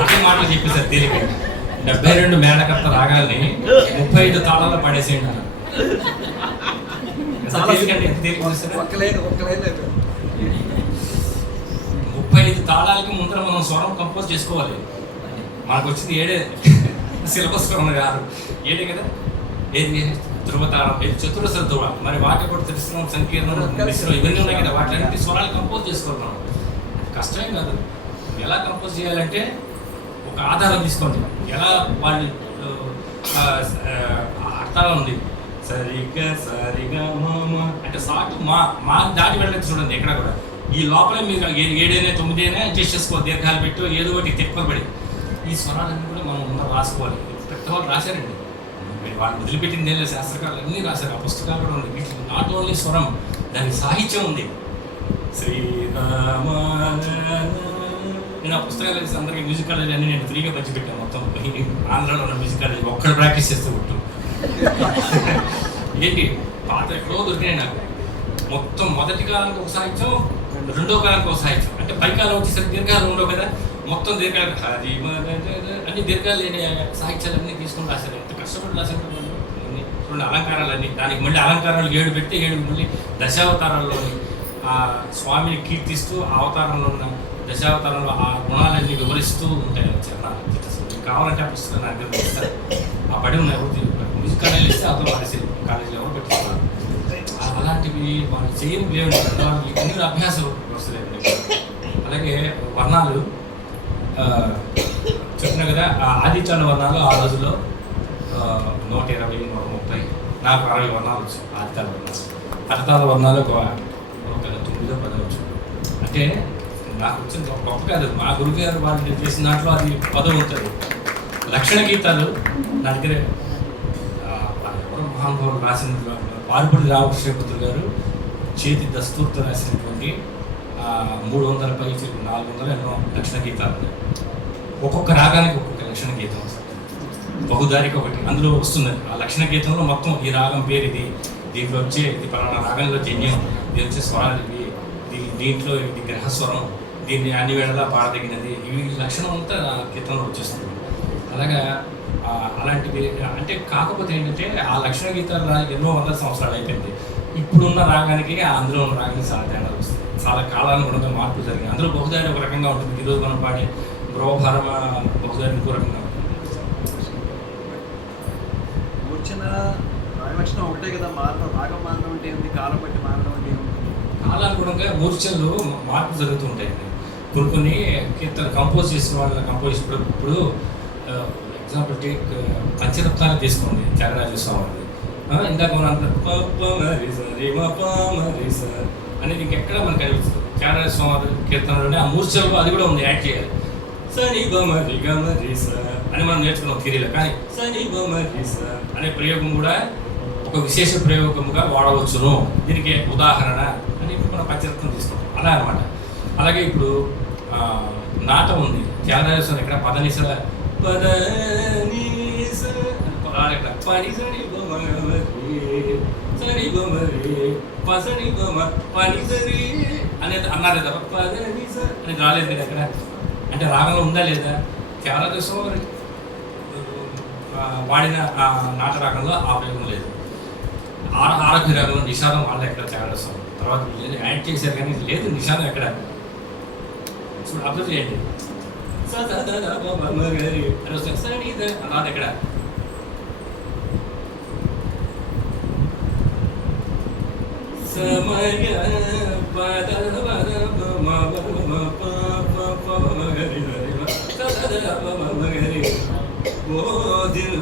ఒకే మాటలు చెప్పేసారు తేలిక. 72 మేళకర్త రాగాల్ని 35 తాళాల్లో పాడేసేయండి అన్నారు. ఎంత తేలికండి, ఎంత తేలిక చూసారా? 35 తాళాలకి ముందర మనం స్వరం కంపోజ్ చేసుకోవాలి. మనకు వచ్చింది 7 సిలబస్ ఉన్న కాదు, 7 కదా. ఏది ధ్రువతాళం, ఏది చతురస్ర ధ్రువ, మరి వాటి కూడా తెలుస్తున్నాం, సంకీర్ణం, మిశ్రం, ఇవన్నీ ఉన్నాయి కదా. వాటిని స్వరాలు కంపోజ్ చేసుకోవాలి. కష్టమే కాదు. ఎలా కంపోజ్ చేయాలంటే ఒక ఆధారం తీసుకోండి. ఎలా వాళ్ళు అర్థాలు ఉంది. సరిగ్గా సరిగా అంటే సాటు మా దాటి వెళ్ళలేదు చూడండి. ఎక్కడ కూడా ఈ లోపలే మీరు 7 9 అడ్జస్ట్ చేసుకోవాలి. దీర్ఘాలు పెట్టు, ఏదో ఒకటి తిప్పబడి ఈ స్వరాలన్నీ కూడా మనం ముందర రాసుకోవాలి. పెద్దవాళ్ళు రాశారండి, వాళ్ళు వదిలిపెట్టింది ఏం లేదు. శాస్త్రకారులు అన్నీ రాశారు, ఆ పుస్తకాలు కూడా ఉన్నాయి. వీటికి నాట్ ఓన్లీ స్వరం, దానికి సాహిత్యం ఉంది. శ్రీరామ నేను ఆ పుస్తకాలు వేసి అందరికీ మ్యూజిక్ కాలేజ్ అన్నీ నేను ఫ్రీగా పంచిపెట్టాను. మొత్తం ఆంధ్రాలో ఉన్న మ్యూజిక్ కాలేజ్ ఒక్కడు ప్రాక్టీస్ చేస్తూ ఉంటాం. ఏంటి పాత ఎక్కడో దొరికినాయి నాకు. మొత్తం మొదటి కాలానికి ఒక సాహిత్యం, రెండో కాలానికి ఒక సాహిత్యం. అంటే పైకాలం వచ్చేసరికి దీర్ఘాలు ఉండవు కదా, మొత్తం దీర్ఘాలు హరి అన్ని దీర్ఘాలు లేని సాహిత్యాలన్నీ తీసుకుని రాశారు. ఎంత కష్టపడి రాశారు చూడండి. అలంకారాలన్నీ, దానికి మళ్ళీ అలంకారాలు 7 పెడితే 7 మళ్ళీ దశావతారాల్లోని ఆ స్వామిని కీర్తిస్తూ ఆ అవతారంలో ఉన్న దశావతారంలో ఆ గుణాలన్నీ వివరిస్తూ ఉంటాయి చరణాలు. కావాలంటే ఆ పుస్తకాన్ని నాకు ఇస్తారు. ఆ పడి ఉన్న ఎవరు మ్యూజిక్ కాలేజీలు ఇస్తే అతను వాడేసి కాలేజీలో ఎవరు పెట్టిస్తారు. అలాంటివి వాళ్ళు చేయని లేవు. అన్ని అభ్యాసం వస్తుంది. అలాగే వర్ణాలు చెప్పిన కదా, ఆదిత్యాల వర్ణాలు ఆ రోజుల్లో 120 130 నాకు 60 వర్ణాలు వచ్చాయి. ఆదిత్యాల వర్ణాలు, అర్థాల వర్ణాలు ఒక 9 10 వచ్చు. అంటే నాకు వచ్చింది గొప్ప కాదు, మా గురుగారు వాళ్ళు చేసిన దాంట్లో అది 10 ఉంటుంది. లక్షణ గీతాలు నా దగ్గర ఎవరో మహానుభావులు రాసిన పారుపల్లి రామకృష్ణపుత్రులు గారు చేతి దస్తూర్తో రాసినటువంటి 300 పై 400 ఎన్నో లక్షణ గీతాలు ఉన్నాయి. ఒక్కొక్క రాగానికి ఒక్కొక్క లక్షణ గీతం వస్తుంది, బహుదారికి ఒకటి అందులో వస్తుంది. ఆ లక్షణ గీతంలో మొత్తం ఈ రాగం పేరు ఇది, దీంట్లో వచ్చే ఇది పలానా రాగంలో జన్యం, ఇది వచ్చే స్వరాలు ఇవి, దీంట్లో ఇది గ్రహస్వరం, దీన్ని అన్ని వేళలా పాడదగినది, ఇవి లక్షణం అంతా గీతంలో వచ్చేస్తుంది. అలాగా అలాంటివి అంటే కాకపోతే ఏంటంటే ఆ లక్షణ గీతాలు ఎన్నో 100 సంవత్సరాలు అయిపోయింది. ఇప్పుడున్న రాగానికి అందులో ఉన్న రాగానికి చాలా తేడాలు వస్తుంది. చాలా కాలానుగుణంగా మార్పులు జరిగాయి. అందులో బహుదారి ఒక రకంగా ఉంటుంది, ఈరోజు మనం పాడే బ్రహ్మభారమ బహుదారి ఇంకో రకంగా ఉంటుంది. కూర్చున్న రాగలక్షణం ఒకటే కదా, మారడం రాగం మారడం అంటే ఏంటి, కాలం బట్టి మారడం అంటే ఏమిటి? కాలానుగుణంగా మూర్ఛలు మార్పు జరుగుతూ ఉంటాయండి. కొన్ని కీర్తన కంపోజ్ చేసిన వాళ్ళ కంపోజ్ ఇప్పుడు ఎగ్జాంపుల్ టేక్ పంచరత్నాలు తీసుకోండి, త్యాగరాజ స్వామి ఇందాక మనం అనేది ఇంకెక్కడ మనకు కనిపిస్తుంది. త్యాగరాజ స్వామి కీర్తనలోనే ఆ మూర్ఛలో అది కూడా ఉంది, యాడ్ చేయాలి. సని బమరి గమరిస అని మనం నేర్చుకున్నాం థిరీలో. కానీ సని బమరిస అనే ప్రయోగం కూడా ఒక విశేష ప్రయోగముగా వాడవచ్చును, దీనికి ఉదాహరణ అని మనం పంచరత్నం తీసుకుంటాం. అలా అనమాట. అలాగే ఇప్పుడు నాటం ఉంది, త్యాగరాజ స్వామి ఇక్కడ పదనిస పదనీస ఇక్కడ పనిసని సని బమరి పసని బమ పనిసరి అనేది అన్నారు కదా, పదనిస అనేది రాలేదు కదా అక్కడ. అంటే రాగంలో ఉందా లేదా? త్యాగరాజ స్వామి వాడిన నాట రాగంలో ఆ ప్రయోగం లేదు. ఆరోగ్య రాగంలో నిషాదం వాళ్ళు ఎక్కడ త్యాగరాజ స్వామి తర్వాత యాడ్ చేశారు కానీ లేదు నిషాదం ఎక్కడ. అబ్జర్వ్ చేయండి. అని వస్తుంది సని అన్నది ఇక్కడ సమయ పద మగరి ఓ దిల్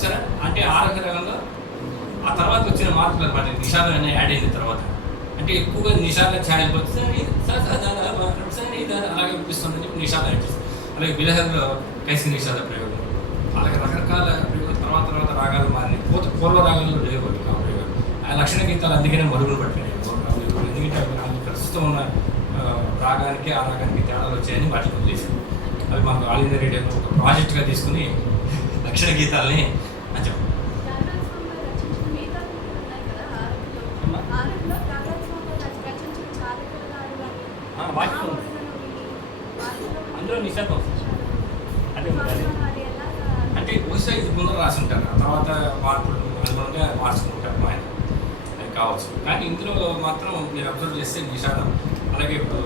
సరే అంటే ఆరోగ్య రంగంలో ఆ తర్వాత వచ్చిన మార్పులు అనమాట నిషాదం అనేది యాడ్ అయిన తర్వాత అంటే ఎక్కువగా నిషాద ఛాయలు పోతే అలాగే వినిపిస్తుందని చెప్పి నిషాదం యాడ్ చేస్తుంది. అలాగే బిలహర్లో కైసి నిషాద ప్రయోగం అలాగే రకరకాల ప్రయోగాలు తర్వాత రాగాలు మారినాయి. పూర్వ రాగాల్లో లేవు ఆ ప్రయోగాలు. ఆ లక్షణ గీతాలు అందుకనే మరుగులు పట్టినాయి. ఎందుకంటే అవి ప్రస్తుతం ఉన్న రాగానికి ఆ రాగానికి తేడాలు వచ్చాయని వాటిని వదిలేసాం. అవి మాకు ఆల్ ఇండియా రేడియోలో ఒక ప్రాజెక్ట్గా తీసుకుని లక్షణ గీతాలని అంచాం. అందులో నిషాదం అంటే బహుశా ఇది ముందర రాసి ఉంటారు, ఆ తర్వాత మార్పులు అనుగుణంగా మార్చుకుంటారు ఆయన కావచ్చు. కానీ ఇందులో మాత్రం మీరు అబ్జర్వ్ చేస్తే నిషాదం. అలాగే ఇప్పుడు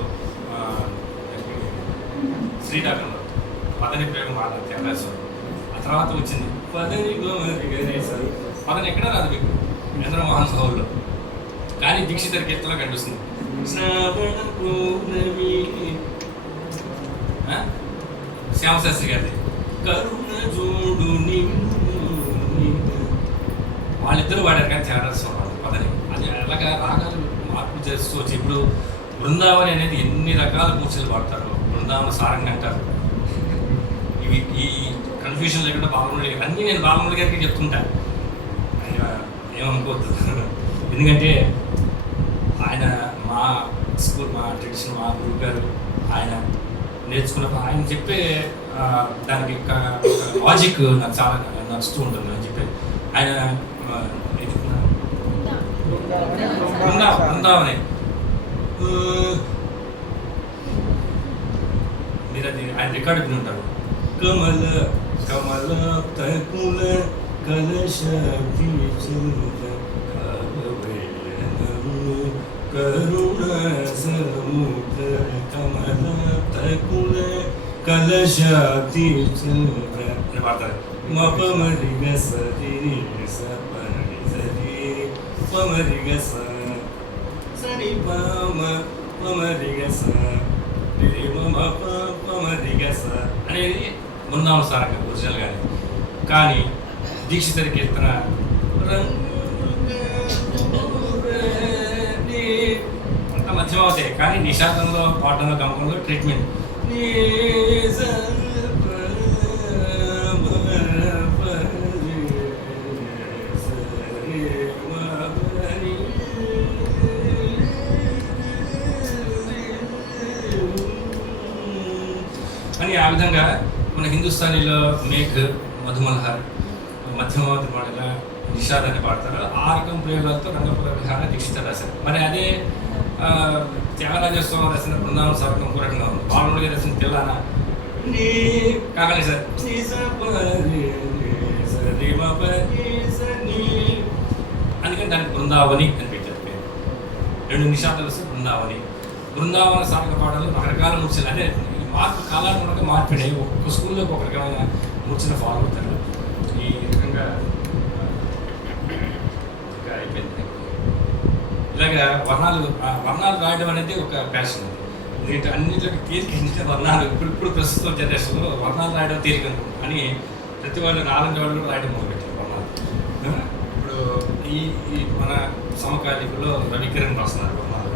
శ్రీరాగంలో పదని ప్రయోగం వాడాలి త్యాగరాజు. ఆ తర్వాత వచ్చింది పదని గోమరిగేసారు. పదని ఎక్కడ రాదు మీకు చంద్రమోహన్ సౌల్లో, కానీ దీక్షితర్ కీర్తనలో కనిపిస్తుంది. శ్యామశాస్త్రి గారిది కరుణ జోడు వాళ్ళిద్దరూ వాడారు కానీ త్యాగరాజు వాడు పదని. అది అలాగా రాగాలు మార్పు చేస్తూ వచ్చి ఇప్పుడు బృందావని అనేది ఎన్ని రకాల మూర్ఛలు వాడతారు. బృందావన సారంగా అంటారు. ఇవి ఈ కన్ఫ్యూజన్ లేకుండా బాలమురళి గారు అన్నీ నేను బాలమురళి గారికి చెప్తుంటాను, ఏమనుకోవద్దు. ఎందుకంటే ఆయన మా స్కూల్ మా ట్రెడిషన్ మా గురువు గారు ఆయన నేర్చుకున్నప్పుడు ఆయన చెప్పే దానికి లాజిక్ నాకు చాలా నచ్చుతూ ఉంటుంది అని చెప్పి ఆయన బృందావనే మీరు అది ఆయన రికార్డు విని ఉంటారు. కమల కమల తకుల కలశాబ్ది కరుణ సముద్ర కమల తకుల కలశాబ్ది అని పాడతారు. మపమరిగ సరి సపరి సరి పమరిగ సరి పమ పమరిగ పమరిగ అనేది బృందావసారంగా ఒరిజినల్ కానీ. కానీ దీక్షితరి కీర్తన అంత మధ్యమవుతాయి, కానీ నిషాదంలో పాటలో గమకంలో ట్రీట్మెంట్ అని ఆ విధంగా మన హిందుస్థానీలో మేఘ్ మధుమల్హర్ మధ్యమావతి పాటల నిషాదాన్ని పాడతారు. ఆ రకం ప్రయోగాలతో రంగపుర విహార దీక్షిత రాశారు. మరి అదే త్యాగరాజస్వామి రాసిన బృందావన సారకం ఇంకో రకంగా ఉంది. బాలమురళి గారు రాసిన తెల్లాన కాకలే సార్ అందుకని దానికి బృందావని అని పెట్టారు పేరు. 2 నిషాదాలు వస్తే బృందావని. బృందావన సారక పాటలు రకరకాల మూర్ఛలు అంటే మార్పు కాలానుగుణంగా మార్పినాయి. ఒక్కొక్క స్కూల్లోకి ఒక రకమైన మూర్ఛను ఫాలో అవుతారు. ఈ రకంగా ఇంకా అయిపోయింది. ఇలాగా వర్ణాలు రాయడం అనేది ఒక ప్యాషన్. ఎందుకంటే అన్నింటికి తేలిక వర్ణాలు ఇప్పుడు ప్రస్తుతం జనరేషన్లో వర్ణాలు రాయడం తేలిక అని ప్రతి వాళ్ళు 4 వాళ్ళు కూడా రాయడం మొదలుపెట్టారు వర్ణాలు. ఇప్పుడు ఈ మన సమకాలీకులో రవికిరణ్ రాస్తున్నారు వర్ణాలు.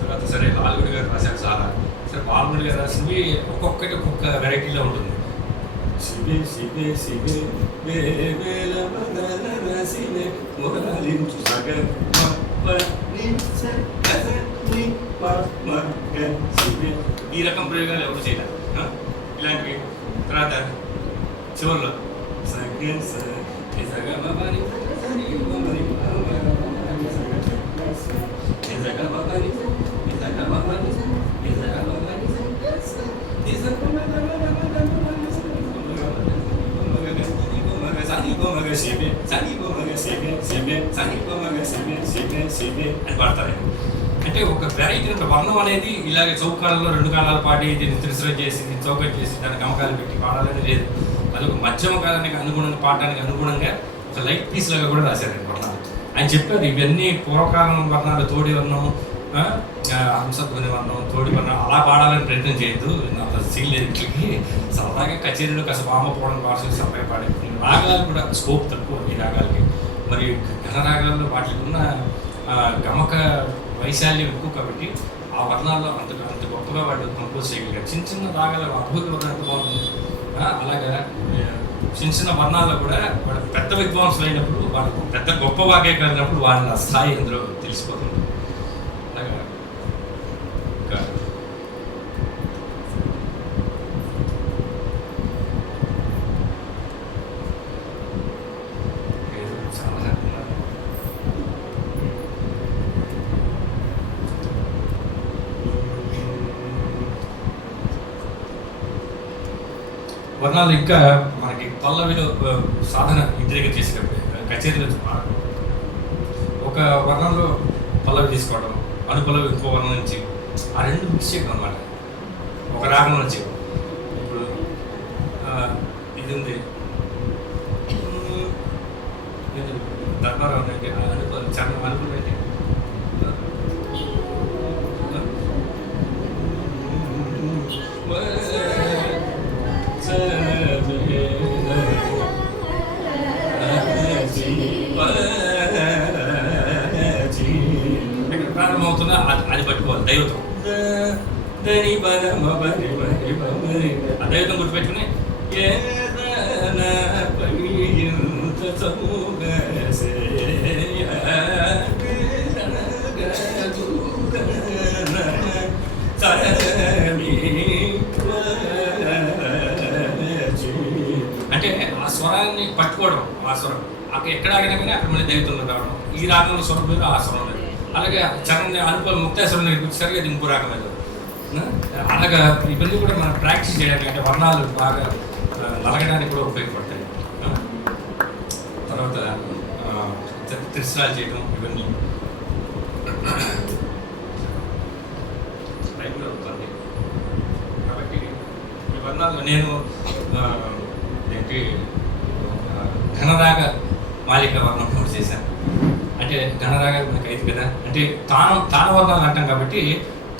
తర్వాత సరే లాల్గుడి గారు రాశారు చాలా. సరే బాలమురళి గారు రాసినవి ఒక్కొక్కటి ఒక్కొక్క వెరైటీలో ఉంటుంది. శివే శివే శివే వేల శివే మొదలించు సగం ఈ రకం ప్రయోగాలు ఎవరు చేయలేదు. ఇలాంటివి తర్వాత చివరిలో అని పడతారు. అంటే ఒక వెరైటీ వర్ణం అనేది ఇలాగే చౌకాలలో 2 కాలాలు పాడి దీన్ని త్రిసరం చేసి చౌకట్ చేసి దాన్ని గమకాలు పెట్టి పాడాలని లేదు. అది ఒక మధ్యమ కాలానికి అనుగుణంగా పాడడానికి అనుగుణంగా ఒక లైట్ పీస్ లాగా కూడా రాశారండి వర్ణాలు. ఆయన చెప్పారు ఇవన్నీ పూర్వకాలం వర్ణాలు, తోడి వర్ణం, హంసధ్వని వర్ణం, తోడి వర్ణం అలా పాడాలని ప్రయత్నం చేయొద్దు. అంత సీన్ లేదు. ఇట్లకి సరదాగా కచేరీలో కాస్త వామపోవడం భాషలు సరదాగా పాడే రాగాలు కూడా స్కోప్ తక్కువ ఈ రాగాలకి. మరి ఘన రాగాల్లో వాటికి ఉన్న గమక వైశాల్యం ఎక్కువ కాబట్టి ఆ వర్ణాల్లో అంత గొప్పగా వాళ్ళు కంపోజ్ చేయగలిగారు. చిన్న చిన్న రాగాల అద్భుత వర్ణం ఎంత బాగుంటుంది. అలాగా చిన్న చిన్న వర్ణాల్లో కూడా వాళ్ళు పెద్ద విద్వాంసులు అయినప్పుడు, వాళ్ళు పెద్ద గొప్ప వాగ్గేయగలిగినప్పుడు వాళ్ళ స్థాయి ఎందులో తెలిసిపోతుంది. అలాగా వర్ణాలు ఇంకా మనకి పల్లవిలో సాధన ఇంద్రియ చేసేటప్పుడు కచేరీలో ఒక వర్ణంలో పల్లవి తీసుకోవడం, అనుపల్లవి ఇంకో వర్ణం నుంచి ఆ రెండు మిక్స్ చేయడం అనమాట. ఒక రాగం నుంచి ఇప్పుడు ఇది ఉంది దర్బారం అనుపల్లి చరణం అనుపల్లి అంటే ప్రారంభమవుతున్నా అది పట్టుకోవాలి. దైవతం ఆ దైవతం గుర్తుపెట్టుకుని అంటే ఆ స్వరాన్ని పట్టుకోవడం. ఆ స్వరం అక్కడ ఎక్కడ ఆగినా కానీ అక్కడ మళ్ళీ దైవతంలో రావడం. ఈ రాగంలో స్వరం లేదు, ఆ స్వరం లేదు. అలాగే చరణ్ అనుపల్లి ముక్తేశ్వరం వచ్చేసరికి అది ఇంకో రాగం లేదు. అలాగా ఇవన్నీ కూడా మనం ప్రాక్టీస్ చేయడానికి, అంటే వర్ణాలు బాగా నలగడానికి కూడా ఉపయోగపడతాయి. తర్వాత త్రిస్రాలు చేయడం, ఇవన్నీ టైంలో అవుతుంది. కాబట్టి ఈ వర్ణాలు నేను ఏంటి ఘనరాగ మాలిక వర్ణం కూడా చేశాను. అంటే ఘనరాగాలు మనకు అయితే కదా, అంటే తానవర్ణాలు అంటాం కాబట్టి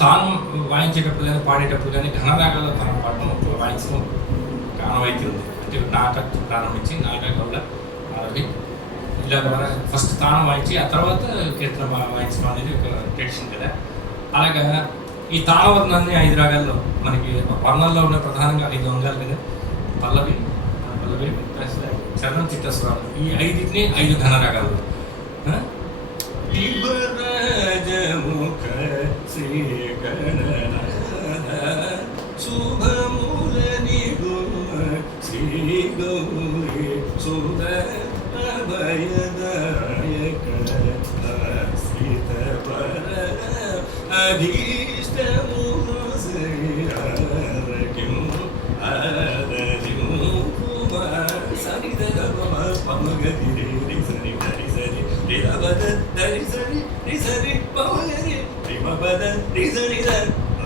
తానం వాయించేటప్పుడు కానీ పాడేటప్పుడు కానీ ఘనరాగాల్లో తానం పాడటం వాయించడం ఒక ఆనవాయితీ ఉంది. అంటే నాటక ప్రారంభించి నాటక వల్ల అది ఇలా ద్వారా ఫస్ట్ తానం వాయించి ఆ తర్వాత కీర్తన వాయించడం అనేది ఒక ట్రెడిషన్ కదా. అలాగా ఈ తానవర్ణాన్ని 5 రాగాల్లో మనకి వర్ణాల్లో ఉన్న ప్రధానంగా 5 అంగాలు కదా, పల్లవి, చరణం, చిత్తస్వరాలు. ఈ 5టిని 5 ఘనరాగాలు. శుభముల నిగుమ శ్రీ గౌరీ సుధ అభయదాయక శ్రీత పర అభీష్టము శ్రీరకిం ఆదరిం సరిద పమగతి సరి హరి సరి రిరవద హరి సరి రి సరి పమగరి రిమపద రి సరి ద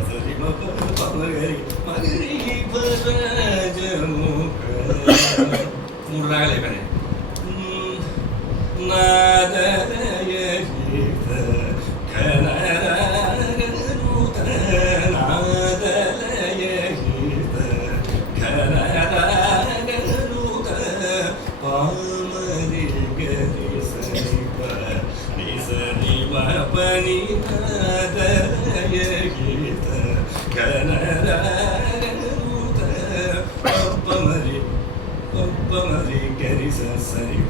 సరి మప పమగరి మగరి పరజముఖ. 3 రాగాలు అయిపోయినాయి. నాదయ గీత ఘనరాగనూత నాదయ గీత ఘనరాగనూత పామరి గరి సరి పని సరి మపని నాదయ గీత ఘనరాగనూత పమరి పమరి గరి సరి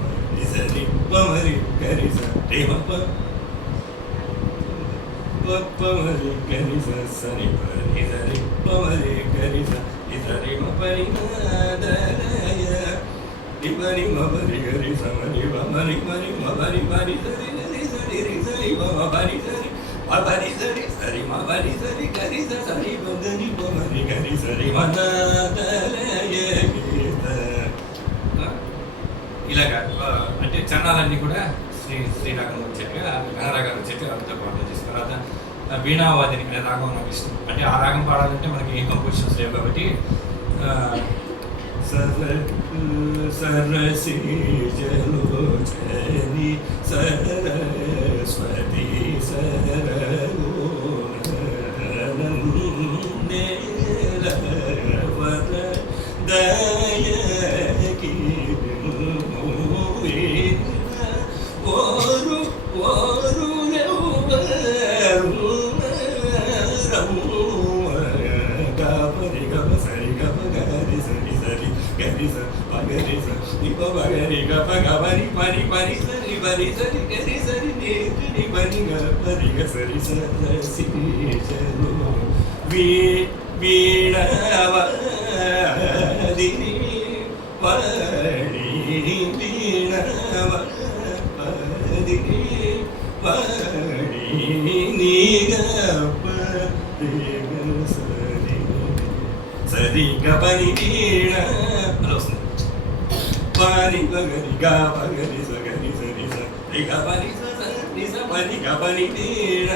సరి పమరి గరి సరి మప పమరి గరి సరి పని సరి పమరి గరి సరి మపని నాదయ ఇవని మబరి గరి సమరి మరి మరి మబరి మరి సరి సరి సరి సరి మబరి సరి మబరి సరి సరి మబరి సరి గరి సరి బదని బమరి గరి సరి మదలయ గీత. ఇలాగా అంటే చరణాలన్నీ కూడా శ్రీరాగం వచ్చేట్టుగా గణరాగాలు వచ్చేట్టుగా అంతా పాటలు చేసిన తర్వాత వీణావాదిని అనే రాగం నాకు ఇష్టం. అంటే ఆ రాగం పాడాలంటే మనకి ఏ కంపోజిషన్స్ లేవు కాబట్టి సరసి జలోచని సరస్వతి సరవర దయకి ఓరు ఓరు సరి గమ గరి సరి సరి గరి స పగరి స నిప పగరి గప గమరి పరి పరి సరి పరి సరి గరి సరి ని పని గ పరి గ సరి సరి చలో వీణావదిని వడి వీణావదిని వడి నీగప సరి గపని వీణ అలా వస్తుంది. పని పగరి గా పగరి సగరి సరి సరి గపని సరి సరి గపని వీణ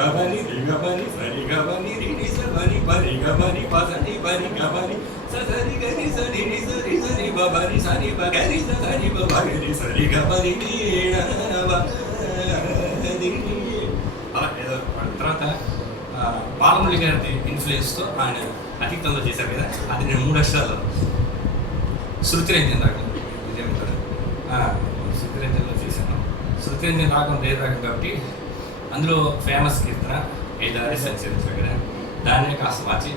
గపని గపని సరి గపని రి సరి పరి గపని పసని పరి గపని సరి గరి సరి ని సరి సరి బబరి సరి బగరి సరి బగరి సరి గపని వీణ అలా ఏదో తర్వాత బాలమురళి గారి ఇన్ఫ్లుయెన్స్తో ఆయన అతీతంలో చేశారు కదా, అది నేను 3 అక్షరాలు శృతిరంజన్ రాగం ఇదేమంటారు శృతిరంజన్లో చేశాను. శృతిరంజన్ రాగం రేరు రాగం కాబట్టి అందులో ఫేమస్ కీర్తన ఏదారి సంచరించారు కదా, దాన్నే కాస్త మార్చి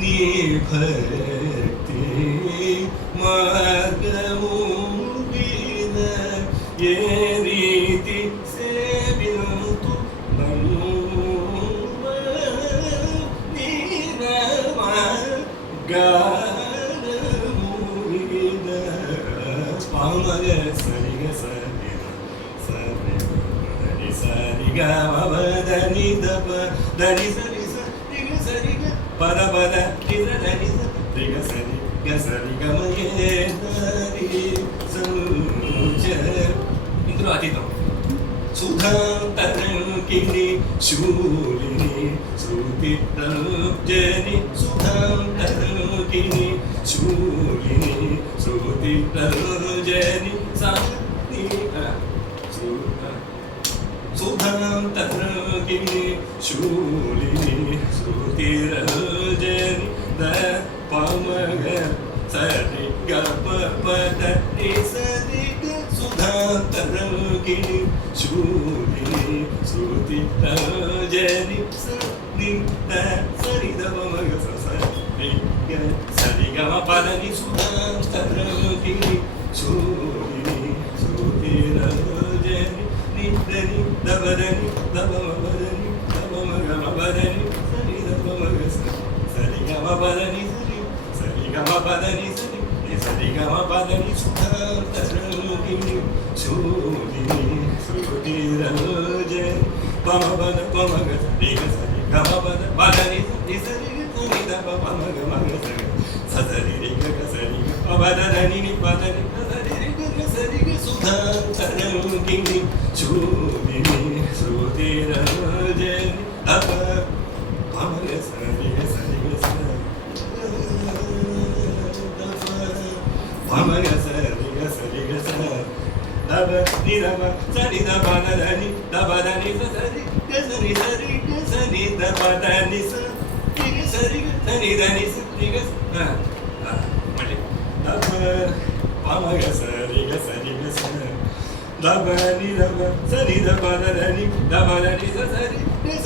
నీ భక్తి మార్గము ఏ రీతి సేవింతు గానము పామగ సరిగ సరి సరి సరి గమదని దప దని సరి సరి సరిగ పద పద నిర దని సరి సరి గసరి గమయే దరి ఇందులో అతీతం సుధాంతరంకిణి శూలిని శృతి జని సుధాంతరంకిణి శూలిని శృతి జని సుధాంతరంకిణి శూలిని శృతి జని ద పమగ సరి గప పద ని సరి సుధాంతరంకిణి శూలిని శృతి జని సరి సరి దమగ సరి సరి గమ పదని సుధాంతరంకిణి శూలిని శృతి జని నిదని దబదని దమవదని దమగమ పదని సరి దమగ సరి గమ పదని సరి గమ పదని సరి గమ పదని సుధాంతరంకిణి శూలిని శృతి జని పమపద పమగ సరి సరి గమ పద పదని సరి సరి దమ పమగ మగ సరి సరి రిగ సరి పదని పదని సరి రిగ సరి సుధాంతరంకిణి శూలిని శృతి జని దప పమగ సరి సరి పమగ సరి సరి దబ నిరమ సరి దబదని దబదని సరి సరి సరి సరి దబదని సరి సరి సరి దని సరి మళ్ళీ దబ పమగ సరి సరి దబ నిరమ సరి దబదని దబదని సరి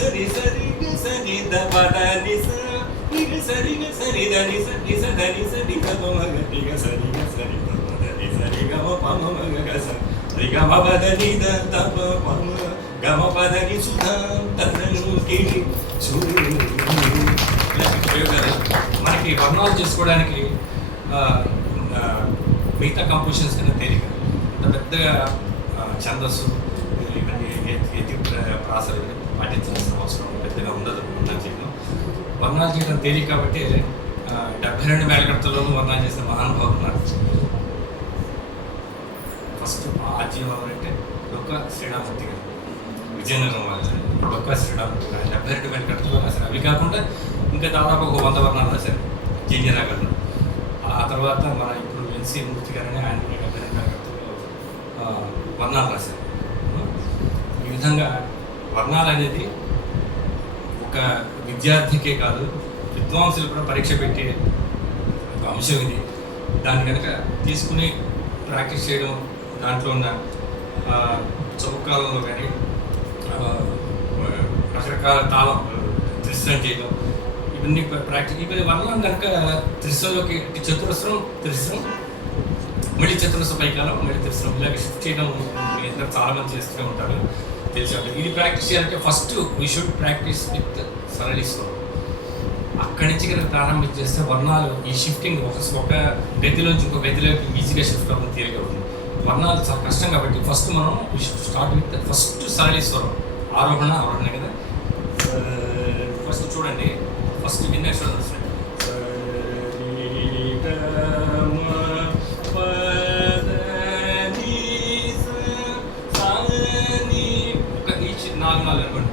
సరి సరి సరి దబదని సరి సరి సరి దని సరి సరి సరి దబమగ రిగ సరి సరి దబదని సరి గమ పమగ గస గమ పదని దబ పమ గమ పదని సుధాంతరంకిణి శూలిని. మనకి వర్ణాలు చేసుకోవడానికి మిగతా కంపోజిషన్స్ కన్నా తేలిక. అంత పెద్దగా ఛందస్సు ఇవన్నీ ఎత్తి ప్రాసలు ఇవన్నీ పాటించాల్సిన అవసరం పెద్దగా ఉండదు వర్ణాలు చేయడం. వర్ణాలు చేయడం తేలిక కాబట్టి 72 మేళకర్తల్లోనూ వర్ణాలు చేసిన మహానుభావులు ఉన్నారు. ఫస్ట్ ఆద్యం ఎవరంటే డొక్కా శ్రీరామూర్తి గారు, విజయనగరం వాళ్ళు. డొక్కా శ్రీరామూర్తి గారు 72 మేళకర్తల్లో రాశారు. అవి కాకుండా ఇంకా దాదాపు ఒక 100 వర్ణాలు రాశారు జీజీరా గారు. ఆ తర్వాత మన ఇప్పుడు ఎన్సీ మూర్తి గారని ఆయన 72 మేళకర్తల్లో వర్ణాలు రాశారు. ఈ విధంగా వర్ణాలు అనేది ఒక విద్యార్థికే కాదు, విద్వాంసులు కూడా పరీక్ష పెట్టే ఒక అంశం ఇది. దాన్ని కనుక తీసుకుని ప్రాక్టీస్ చేయడం, దాంట్లో ఉన్న చౌకాలలో కానీ రకరకాల తాళం త్రిస్రం చేయడం, ఇవన్నీ ప్రాక్టీస్. ఇవన్నీ వర్ణం కనుక త్రిస్రంలోకి చతురస్రం, త్రిస్రం, మళ్ళీ చతురస్రం పైకాలం, మళ్ళీ త్రిస్రం ఇలాగ షిఫ్ట్ చేయడం మీ అందరూ చాలామంది చేస్తూనే ఉంటారు, తెలిసి ఉంటుంది. ఇది ప్రాక్టీస్ చేయాలంటే first we should practice with సరళీస్వరం. అక్కడి నుంచి కనుక ప్రారంభించేస్తే వర్ణాలు ఈ షిఫ్టింగ్ ఒక గతిలోంచి ఇంకో గతిలోకి ఈజీగా షిఫ్ట్ అవ్వడం తేలిక అవుతుంది. వర్ణాలు చాలా కష్టం కాబట్టి ఫస్ట్ మనం we should start with first సరళీస్వరం, ఆరోహణ అవరోహణ కదా. ఫస్ట్ చూడండి, ఫస్ట్ విన్నర్ చూడండి. ఒక ఈచ్ 4 అనుకోండి.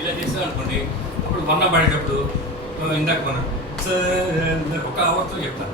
ఇలా చేసాం అనుకోండి, అప్పుడు వర్ణ పడేటప్పుడు ఇందాక మనం ఒక ఆవర్తో చెప్తాను.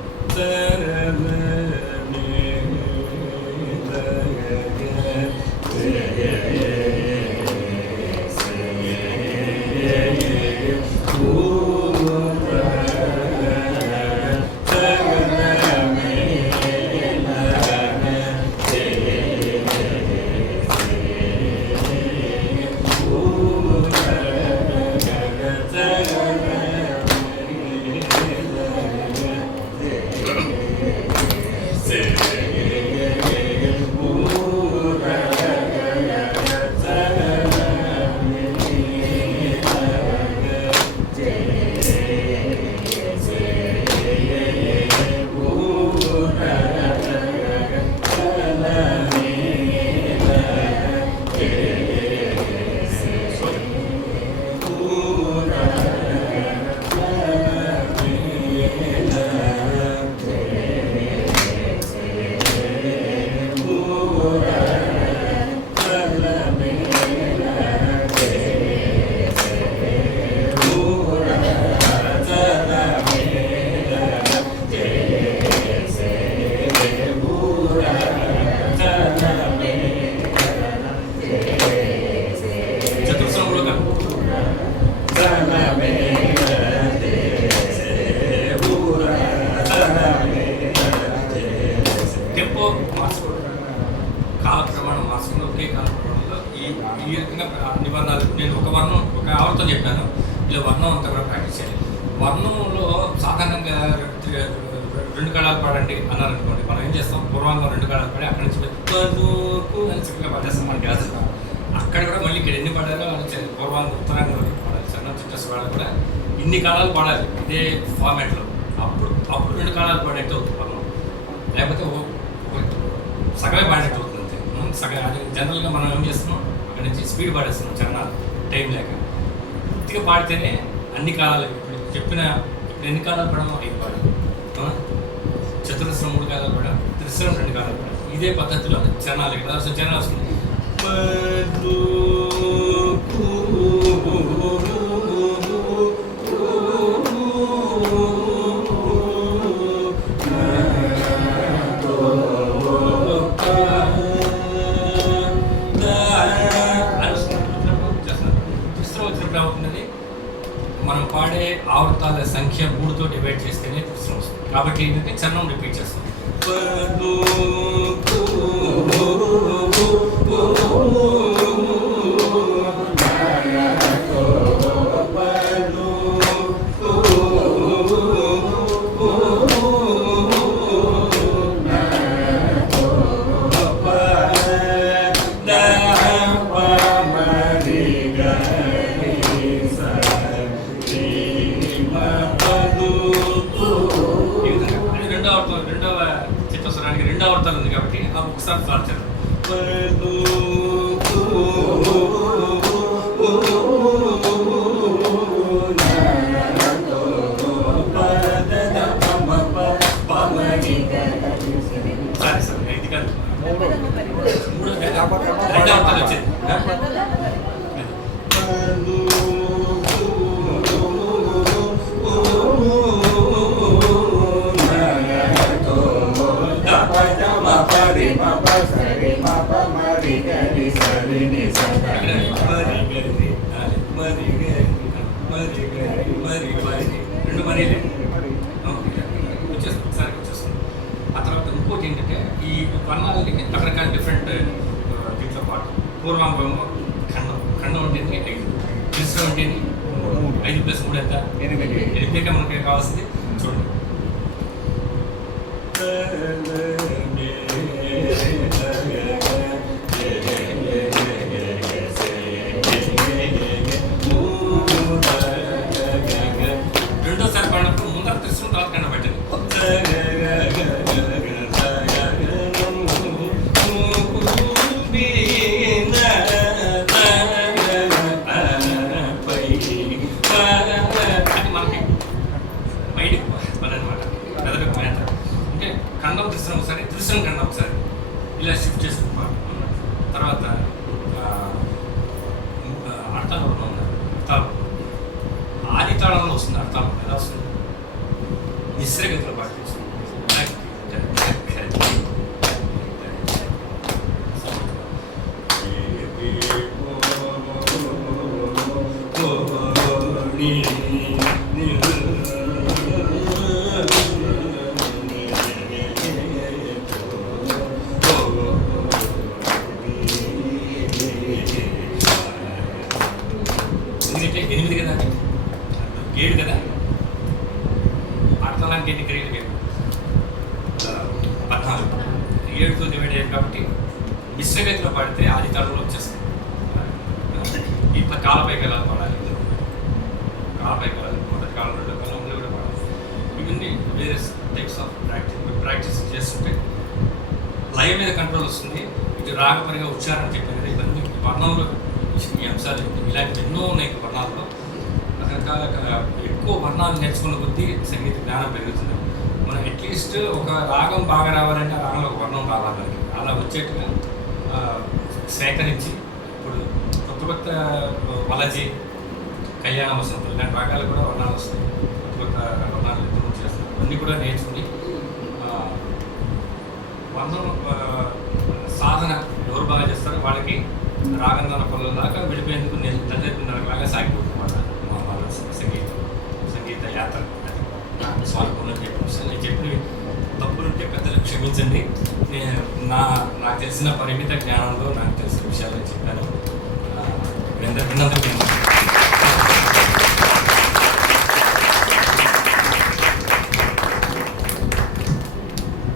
ఇలా వర్ణం అంతా కూడా ప్రాక్టీస్ చేయాలి. వర్ణంలో సాధారణంగా 2 కళాలు పాడండి అన్నారు అనుకోండి, మనం ఏం చేస్తాం, పూర్వంగా 2 కళాలు పాడి అక్కడి నుంచి అని చక్కగా పాడేస్తాం. మనకి కాదు, అక్కడ కూడా మళ్ళీ ఇక్కడ ఎన్ని పాడాలో పూర్వంగా ఉత్తరాంగ పాడాలి, సన్న చిట్టస్ వాళ్ళు కూడా ఇన్ని కాలాలు పాడాలి ఇదే ఫార్మాట్లో. అప్పుడు 2 కాలాలు పాడేట్టు అవుతుంది వర్ణం, లేకపోతే సగమే పాడేట్టు అవుతుంది. సగం అది జనరల్గా మనం ఏం చేస్తున్నాం అక్కడి నుంచి స్పీడ్ పాడేస్తున్నాం చరణాలు టైం లేక. పూర్తిగా పాడితేనే అన్ని కాలాలు ఇప్పుడు చెప్పిన ఇప్పుడు ఎన్ని కాలాలు పడమో 5 పాడాలి, చతురస్రం 3 కాలాలు పడ, త్రిస్రం 2 కాలాలు పడ. ఇదే పద్ధతిలో చరణాలు ఇక్కడ అసలు చరణాలు వస్తుంది. మనం పాడే ఆవర్తాల సంఖ్య 3తో డివైడ్ చేస్తేనే త్రిస్రం వస్తుంది. కాబట్టి ఏంటంటే చరణం రిపీట్ చేస్తాం. రెండవ చిత్తస్వరానికి 2వ ఆవర్తాలు ఉంది కాబట్టి ఆ ఒకసారి సార్చారు. సరే సరే ఇది కాదు, 2వ ఆవర్తాలు వచ్చేది. రెండు మనీలే వచ్చేస్తుంది, ఒకసారి వచ్చేస్తుంది. ఆ తర్వాత ఇంకోటి ఏంటంటే ఈ వర్ణాలకి రకరకాల డిఫరెంట్ దీంట్లో పాటు పూర్వాంగము ఖండం ఉంటేనే 5, త్రిస్రం ఉంటేనే 5 + 3 ఎంత 8 మనకి కావాల్సింది. చూడండి, రెండోసారి పాడినప్పుడు ముందర త్రిస్రం తర్వాత కన్నా పెట్టండి. అది మనకి మైండ్ పని అనమాట, మెదడుకు మేత. అంటే ఖండం త్రిస్రం ఒకసారి, త్రిస్రం ఖండం ఒకసారి ఇలా షిఫ్ట్ చేసుకుంటాం. తర్వాత అర్థాలు ఆది తాళంలో వస్తుంది. అర్థాలు ఎలా వస్తుంది? మిశ్రగతిలో పాటిస్తుంది. ఎందుకంటే 8 కదా, 7 కదా, అర్థాలానికి ఎన్ని గ్రేడ్ 14, 7తో డివైడ్ అయ్యారు కాబట్టి మిశ్రగతిలో పాడితే ఆది తాళంలో వచ్చేస్తుంది. ఇట్లా కాలపైకలాలు పాడాలి, కాలపైకలాలు మొదటి కాలం 2వ కాలం అందులో కూడా పాడాలి. ఇవన్నీ వేరే టైప్స్ ఆఫ్ ప్రాక్టీస్ చేస్తుంటే లయ మీద కంట్రోల్ వస్తుంది. ఇటు రాగపరిగా ఉచ్చారణ చెప్పారు కదా, ఇవన్నీ వర్ణంలో ఈ అంశాలు ఇలాంటి ఎన్నో ఉన్నాయి. వర్ణాల్లో రకరకాల ఎక్కువ వర్ణాలు నేర్చుకున్న కొద్దీ సంగీత జ్ఞానం పెరుగుతుంది. మనం అట్లీస్ట్ ఒక రాగం బాగా రావాలంటే ఆ రాగంలో ఒక వర్ణం రావాలి. అలా వచ్చేట్టుగా సేకరించి ఇప్పుడు కొత్త వలజి, కళ్యాణ వసంతం ఇలాంటి రాగాలు కూడా వర్ణాలు వస్తాయి. కొత్త వర్ణాలు ఇంప్రూవ్ చేస్తాయి. అన్నీ కూడా నేర్చుకుని వర్ణం సాధన ఎవరు బాగా చేస్తారో వాళ్ళకి రాగంధాన పొలం దాకా విడిపోయేందుకు తల్లిదండ్రులాగా సాగిపోతున్నమాట వాళ్ళ సంగీత యాత్ర. స్వాల్పంలో చెప్పిన విషయాలు నేను చెప్పినవి తప్పులుంటే పెద్దలు క్షమించండి. నాకు తెలిసిన పరిమిత జ్ఞానంలో నాకు తెలిసిన విషయాలు చెప్పాను. విన్నందుకు